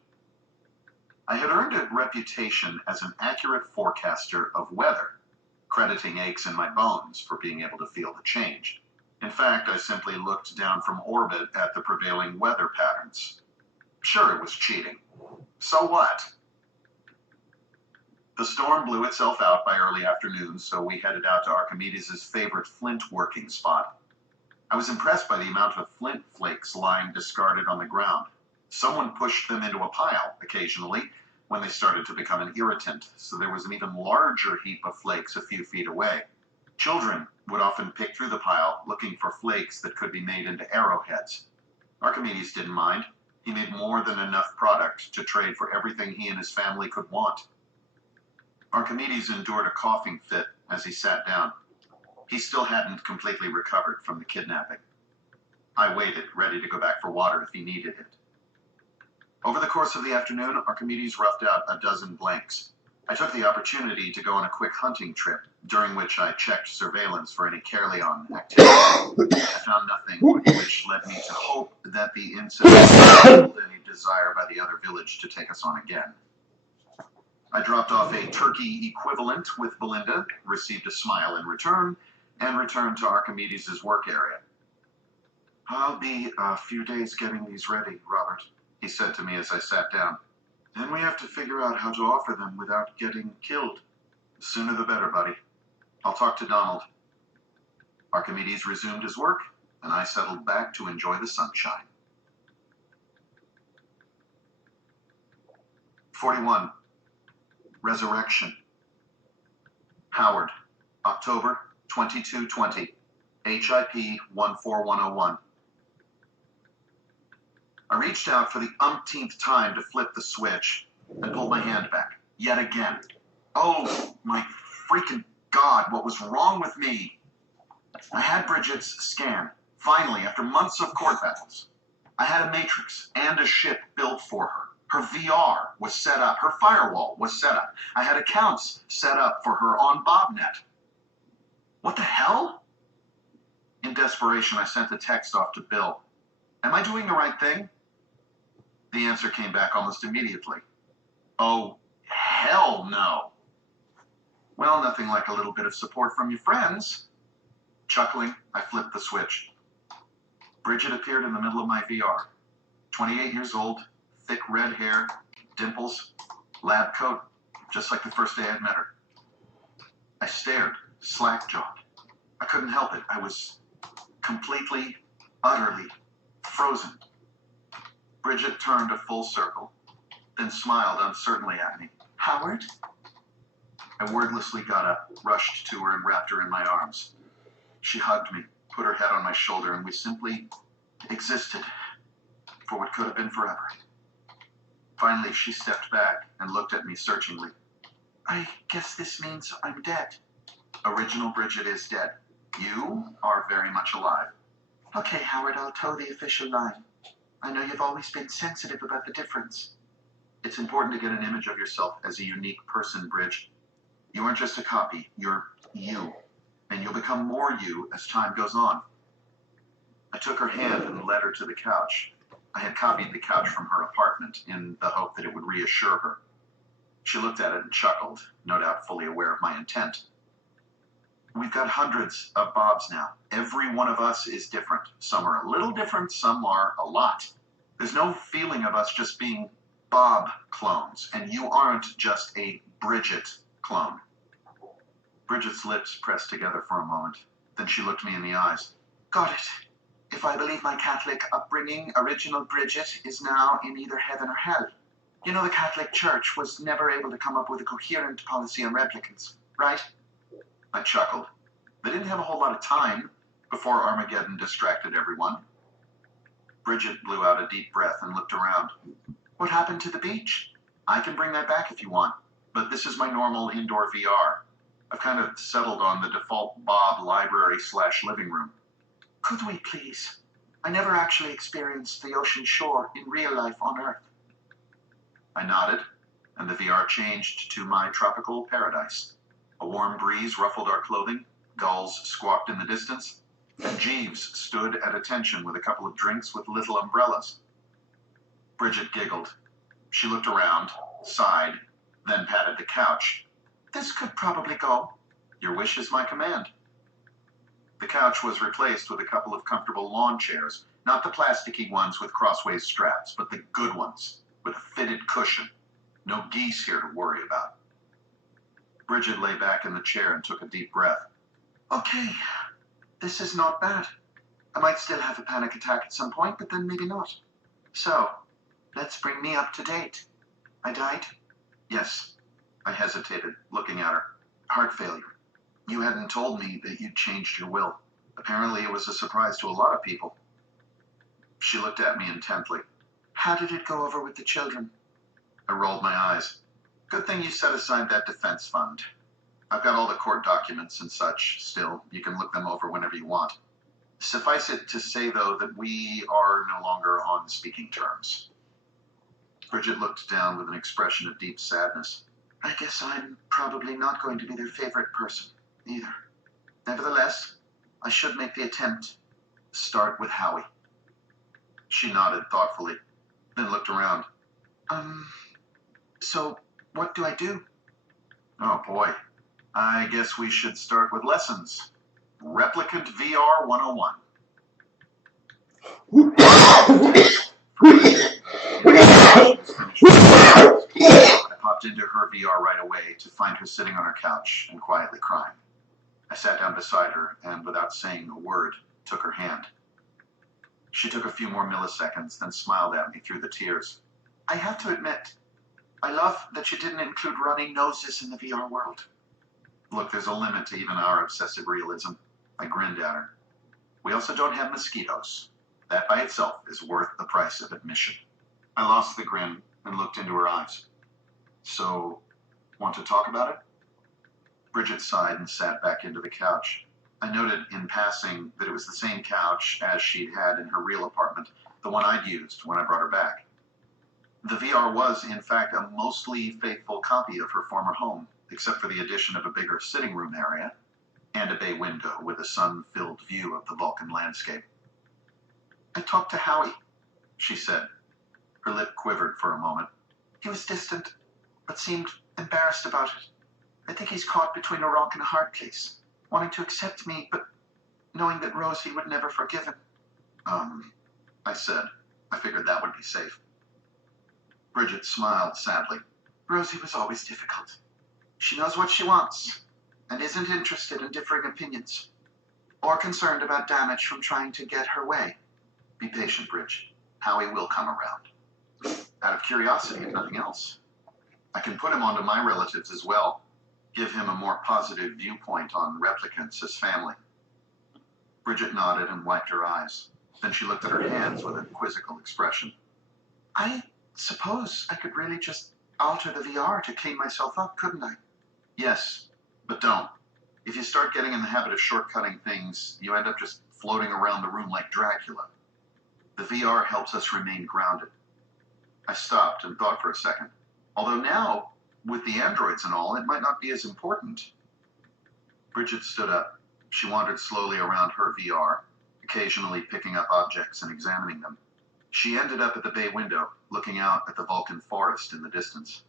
I had earned a reputation as an accurate forecaster of weather, crediting aches in my bones for being able to feel the change. In fact, I simply looked down from orbit at the prevailing weather patterns. Sure, it was cheating. So what? The storm blew itself out by early afternoon, so we headed out to Archimedes' favorite flint working spot. I was impressed by the amount of flint flakes lying discarded on the ground. Someone pushed them into a pile occasionally when they started to become an irritant, so there was an even larger heap of flakes a few feet away. Children would often pick through the pile looking for flakes that could be made into arrowheads. Archimedes didn't mind. He made more than enough product to trade for everything he and his family could want. Archimedes endured a coughing fit as he sat down. He still hadn't completely recovered from the kidnapping. I waited, ready to go back for water if he needed it. Over the course of the afternoon, Archimedes roughed out a dozen blanks. I took the opportunity to go on a quick hunting trip, during which I checked surveillance for any carry-on activity. I found nothing, which led me to hope that the incident fueled any desire by the other village to take us on again. I dropped off a turkey equivalent with Belinda, received a smile in return, and returned to Archimedes' work area. I'll be a few days getting these ready, Robert, he said to me as I sat down. Then we have to figure out how to offer them without getting killed. The sooner the better, buddy. I'll talk to Donald. Archimedes resumed his work, and I settled back to enjoy the sunshine. 41. Resurrection. Howard, October 2220, HIP 14101. I reached out for the umpteenth time to flip the switch and pulled my hand back, yet again. Oh, my freaking God, what was wrong with me? I had Bridget's scan, finally, after months of court battles. I had a matrix and a ship built for her. Her VR was set up. Her firewall was set up. I had accounts set up for her on Bobnet. What the hell? In desperation, I sent a text off to Bill. Am I doing the right thing? The answer came back almost immediately. Oh, hell no. Well, nothing like a little bit of support from your friends. Chuckling, I flipped the switch. Bridget appeared in the middle of my VR. 28 years old, thick red hair, dimples, lab coat, just like the first day I'd met her. I stared, slack-jawed. I couldn't help it. I was completely, utterly frozen. Bridget turned a full circle, then smiled uncertainly at me. Howard? I wordlessly got up, rushed to her, and wrapped her in my arms. She hugged me, put her head on my shoulder, and we simply existed for what could have been forever. Finally, she stepped back and looked at me searchingly. I guess this means I'm dead. Original Bridget is dead. You are very much alive. Okay, Howard, I'll toe the official line. I know you've always been sensitive about the difference. It's important to get an image of yourself as a unique person, Bridge. You aren't just a copy. You're you. and you'll become more you as time goes on. I took her hand and led her to the couch. I had copied the couch from her apartment in the hope that it would reassure her. She looked at it and chuckled, no doubt fully aware of my intent. We've got hundreds of Bobs now. Every one of us is different. Some are a little different, some are a lot. There's no feeling of us just being Bob clones, and you aren't just a Bridget clone. Bridget's lips pressed together for a moment. Then she looked me in the eyes. Got it. If I believe my Catholic upbringing, original Bridget is now in either heaven or hell. You know, the Catholic Church was never able to come up with a coherent policy on replicants, right? I chuckled. They didn't have a whole lot of time before Armageddon distracted everyone. Bridget blew out a deep breath and looked around. What happened to the beach? I can bring that back if you want, but this is my normal indoor VR. I've kind of settled on the default Bob library/living room. Could we please? I never actually experienced the ocean shore in real life on Earth. I nodded, and the VR changed to my tropical paradise. A warm breeze ruffled our clothing, gulls squawked in the distance, and Jeeves stood at attention with a couple of drinks with little umbrellas. Bridget giggled. She looked around, sighed, then patted the couch. This could probably go. Your wish is my command. The couch was replaced with a couple of comfortable lawn chairs, not the plasticky ones with crossways straps, but the good ones, with a fitted cushion. No geese here to worry about. Bridget lay back in the chair and took a deep breath. Okay, this is not bad. I might still have a panic attack at some point, but then maybe not. So, let's bring me up to date. I died? Yes. I hesitated, looking at her. Heart failure. You hadn't told me that you'd changed your will. Apparently it was a surprise to a lot of people. She looked at me intently. How did it go over with the children? I rolled my eyes. Good thing you set aside that defense fund. I've got all the court documents and such still. You can look them over whenever you want. Suffice it to say, though, that we are no longer on speaking terms. Bridget looked down with an expression of deep sadness. I guess I'm probably not going to be their favorite person, either. Nevertheless, I should make the attempt. Start with Howie. She nodded thoughtfully, then looked around. So what do I do? Oh boy, I guess we should start with lessons. Replicant VR 101. I popped into her VR right away to find her sitting on her couch and quietly crying. I sat down beside her and, without saying a word, took her hand. She took a few more milliseconds, then smiled at me through the tears. I have to admit, I love that you didn't include running noses in the VR world. Look, there's a limit to even our obsessive realism. I grinned at her. We also don't have mosquitoes. That by itself is worth the price of admission. I lost the grin and looked into her eyes. So, want to talk about it? Bridget sighed and sat back into the couch. I noted in passing that it was the same couch as she'd had in her real apartment, the one I'd used when I brought her back. The VR was, in fact, a mostly faithful copy of her former home, except for the addition of a bigger sitting room area and a bay window with a sun-filled view of the Vulcan landscape. I talked to Howie, she said. Her lip quivered for a moment. He was distant, but seemed embarrassed about it. I think he's caught between a rock and a hard place, wanting to accept me, but knowing that Rosie would never forgive him. I said. I figured that would be safe. Bridget smiled sadly. Rosie was always difficult. She knows what she wants, and isn't interested in differing opinions, or concerned about damage from trying to get her way. Be patient, Bridge. Howie will come around. Out of curiosity, if nothing else. I can put him onto my relatives as well. Give him a more positive viewpoint on replicants as family. Bridget nodded and wiped her eyes. Then she looked at her hands with a quizzical expression. I suppose I could really just alter the VR to clean myself up, couldn't I? Yes, but don't. If you start getting in the habit of shortcutting things, you end up just floating around the room like Dracula. The VR helps us remain grounded. I stopped and thought for a second. Although now, with the androids and all, it might not be as important. Bridget stood up. She wandered slowly around her VR, occasionally picking up objects and examining them. She ended up at the bay window, looking out at the Vulcan forest in the distance.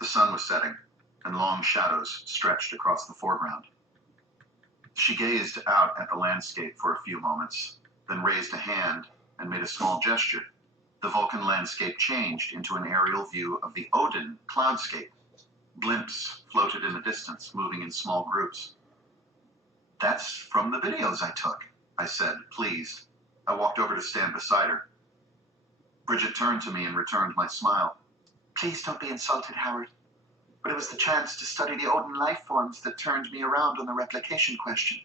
The sun was setting, and long shadows stretched across the foreground. She gazed out at the landscape for a few moments, then raised a hand and made a small gesture. The Vulcan landscape changed into an aerial view of the Odin cloudscape. Blimps floated in the distance, moving in small groups. "That's from the videos I took," I said, pleased. I walked over to stand beside her. Bridget turned to me and returned my smile. "Please don't be insulted, Howard. But it was the chance to study the Odin life forms that turned me around on the replication question."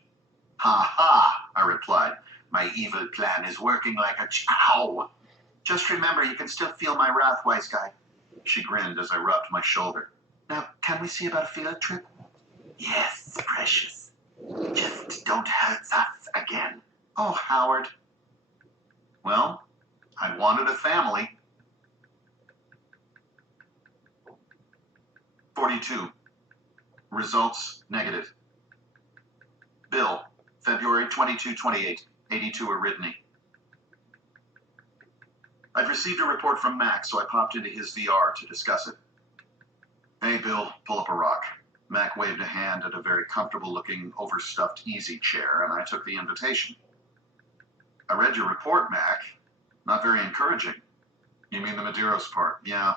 "Ha ha," I replied. "My evil plan is working like a chow." "Just remember, you can still feel my wrath, wise guy." She grinned as I rubbed my shoulder. "Now, can we see about a field trip?" "Yes, precious. Just don't hurt us again." "Oh, Howard." Well, I wanted a family. 42. Results negative. Bill, February 22/28, 82 Aridne. I'd received a report from Mac, so I popped into his VR to discuss it. "Hey, Bill, pull up a rock." Mac waved a hand at a very comfortable-looking, overstuffed easy chair, and I took the invitation. "I read your report, Mac. Not very encouraging." "You mean the Medeiros part?" "Yeah.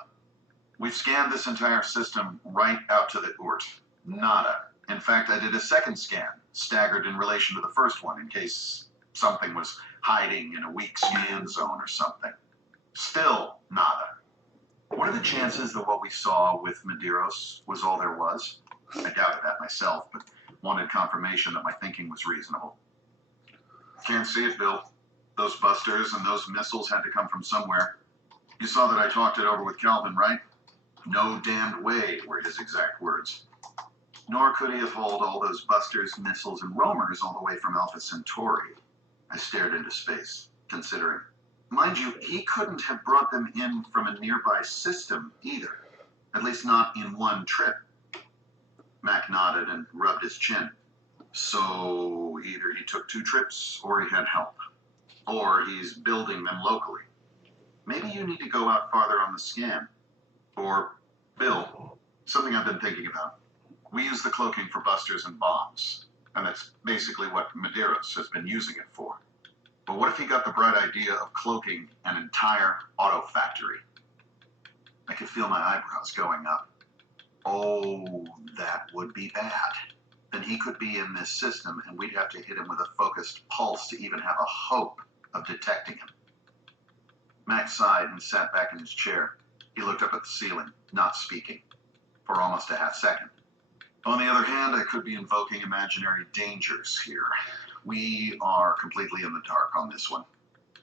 We've scanned this entire system right out to the Oort. Nada. In fact, I did a second scan, staggered in relation to the first one, in case something was hiding in a weak scan zone or something. Still nada. What are the chances that what we saw with Medeiros was all there was?" I doubted that myself, but wanted confirmation that my thinking was reasonable. "Can't see it, Bill. Those busters and those missiles had to come from somewhere. You saw that I talked it over with Calvin, right? 'No damned way,' were his exact words. Nor could he have hauled all those busters, missiles, and roamers all the way from Alpha Centauri." I stared into space, considering. Mind you, he couldn't have brought them in from a nearby system either. At least not in one trip. Mac nodded and rubbed his chin. "So either he took 2 trips, or he had help. Or he's building them locally. Maybe you need to go out farther on the scan. Or, Bill, something I've been thinking about. We use the cloaking for busters and bombs, and that's basically what Medeiros has been using it for. But what if he got the bright idea of cloaking an entire auto factory?" I could feel my eyebrows going up. Oh, that would be bad. Then he could be in this system, and we'd have to hit him with a focused pulse to even have a hope of detecting him. Max sighed and sat back in his chair. He looked up at the ceiling, not speaking, for almost a half second. "On the other hand, I could be invoking imaginary dangers here. We are completely in the dark on this one.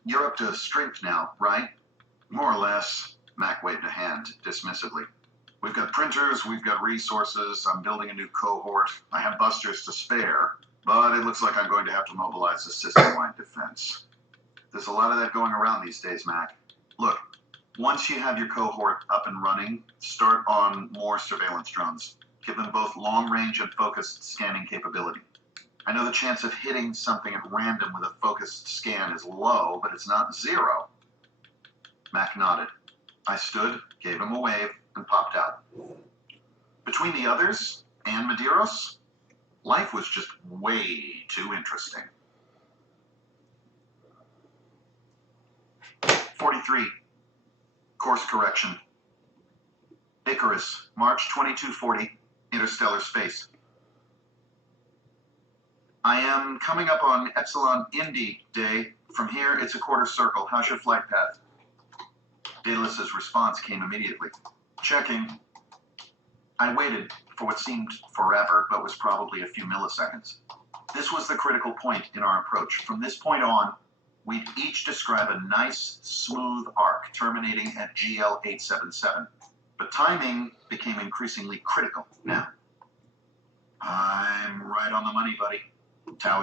You're up to strength now, right?" "More or less." Mac waved a hand dismissively. "We've got printers, we've got resources, I'm building a new cohort, I have busters to spare, but it looks like I'm going to have to mobilize a system-wide defense. There's a lot of that going around these days, Mac. Look, once you have your cohort up and running, start on more surveillance drones. Give them both long-range and focused scanning capability. I know the chance of hitting something at random with a focused scan is low, but it's not zero." Mac nodded. I stood, gave him a wave, and popped out. Between the others and Medeiros, life was just way too interesting. 43. Course correction. Icarus, March 2240, interstellar space. I am coming up on Epsilon Indy Day. From here, it's a quarter circle. How's your flight path? Daedalus' response came immediately. "Checking." I waited for what seemed forever, but was probably a few milliseconds. This was the critical point in our approach. From this point on, we'd each describe a nice, smooth arc terminating at GL 877. But timing became increasingly critical now. "I'm right on the money, buddy." Tau